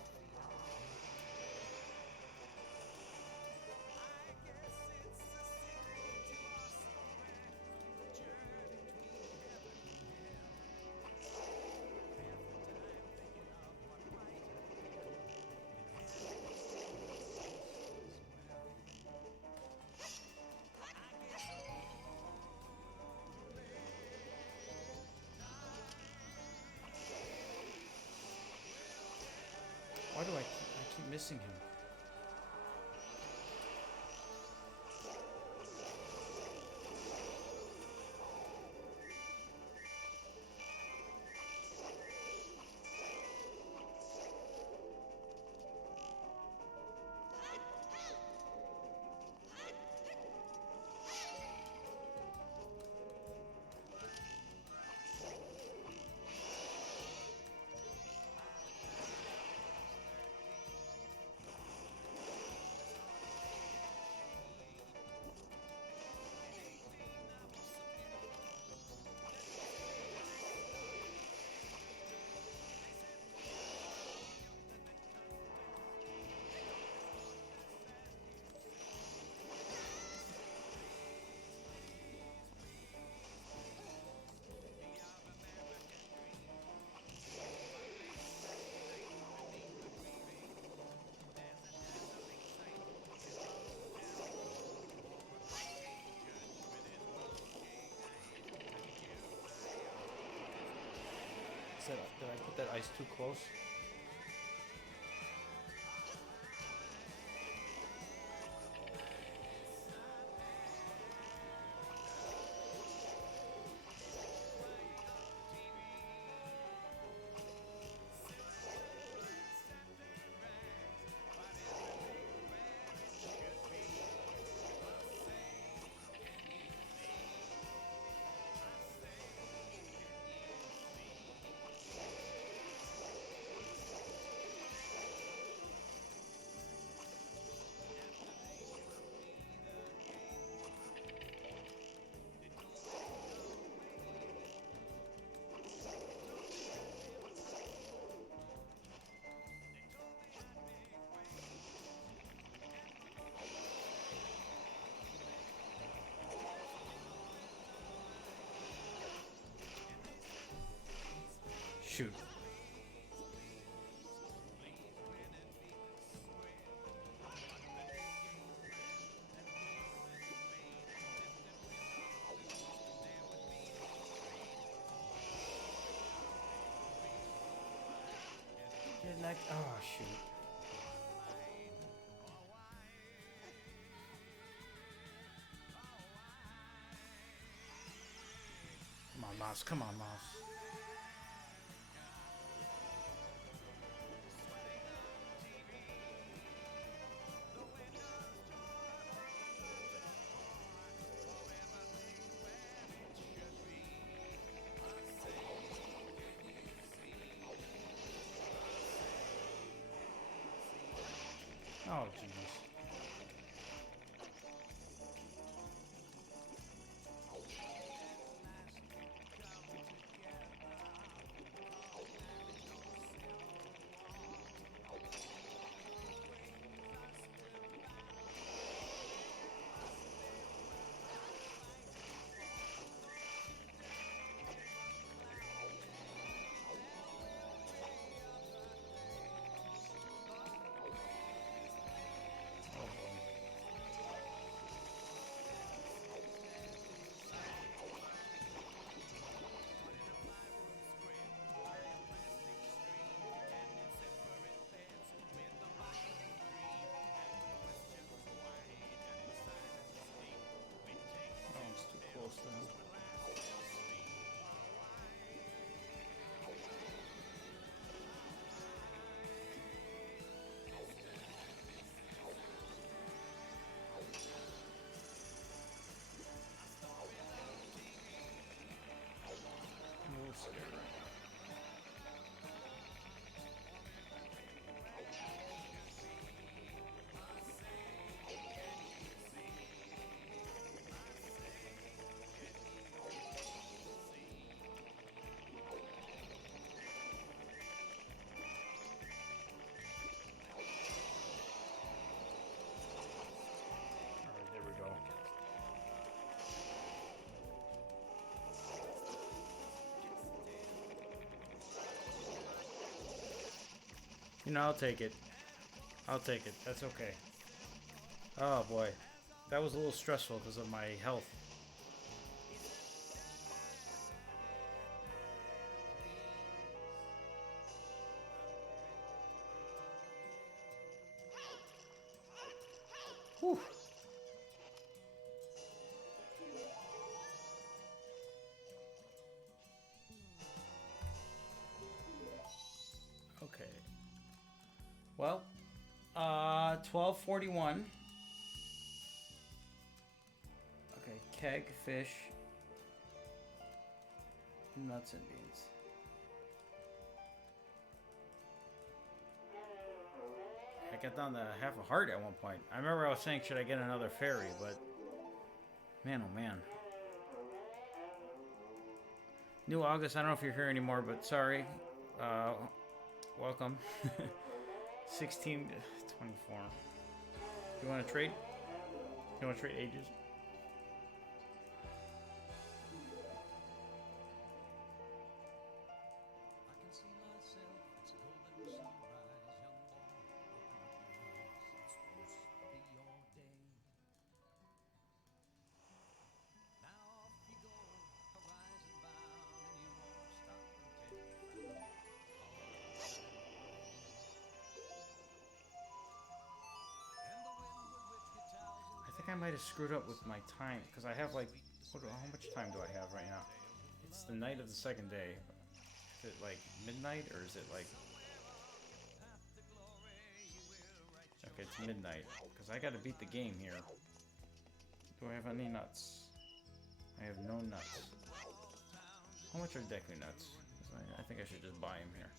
Why do I keep missing him? Did I put that ice too close? Shoot. Didn't I? Oh, shoot. Come on, mouse. Come on, mouse. Oh, jeez. You know, I'll take it. I'll take it. That's okay. Oh boy. That was a little stressful because of my health. Whew. Okay. Well, 1241. Okay, keg, fish, nuts and beans. I got down to half a heart at one point. I remember I was saying, should I get another fairy? But man, oh man. New August, I don't know if you're here anymore, but sorry. Welcome. 16 to 24. You want to trade? You want to trade ages? I think I might have screwed up with my time because I have like, how much time do I have right now? It's the night of the second day. Is it like midnight or is it like? Okay, it's midnight because I got to beat the game here. Do I have any nuts? I have no nuts. How much are Deku nuts? I think I should just buy them here.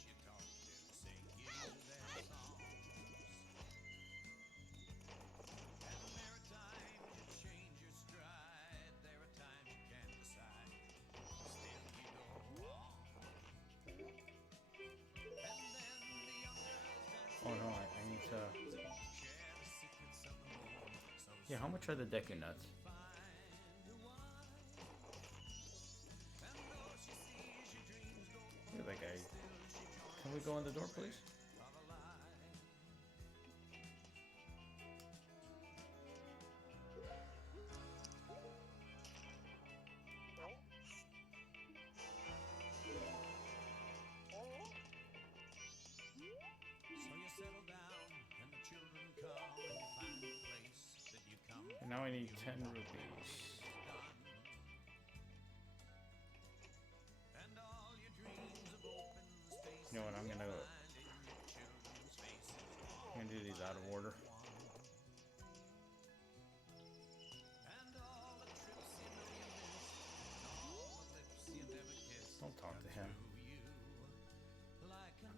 Oh no, I need to... Yeah, how much are the Deku nuts? Look at that guy. Can we go in the door, please? And now I need 10 rupees. You know what, I'm gonna do these out of order. Don't talk to him.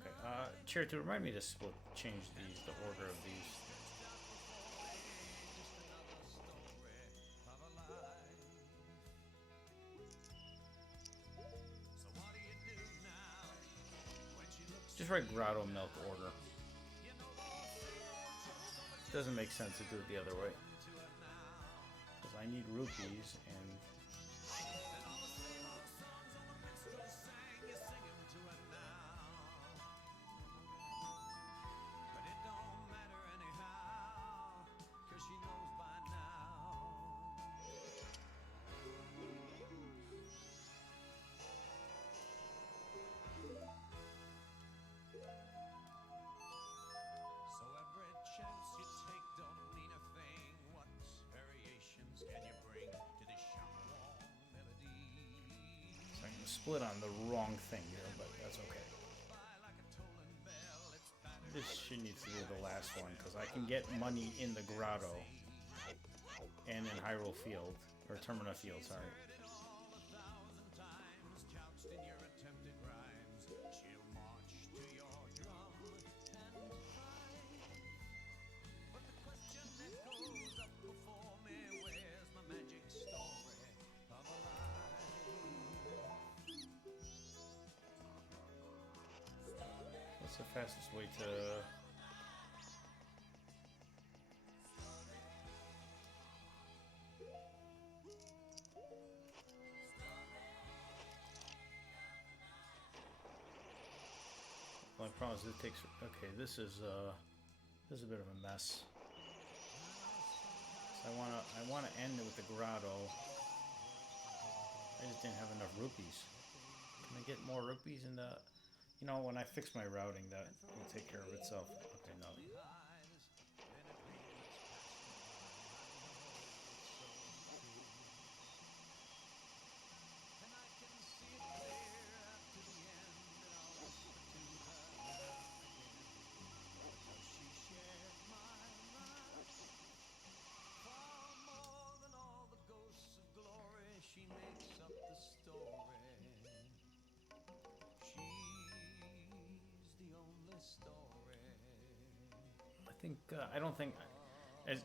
Okay, Chair, to remind me to change the order of these. Just write grotto milk order. Doesn't make sense to do it the other way. Because I need rupees and... split on the wrong thing here, but that's okay. This shit needs to be the last one, because I can get money in the grotto and in Hyrule Field, or Termina Field, sorry. What's the fastest way to... Only problem is it takes. Okay, this is a bit of a mess. So I wanna end it with the grotto. I just didn't have enough rupees. Can I get more rupees in the? You know, when I fix my routing, that will take care of itself. Okay, no. I don't think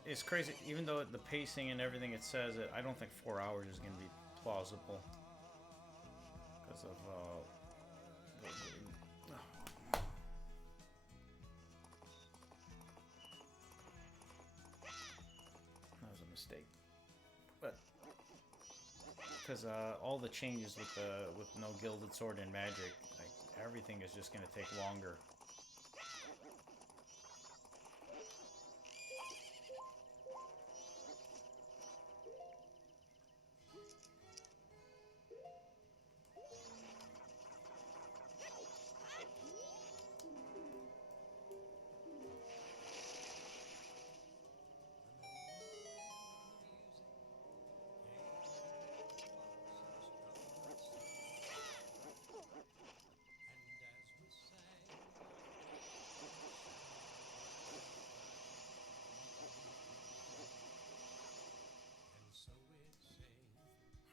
it's crazy. Even though the pacing and everything it says, I don't think 4 hours is going to be plausible because of that was a mistake. But because all the changes with no gilded sword and magic, like everything is just going to take longer.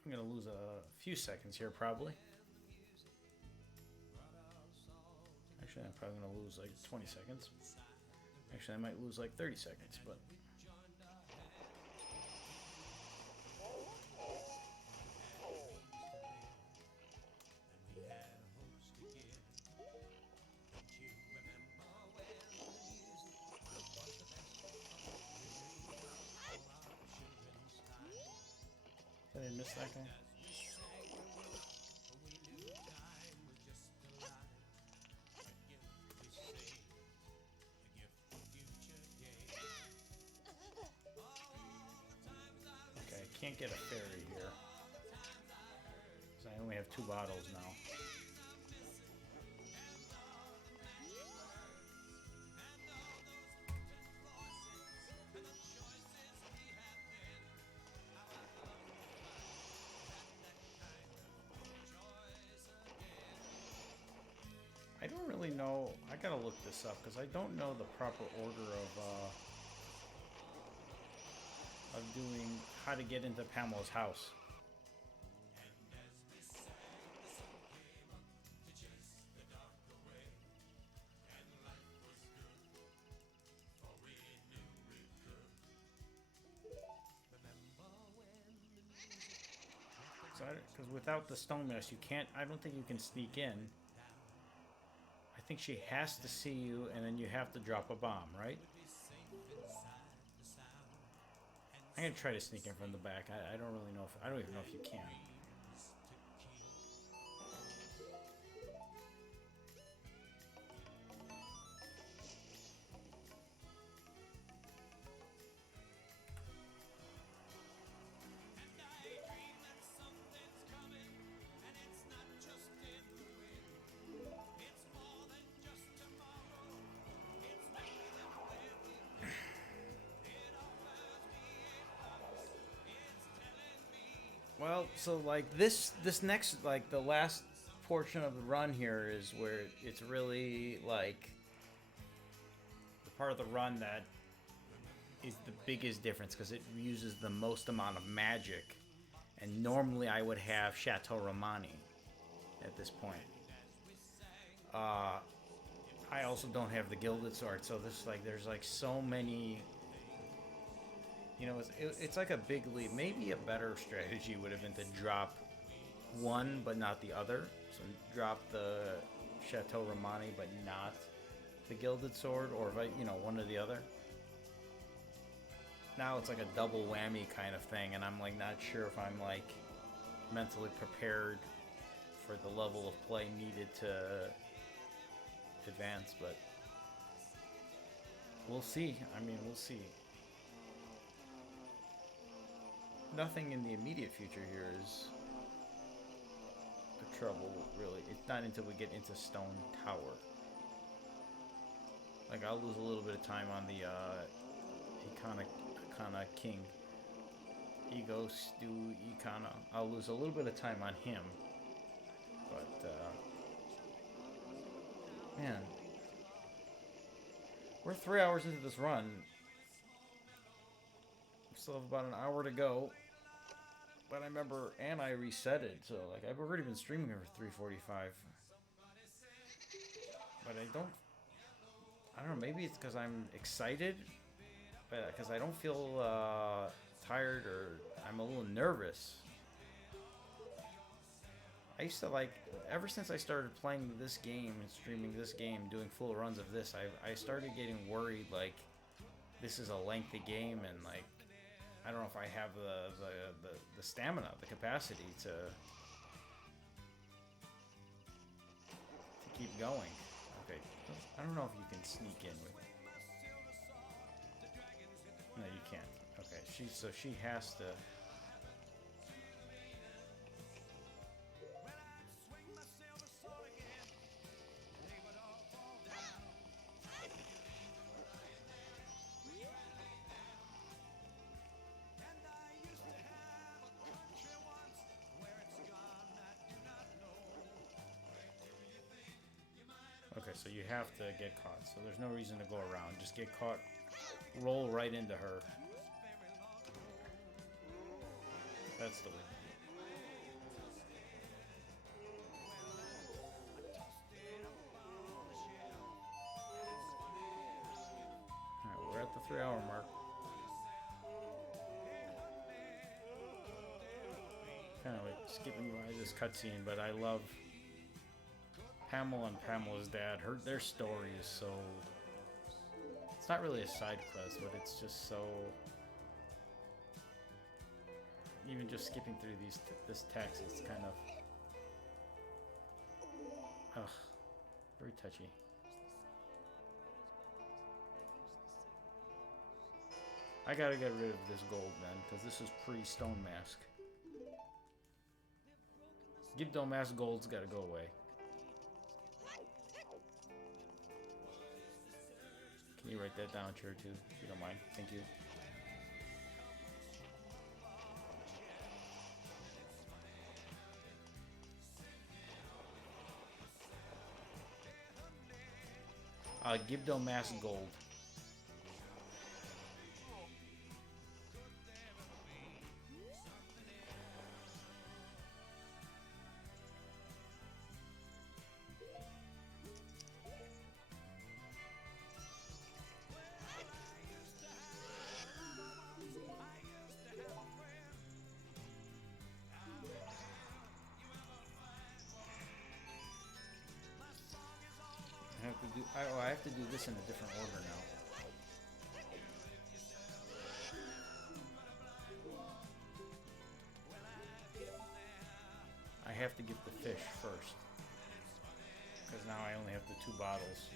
I'm going to lose a few seconds here, probably. Actually, I'm probably going to lose like 20 seconds. Actually, I might lose like 30 seconds, but... Did I miss that guy? Okay, I can't get a fairy here. Because I only have 2 bottles now. I don't really know. I gotta look this up because I don't know the proper order of doing how to get into Pamela's house. Because without the stone mesh, you can't. I don't think you can sneak in. I think she has to see you, and then you have to drop a bomb, right? I'm gonna try to sneak in from the back. I don't really know if I don't even know if you can. Well, so like this next, like the last portion of the run here is where it's really like the part of the run that is the biggest difference because it uses the most amount of magic, and normally I would have Chateau Romani at this point. I also don't have the Gilded Sword, so there's like so many. You know, it's like a big leap. Maybe a better strategy would have been to drop one but not the other. So drop the Chateau Romani but not the Gilded Sword, or one or the other. Now it's like a double whammy kind of thing, and I'm like not sure if I'm like mentally prepared for the level of play needed to advanced, but we'll see. I mean, we'll see. Nothing in the immediate future here is the trouble, really. It's not until we get into Stone Tower. Like, I'll lose a little bit of time on the Ikana King. Ego Stu Ikana. I'll lose a little bit of time on him. But, man. We're 3 hours into this run. We still have about an hour to go. But I remember, and I reset it, so, like, I've already been streaming over 3:45. But I don't know, maybe it's because I'm excited, but because I don't feel tired, or I'm a little nervous. I used to, like, ever since I started playing this game and streaming this game, doing full runs of this, I started getting worried, like, this is a lengthy game, and, like, I don't know if I have the stamina, the capacity to keep going. Okay, I don't know if you can sneak in with it. No, you can't. Okay, she has to. Okay, so you have to get caught, so there's no reason to go around. Just get caught, roll right into her. That's the way. Alright, we're at the 3-hour mark. Kind of like skipping by this cutscene, but I love Pamela and Pamela's dad. Their story is so. It's not really a side quest, but it's just so. Even just skipping through this text, it's kind of. Ugh, very touchy. I gotta get rid of this gold, man, because this is pre-Stone Mask. Gibdo Mask gold's gotta go away. Can you write that down, Chair 2, if you don't mind? Thank you. Gibdo Mask Gold. I have to do this in a different order now. I have to get the fish first, because now I only have the 2 bottles.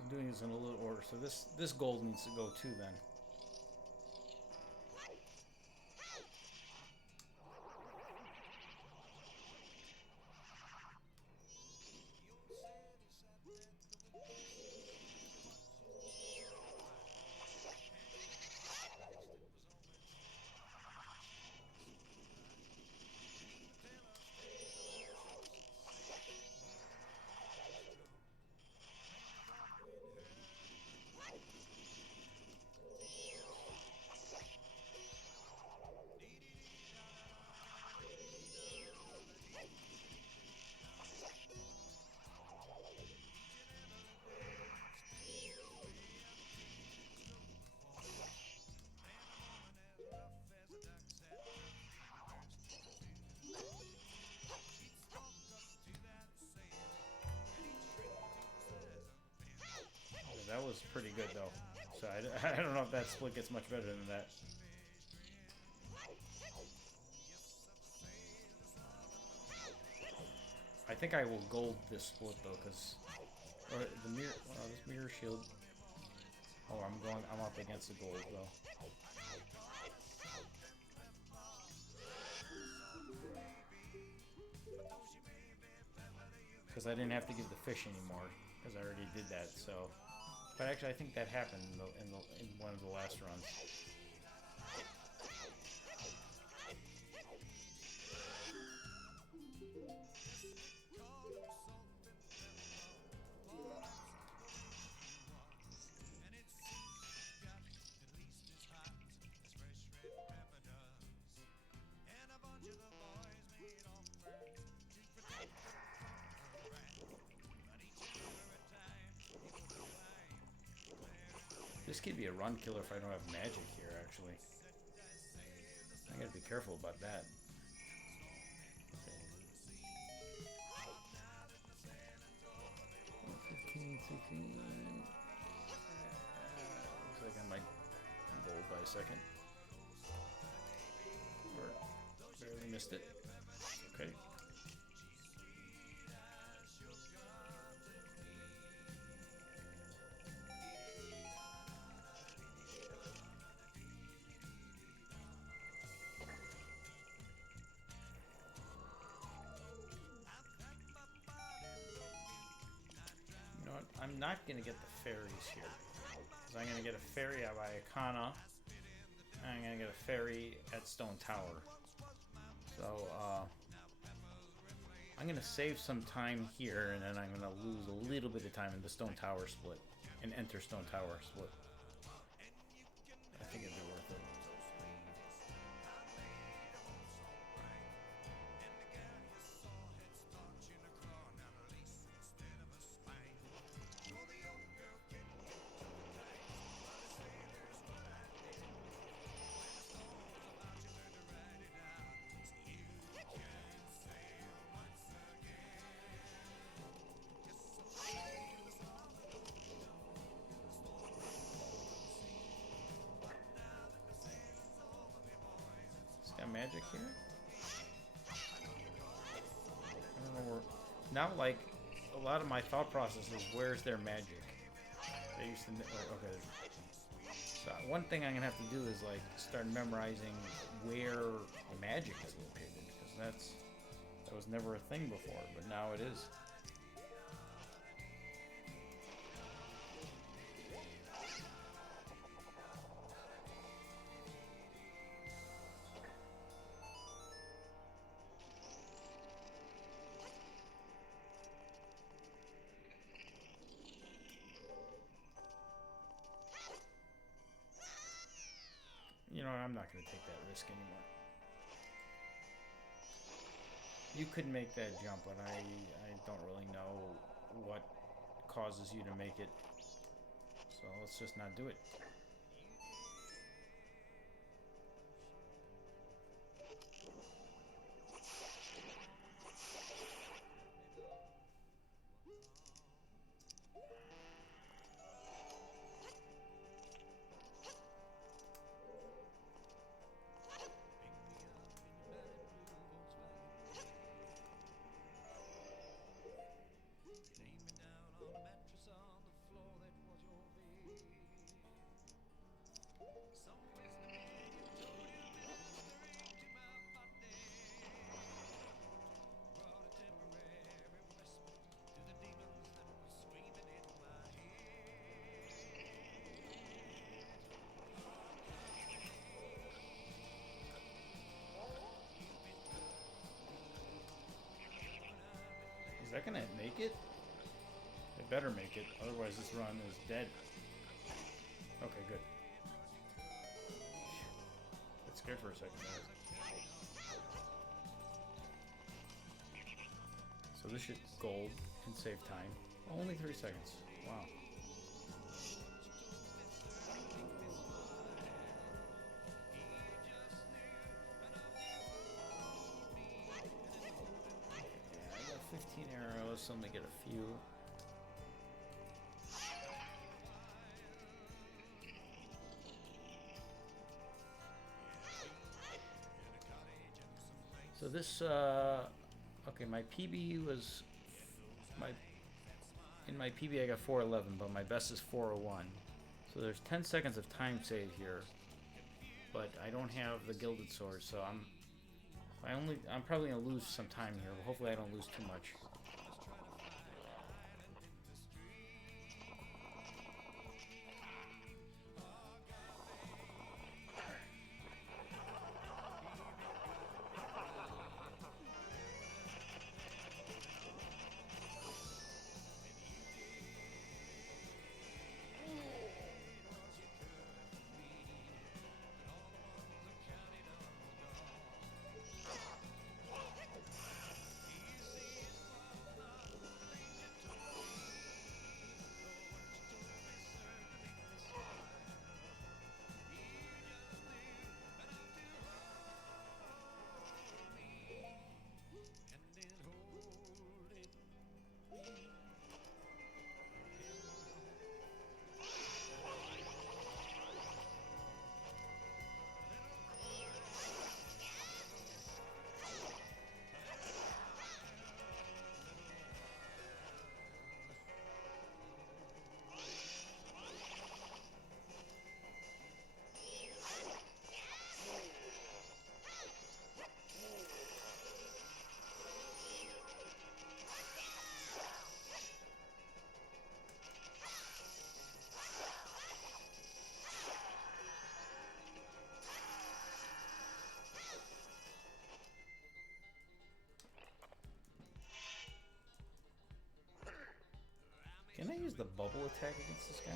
I'm doing this in a little order, so this gold needs to go too then. was pretty good though. So I don't know if that split gets much better than that. I think I will gold this split though, because the mirror. This mirror shield. Oh, I'm up against the gold though. Because I didn't have to give the fish anymore, because I already did that. So, but actually, I think that happened in one of the last runs. This could be a run killer if I don't have magic here, actually. I gotta be careful about that. Okay. 15, 16. Looks like I might gold by a second. Or barely missed it. Okay. I'm not going to get the fairies here. Because I'm going to get a fairy out by Ikana. And I'm going to get a fairy at Stone Tower. So, I'm going to save some time here, and then I'm going to lose a little bit of time in the Stone Tower split. And enter Stone Tower split. I think it'd be worth it. Got magic here? I don't know where... Now, like, a lot of my thought process is where's their magic? They used to... Okay. So one thing I'm going to have to do is, like, start memorizing where magic is located. Because that was never a thing before, but now it is. You know what, I'm not going to take that risk anymore. You could make that jump, but I don't really know what causes you to make it. So let's just not do it. Is that gonna make it? It better make it, otherwise this run is dead. Okay, good. Got scared for a second there. So this should gold and save time. Only 3 seconds. Wow. I got 15 arrows, so I'm gonna get a few. So this, okay, my PB was, my in my PB I got 411, but my best is 401. So there's 10 seconds of time saved here, but I don't have the Gilded Sword, so I'm probably gonna lose some time here, but hopefully I don't lose too much. Can I use the bubble attack against this guy?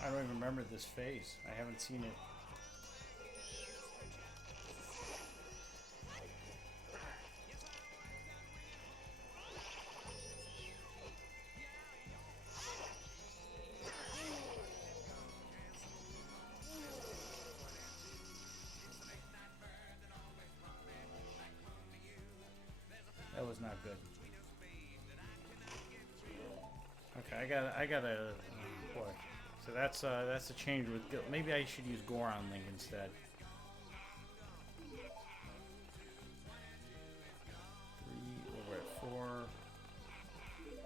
I don't even remember this phase. I haven't seen it. That was not good. Okay, I gotta. Boy. So that's a change with. Maybe I should use Goron Link instead. 3 over at 4.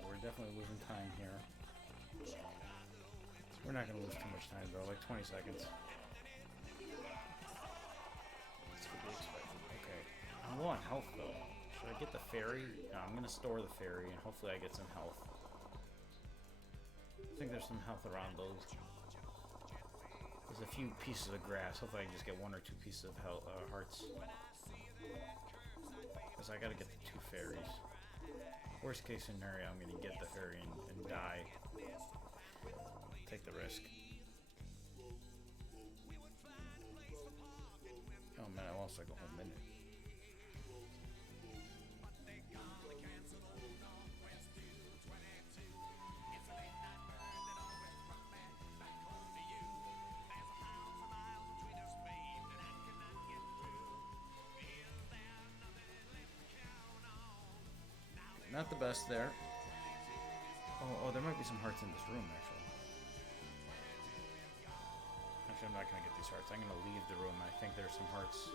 We're definitely losing time here. We're not gonna lose too much time though, like 20 seconds. That's what we expected. Okay, I'm low on health though. Should I get the fairy? No, I'm gonna store the fairy and hopefully I get some health. I think there's some health around those. There's a few pieces of grass. Hopefully I can just get 1 or 2 pieces of hearts. Because I gotta get the 2 fairies. Worst case scenario, I'm gonna get the fairy and die. Take the risk. Oh man, I lost like a whole minute. Not the best there. Oh, there might be some hearts in this room, actually. Actually, I'm not going to get these hearts. I'm going to leave the room. I think there's some hearts.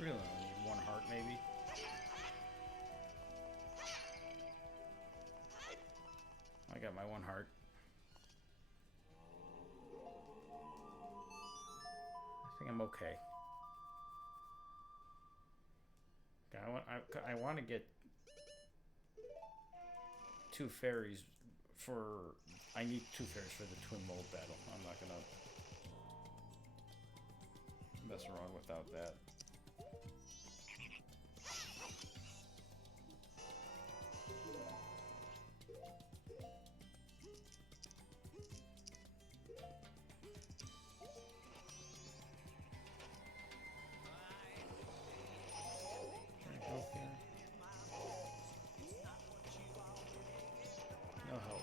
Really? I need 1 heart, maybe? got my 1 heart. I think I'm okay. I want to get 2 fairies for... I need 2 fairies for the twin mold battle. I'm not gonna mess around without that. No help.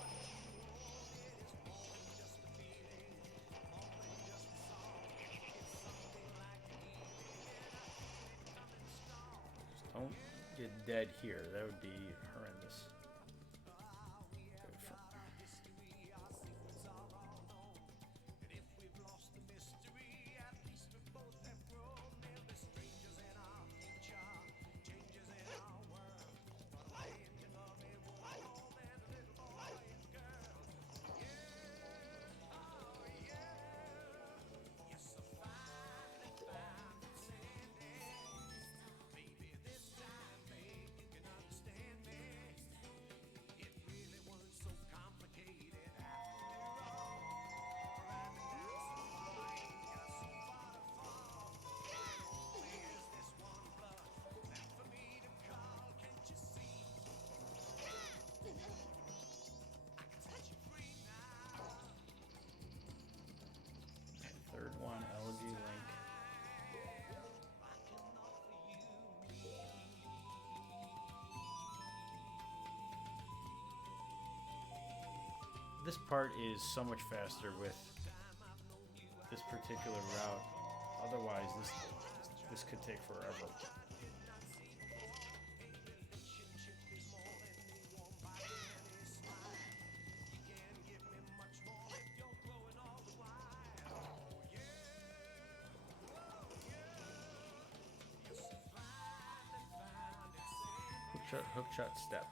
Just don't get dead here. That would be horrendous. Third one, LG Link. This part is so much faster with this particular route. Otherwise, this could take forever. Hook shot step.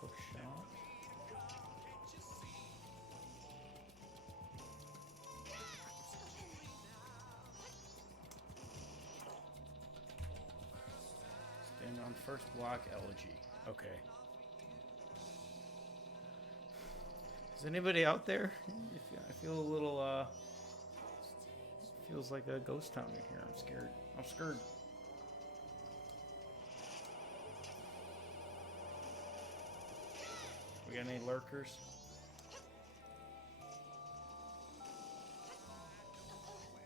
Hook shot. Stand on first block, elegy. Okay. Is anybody out there? I feel a little, feels like a ghost town in here. I'm scared. I'm scared. We got any lurkers?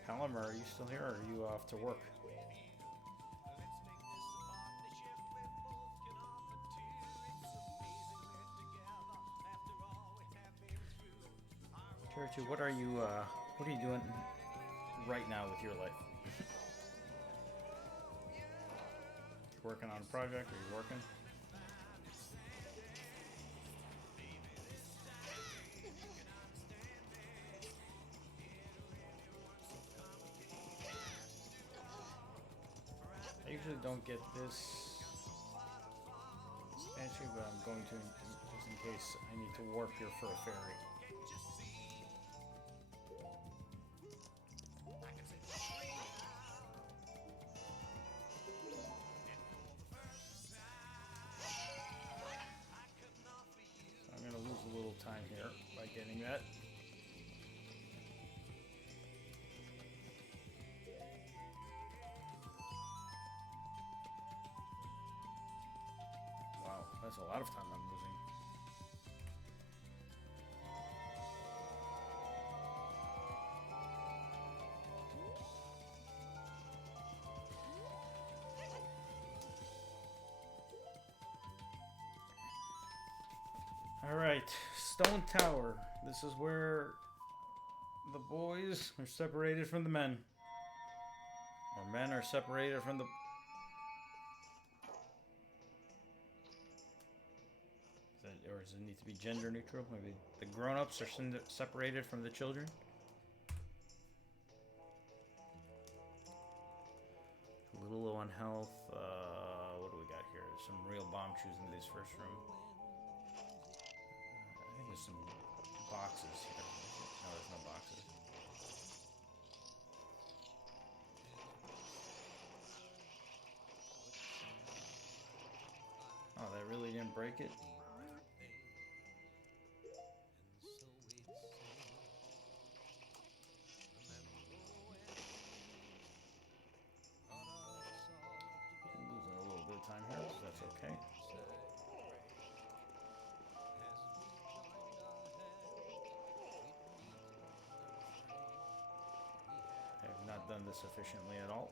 Palmer, are you still here or are you off to work? Charity, what are you doing right now with your life? You working on a project? Are you working? I usually don't get this expansion, but I'm going to just in case I need to warp here for a fairy. Time here by getting that. Wow, that's a lot of time I'm losing. All right, Stone Tower. This is where the boys are separated from the men. Or men are separated from the... Or does it need to be gender neutral? Maybe the grown-ups are separated from the children? A little low on health. What do we got here? There's some real bomb shoes in this first room. I think there's some boxes here. No, there's no boxes. Oh, that really didn't break it? Losing a little bit of time here, so that's okay. I have not done this efficiently at all.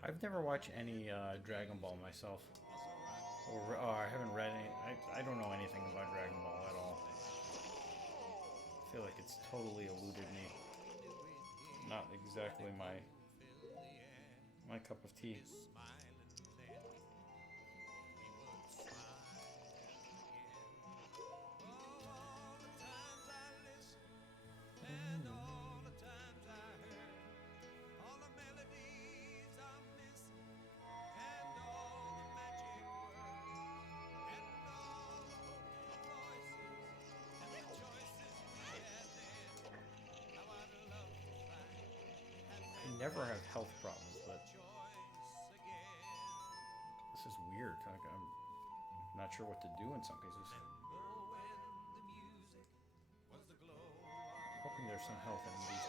I've never watched any Dragon Ball myself. Or I haven't read any. I don't know anything about Dragon Ball at all. I feel like it's totally eluded me. Not exactly my cup of tea. I never have health problems, but this is weird. Like, I'm not sure what to do in some cases. Hoping there's some health in these.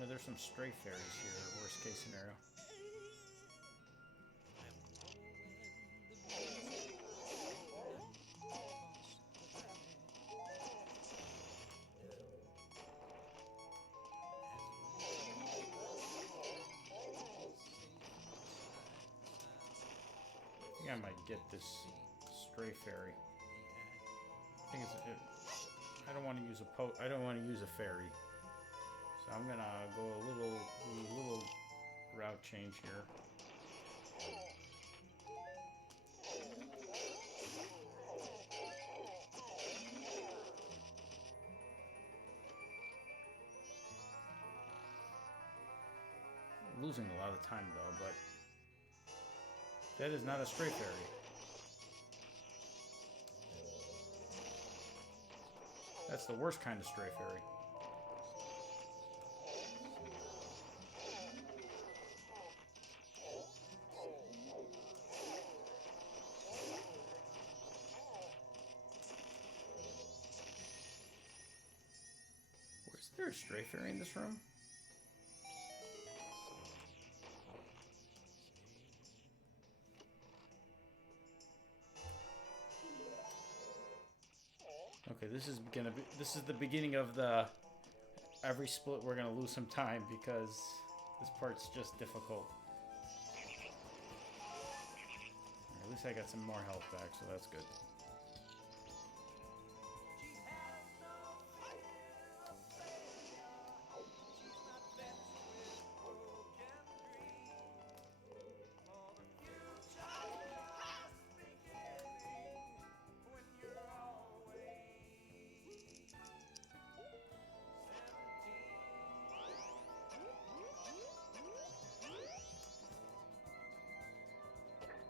No, there's some stray fairies here, worst case scenario. I think I might get this stray fairy. I think I don't want to use I don't want to use a fairy. So I'm gonna go a little route change here. I'm losing a lot of time though, but that is not a stray fairy. That's the worst kind of stray fairy. Is there a stray fairy in this room? Okay, this is the beginning of the every split we're gonna lose some time because this part's just difficult. At least I got some more health back, so that's good.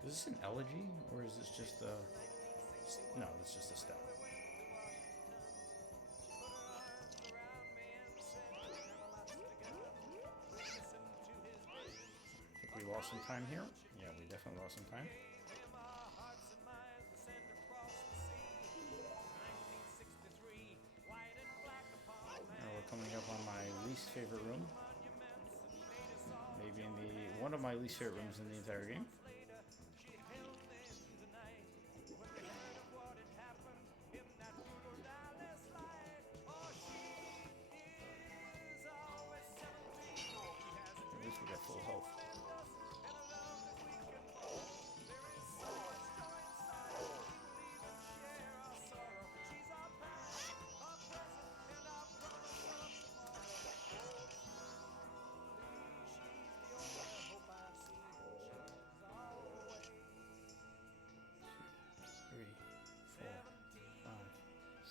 Is this an elegy, or is this just a... No, it's just a step. I think we lost some time here. Yeah, we definitely lost some time. Now we're coming up on my least favorite room. one of my least favorite rooms in the entire game. At least we got full health.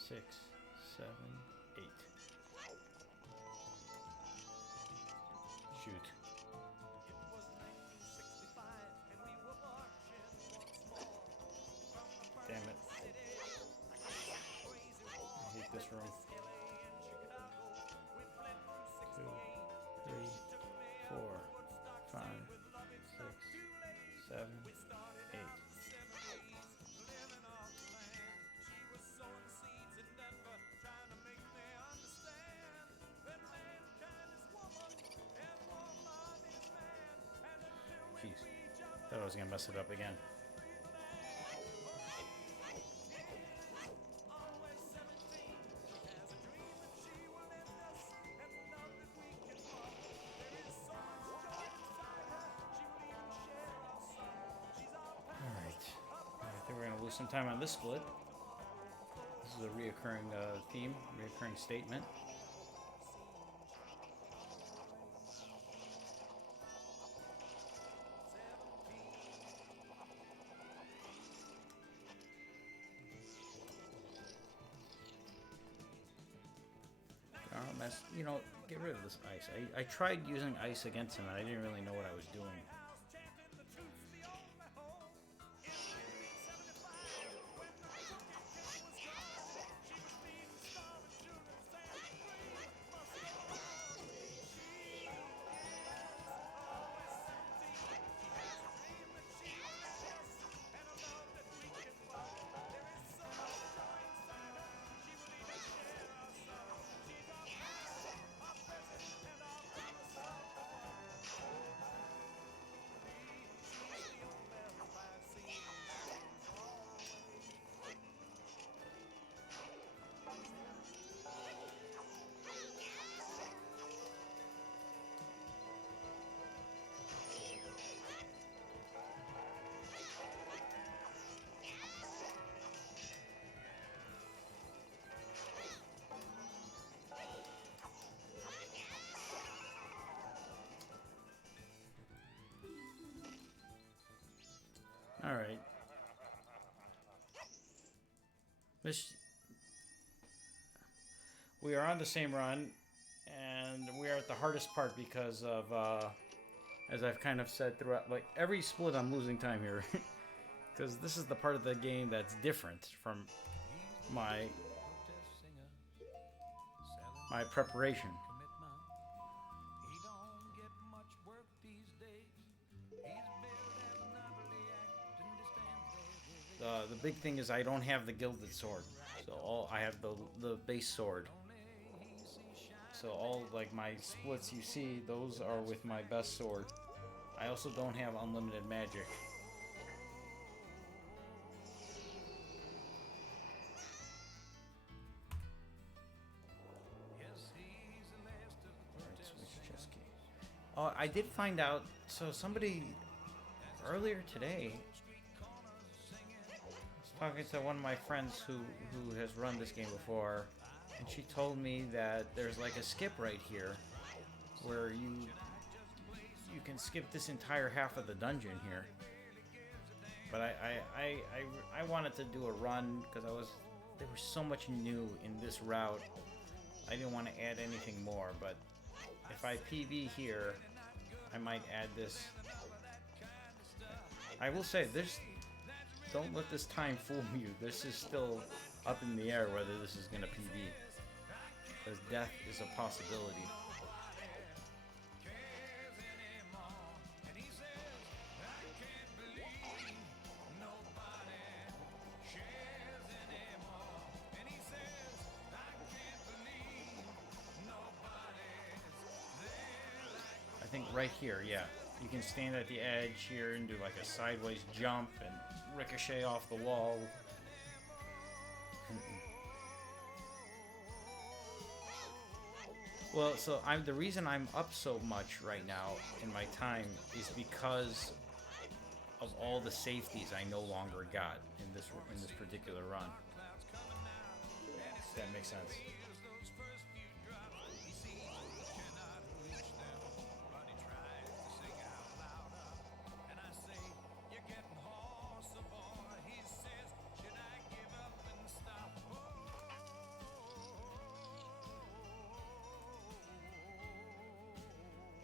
Six, 7, 8. Shoot. Damn it. I hate this room. 2, 3, 4, 5, 6, 7, 8. Jeez. Thought I was gonna mess it up again. Alright. I think we're gonna lose some time on this split. This is a reoccurring theme, reoccurring statement. You know, get rid of this ice. I tried using ice against him and I didn't really know what I was doing. All right. We are on the same run, and we are at the hardest part because of, as I've kind of said throughout, like every split I'm losing time here, because this is the part of the game that's different from my preparation. The big thing is I don't have the gilded sword, so I have the base sword. So all like my splits you see, those are with my best sword. I also don't have unlimited magic. Alright, switch chest key. Oh, I did find out. So somebody earlier today. Talking to one of my friends who has run this game before, and she told me that there's like a skip right here where you can skip this entire half of the dungeon here. But I wanted to do a run because there was so much new in this route. I didn't want to add anything more, but if I PV here, I might add this. I will say this. Don't let this time fool you. This is still up in the air whether this is going to PB. Because death is a possibility. I think right here, yeah. You can stand at the edge here and do like a sideways jump and ricochet off the wall. Well, so the reason I'm up so much right now in my time is because of all the safeties I no longer got in this particular run. If that makes sense.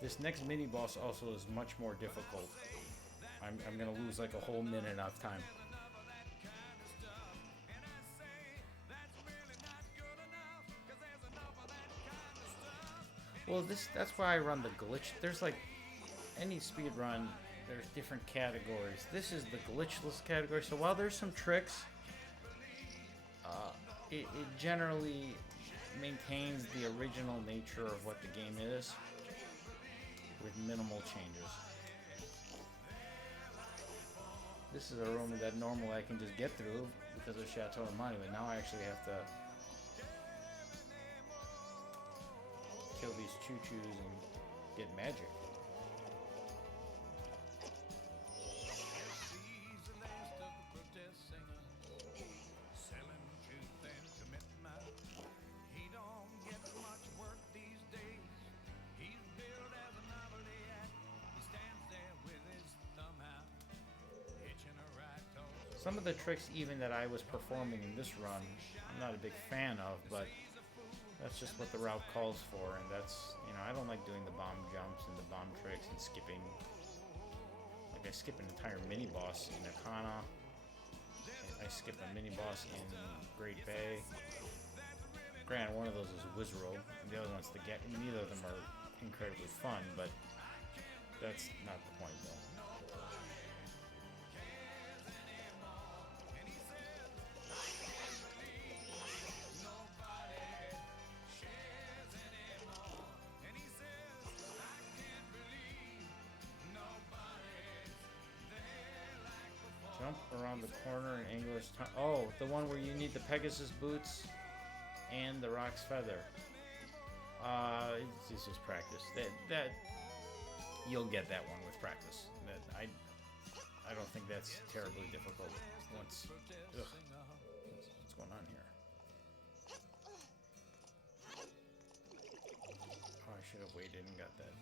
This next mini boss also is much more difficult. I'm gonna lose like a whole minute of time. Well, that's why I run the glitch. There's like any speed run, there's different categories. This is the glitchless category. So while there's some tricks, it generally maintains the original nature of what the game is, with minimal changes. This is a room that normally I can just get through because of Chateau of Money, but now I actually have to kill these choo-choos and get magic. Some of the tricks even that I was performing in this run, I'm not a big fan of, but that's just what the route calls for, and that's, you know, I don't like doing the bomb jumps and the bomb tricks and skipping. Like I skip an entire mini-boss in Akana, I skip a mini-boss in Great Bay. Granted, one of those is Wizrobe, and the other one's the Get. Neither of them are incredibly fun, but that's not the point though. Jump around the corner and angular's time. Oh, the one where you need the Pegasus boots and the Rock's Feather. It's just practice. That you'll get that one with practice. I don't think that's terribly difficult. What's going on here? Oh, I should have waited and got that.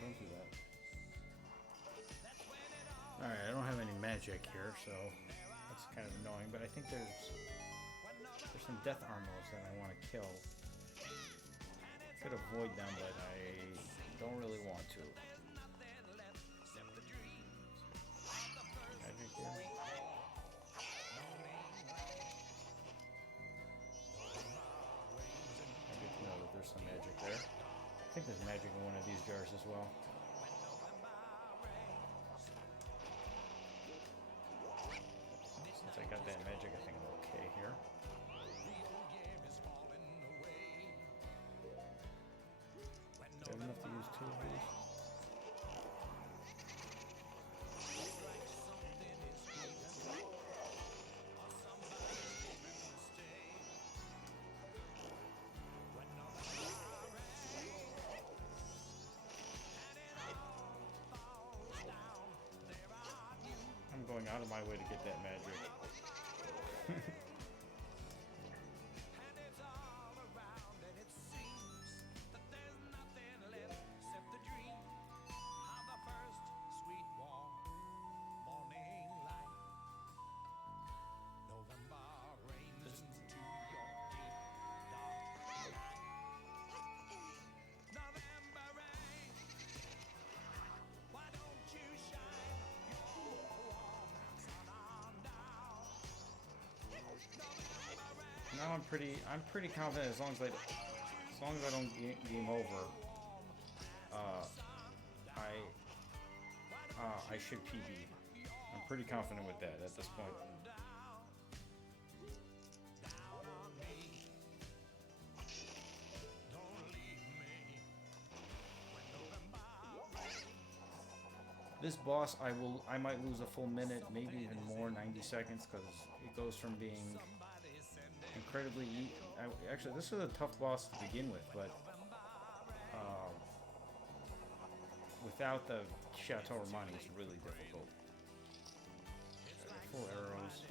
Don't do that. Alright, I don't have any magic here, so that's kind of annoying, but I think there's some death armors that I want to kill. Could avoid them, but I don't really want to. Magic here. I get to know that there's some magic there. I think there's magic in one of these jars as well. Since I got that magic, I think I'm okay here. Do I have enough to use two of these? Going out of my way to get that magic. now I'm pretty confident as long as I don't game over, I I should PB. I'm pretty confident with that at this point. This boss, I might lose a full minute, maybe even more, 90 seconds, because it goes from being incredibly actually, this is a tough boss to begin with, but without the Chateau Romani, it's really difficult. Full arrows.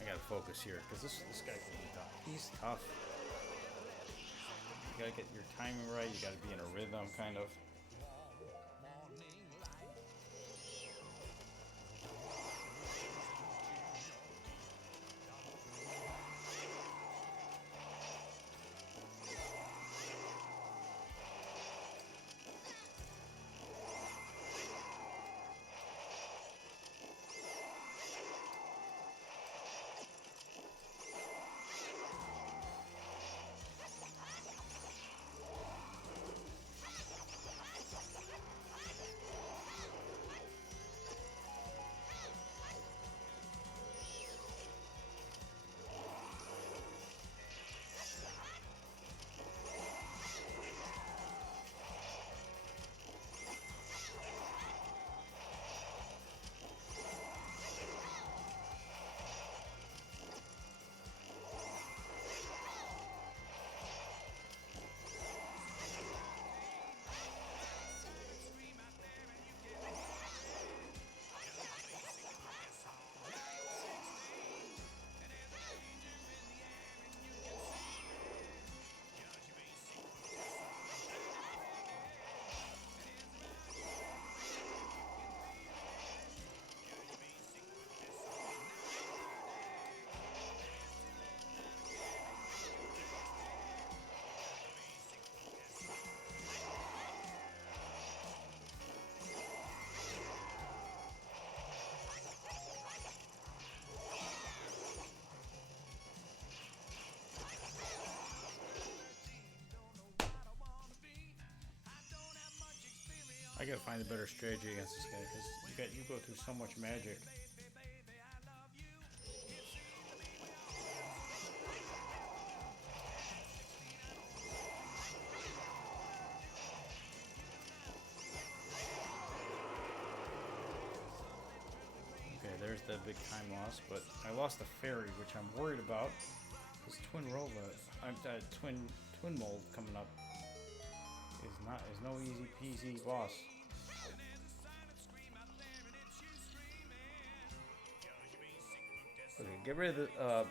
I gotta focus here, because this guy's really tough. He's tough. You gotta get your timing right, you gotta be in a rhythm, kind of. I gotta find a better strategy against this guy, because you go through so much magic. Okay, there's the big time loss, but I lost the fairy, which I'm worried about. This twin mold coming up is no easy peasy boss. Okay, get rid of the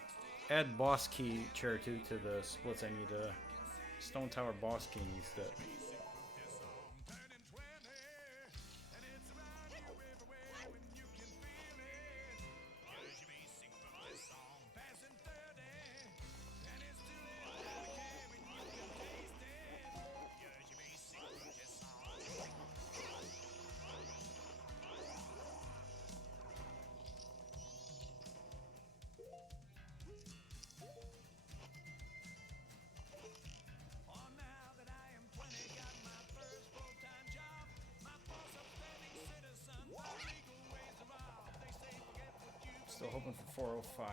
add boss key chair 2 to the splits. I need a Stone Tower boss key needs to. Still hoping for 405.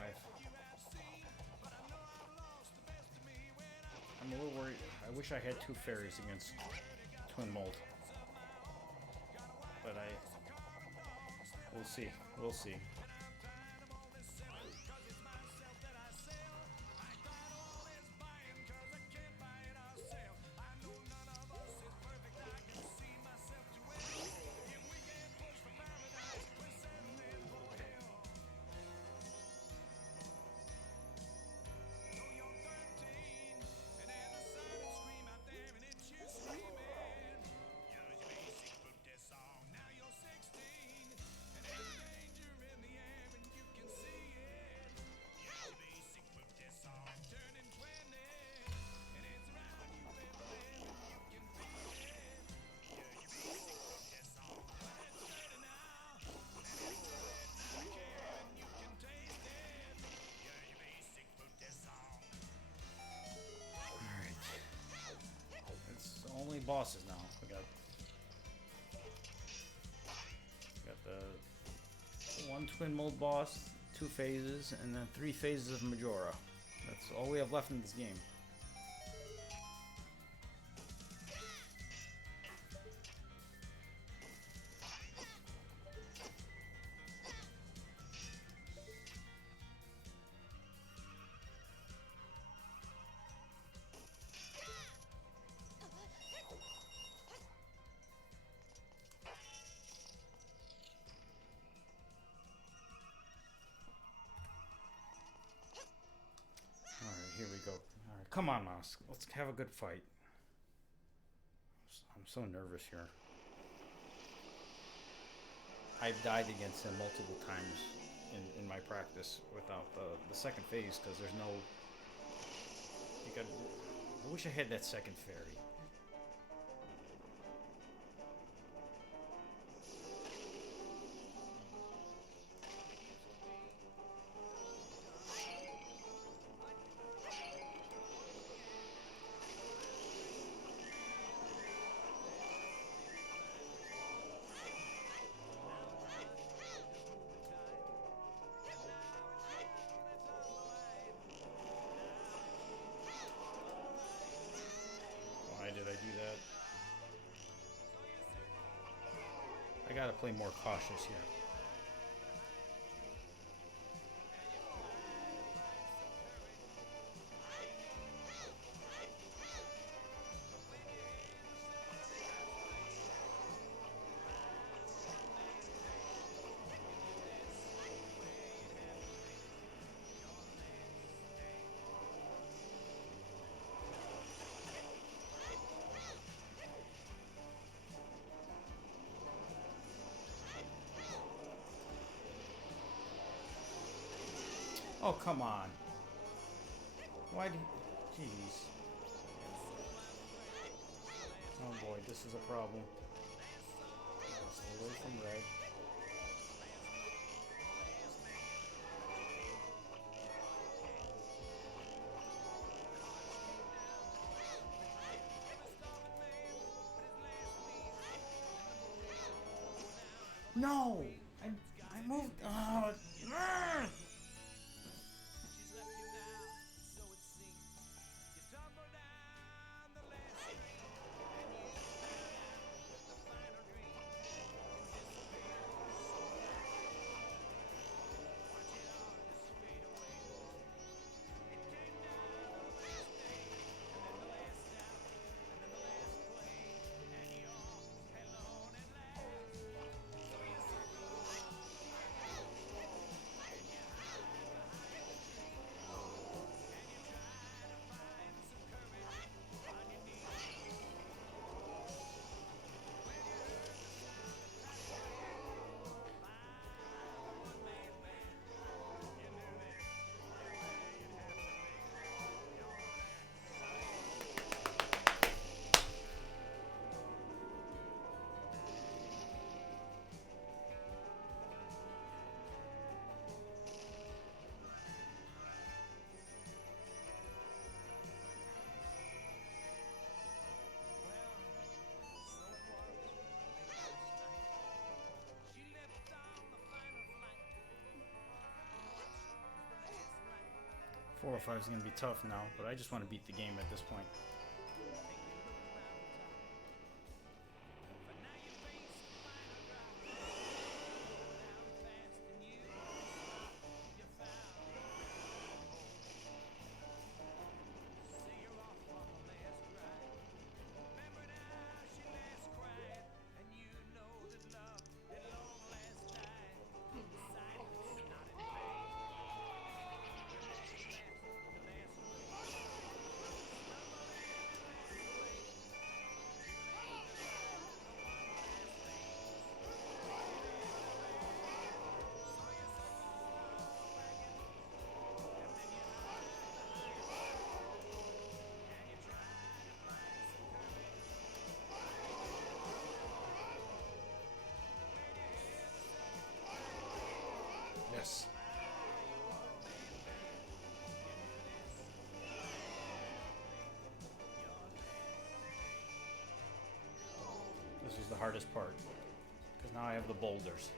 I'm a little worried. I wish I had 2 fairies against Twin Mold. But we'll see. We'll see. only bosses now. We got the one twin mode boss, 2 phases, and then 3 phases of Majora. That's all we have left in this game. Here we go. Alright, come on, Mouse. Let's have a good fight. I'm so nervous here. I've died against him multiple times in my practice without the second phase because there's no... I wish I had that second fairy. Why did I do that? I gotta play more cautious here. Oh, come on. Why did... Jeez. Oh boy, this is a problem. Stay away from red. No! I moved... Oh, Four or five is going to be tough now, but I just want to beat the game at this point. This was the hardest part. Because now I have the boulders.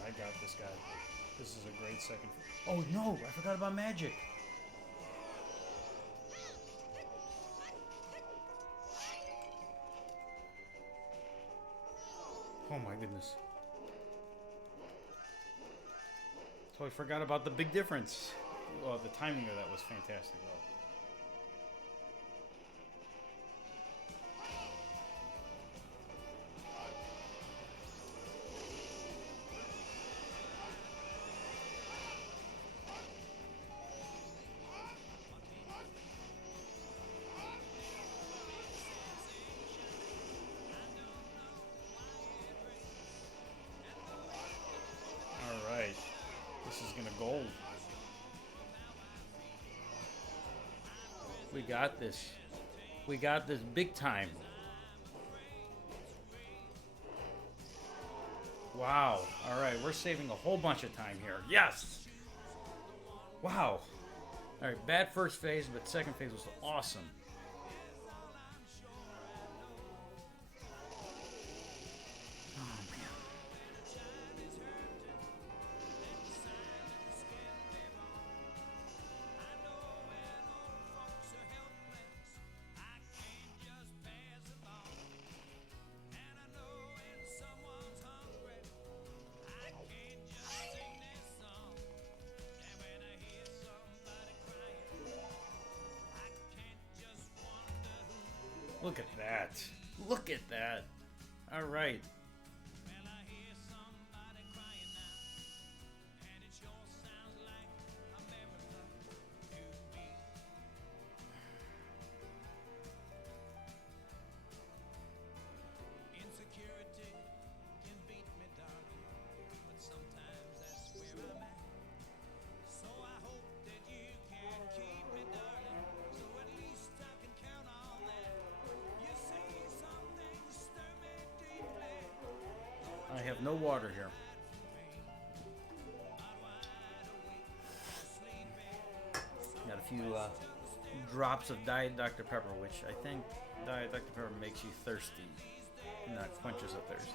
I got this guy. This is a great second. Oh no, I forgot about magic. Oh my goodness. Totally forgot about the big difference. Well, the timing of that was fantastic though. Alright. This is gonna gold. We got this. We got this big time. Wow. Alright, we're saving a whole bunch of time here. Yes! Wow. Alright, bad first phase, but second phase was awesome. Look at that. Look at that. All right. I have no water here. Got a few drops of Diet Dr. Pepper, which I think Diet Dr. Pepper makes you thirsty, not quenches a thirst.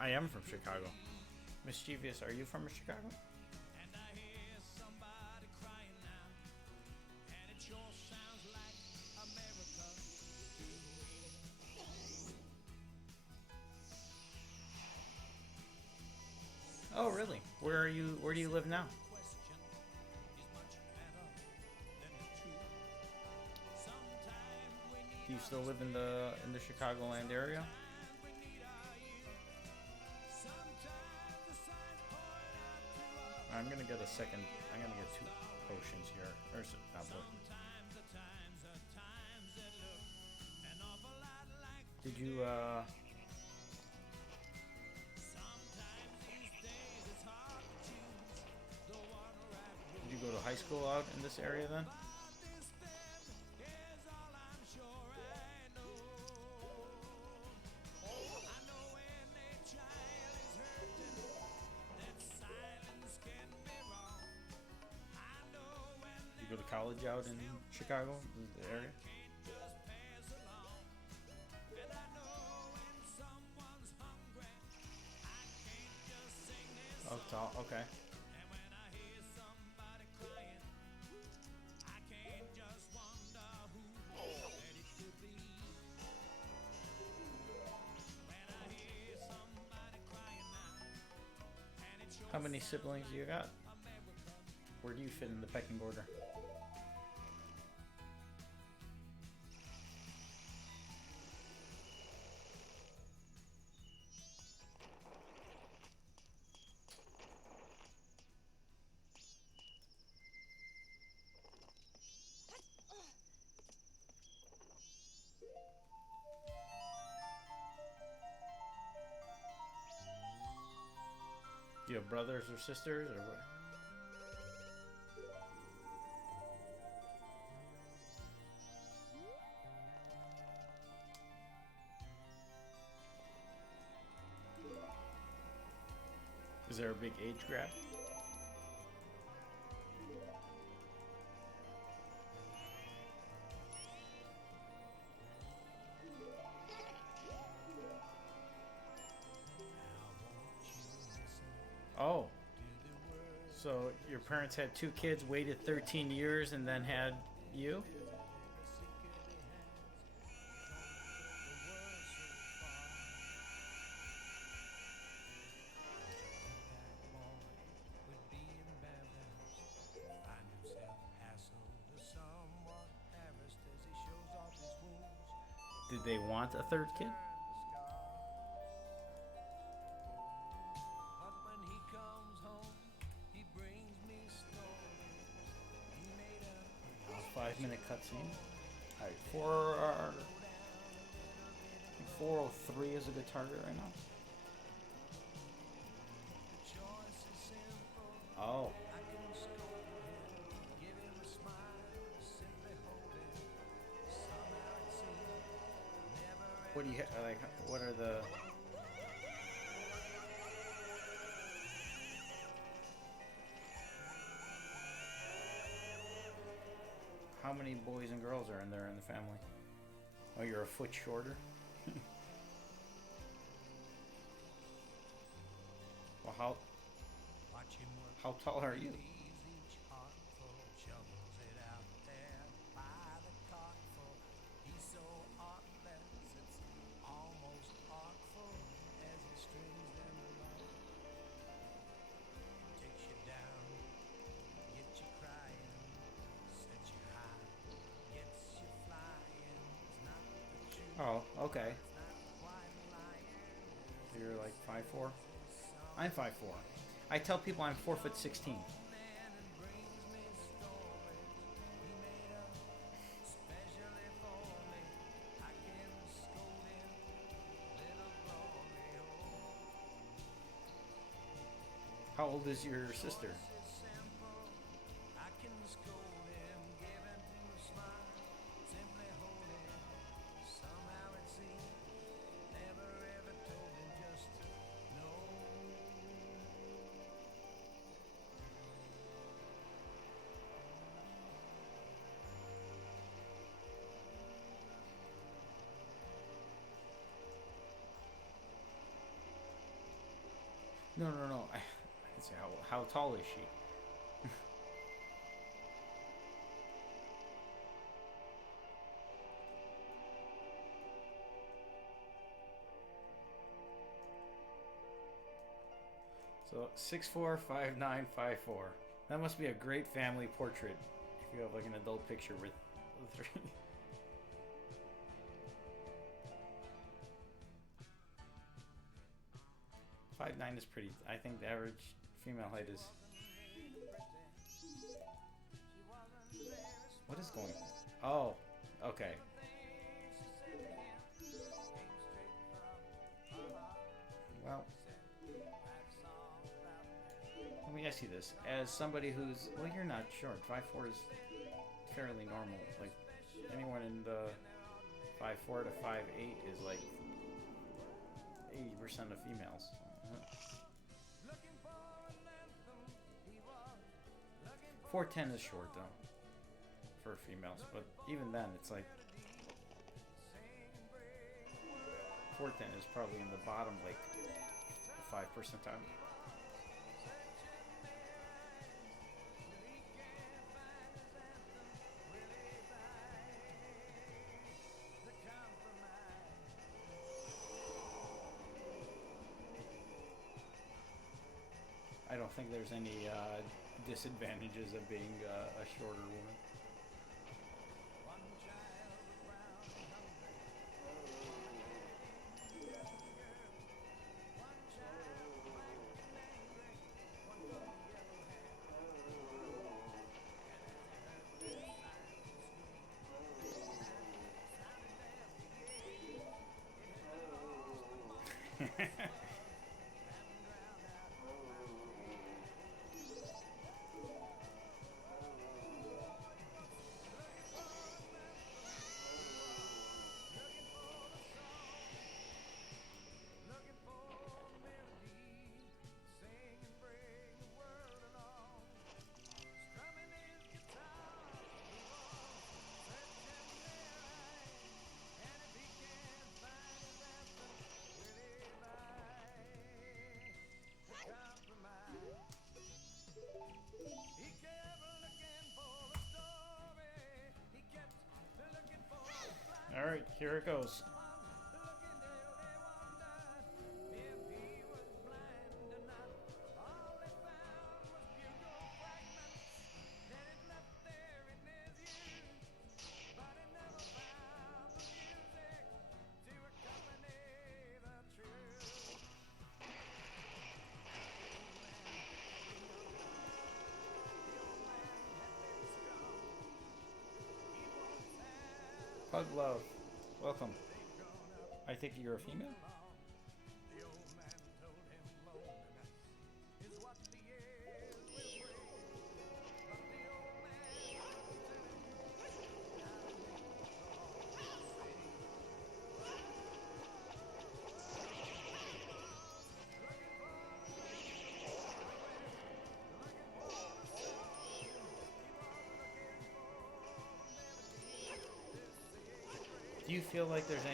I am from Chicago. Mischievous, are you from Chicago? Oh, really? Where are you? Where do you live now? Do you still live in the Chicagoland area? I'm gonna get a second. I'm gonna get 2 potions here. Or is it not Did you go to high school out in this area then? Go to college out in Chicago, the area? Oh, tall. Okay. How many siblings do you got? Where do you fit in the pecking order? Do you have brothers or sisters or what? Is there a big age gap? Oh. So your parents had two kids, waited 13 years, and then had you? Did they want a third kid? A 5-minute cutscene. Alright, 403 is a good target right now. Oh. What do you like? What are the? How many boys and girls are in there in the family? Oh, you're a foot shorter. Well, how tall are you? Oh, okay. So you're like 5'4"? I'm 5'4". I tell people I'm 4'16". How old is your sister? No. I say, how tall is she? So 6'4", 5'9", 5'4". That must be a great family portrait if you have like an adult picture with three. 5'9" is pretty. I think the average female height is. What is going on? Oh, okay. Well, let me ask you this: as somebody who's you're not short. 5'4" is fairly normal. Like anyone in the 5'4" to 5'8" is like 80% of females. 4'10" is short though for females, but even then it's like 4'10" is probably in the bottom like 5 percentile. I don't think there's any disadvantages of being a shorter woman. All right, here it goes. Pug Love, welcome. I think you're a female? Do you feel like there's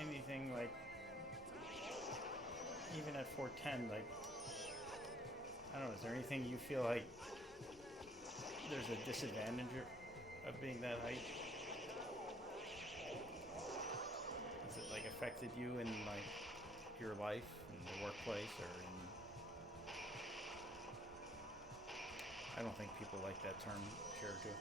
anything like, even at 410, like, I don't know, is there anything you feel like there's a disadvantage of being that height? Has it like affected you in like your life, in the workplace, or in... I don't think people like that term, character.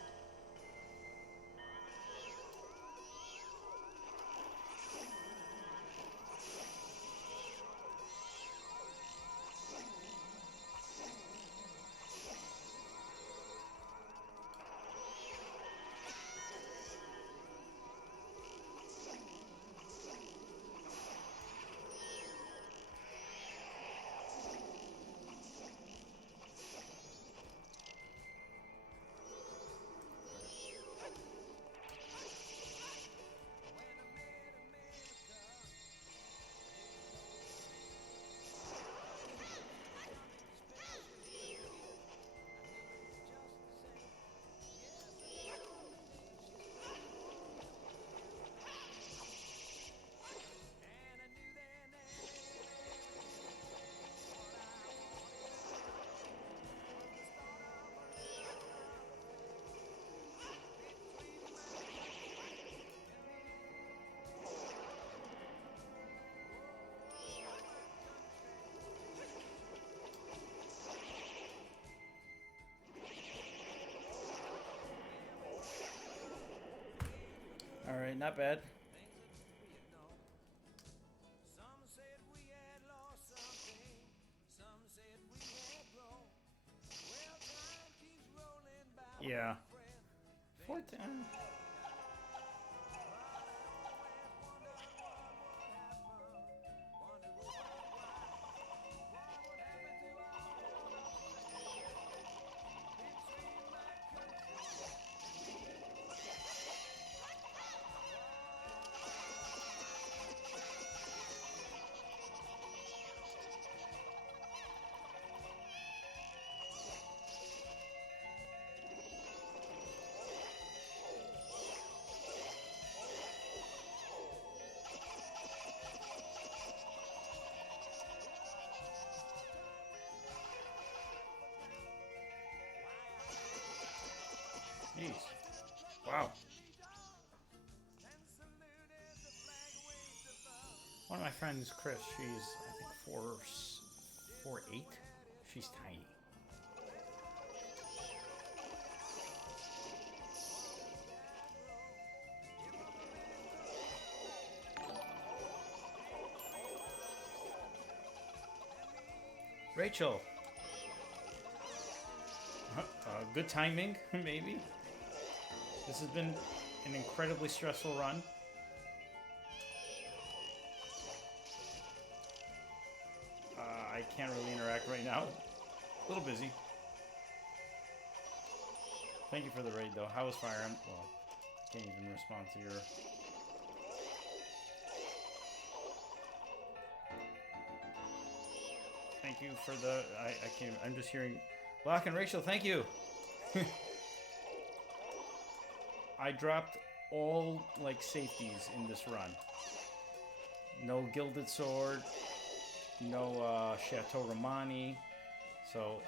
All right, not bad. Yeah. 410. Jeez. Wow. One of my friends, Chris, she's I think 4'8". She's tiny. Rachel. Good timing, maybe. This has been an incredibly stressful run. I can't really interact right now. A little busy. Thank you for the raid, though. How was Fire Emblem? Well, can't even respond to your... Thank you for the... I can't... I'm just hearing... Block and Rachel, thank you! I dropped all, like, safeties in this run. No Gilded Sword. No Chateau Romani. So...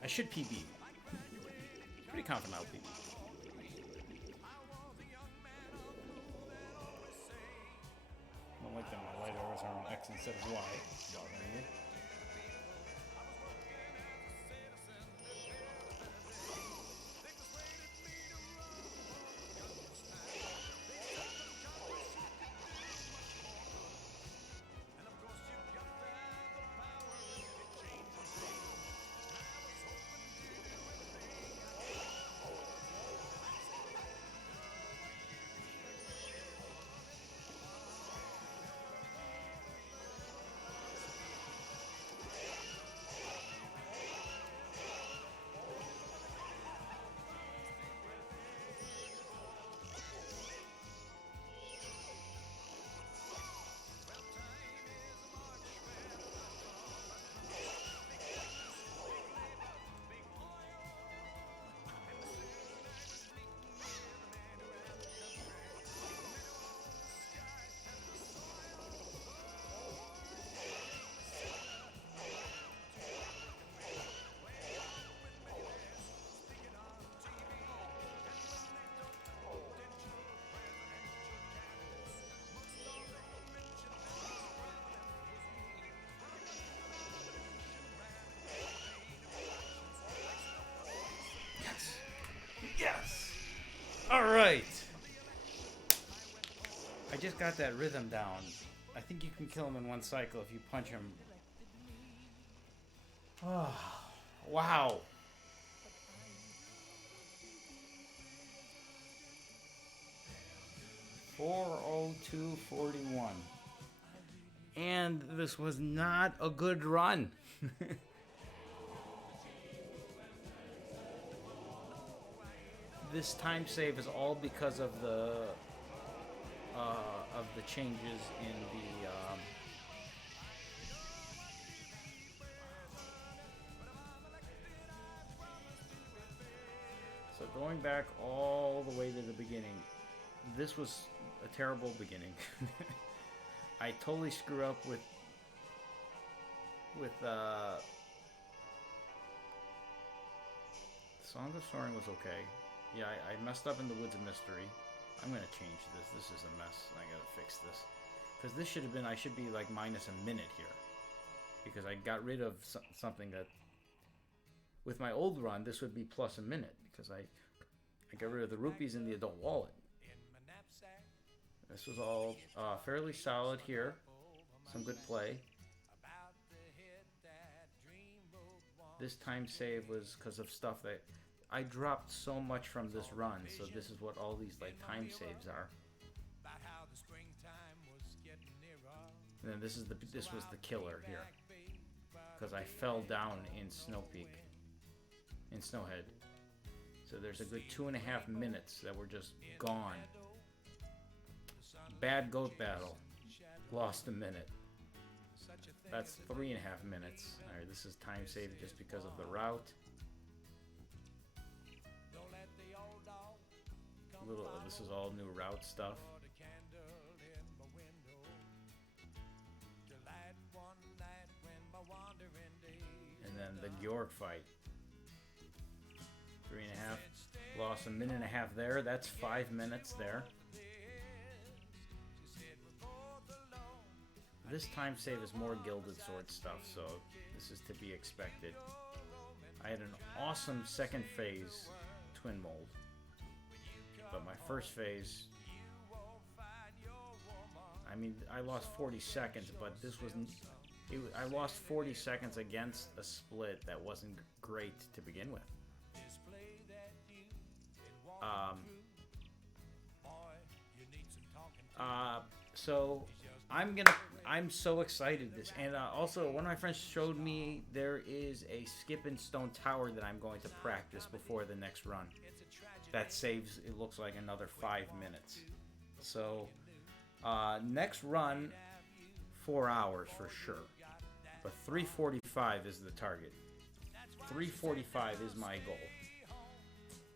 I should PB. Pretty confident I'll PB. I don't like that my light arrows are on X instead of Y. Bothering me. Yes! Alright! I just got that rhythm down. I think you can kill him in one cycle if you punch him. Oh, wow! $402.41. And this was not a good run. This time save is all because of the changes in the so going back all the way to the beginning, this was a terrible beginning. I totally screw up with Song of Soaring was okay. Yeah, I messed up in the Woods of Mystery. I'm gonna change this. This is a mess. I gotta fix this. Because this should have been, I should be like minus a minute here. Because I got rid of something that, with my old run, this would be plus a minute. Because I got rid of the rupees in the adult wallet. This was all fairly solid here. Some good play. This time save was because of stuff that I dropped so much from this run, so this is what all these like time saves are. And then this was the killer here, because I fell down in Snowhead. So there's a good 2.5 minutes that were just gone. Bad goat battle. Lost a minute. That's 3.5 minutes. Alright, this is time saved just because of the route. This is all new route stuff. And then the Georg fight. 3.5. Lost a minute and a half there. That's 5 minutes there. This time save is more Gilded Sword stuff, so this is to be expected. I had an awesome second phase twin mold, but my first phase, I mean, I lost 40 seconds, but this wasn't. I lost 40 seconds against a split that wasn't great to begin with. So I'm so excited this, and also one of my friends showed me there is a skip and stone tower that I'm going to practice before the next run. That saves, it looks like, another 5 minutes. So next run, 4 hours for sure, but 3:45 is the target. 3:45 is my goal.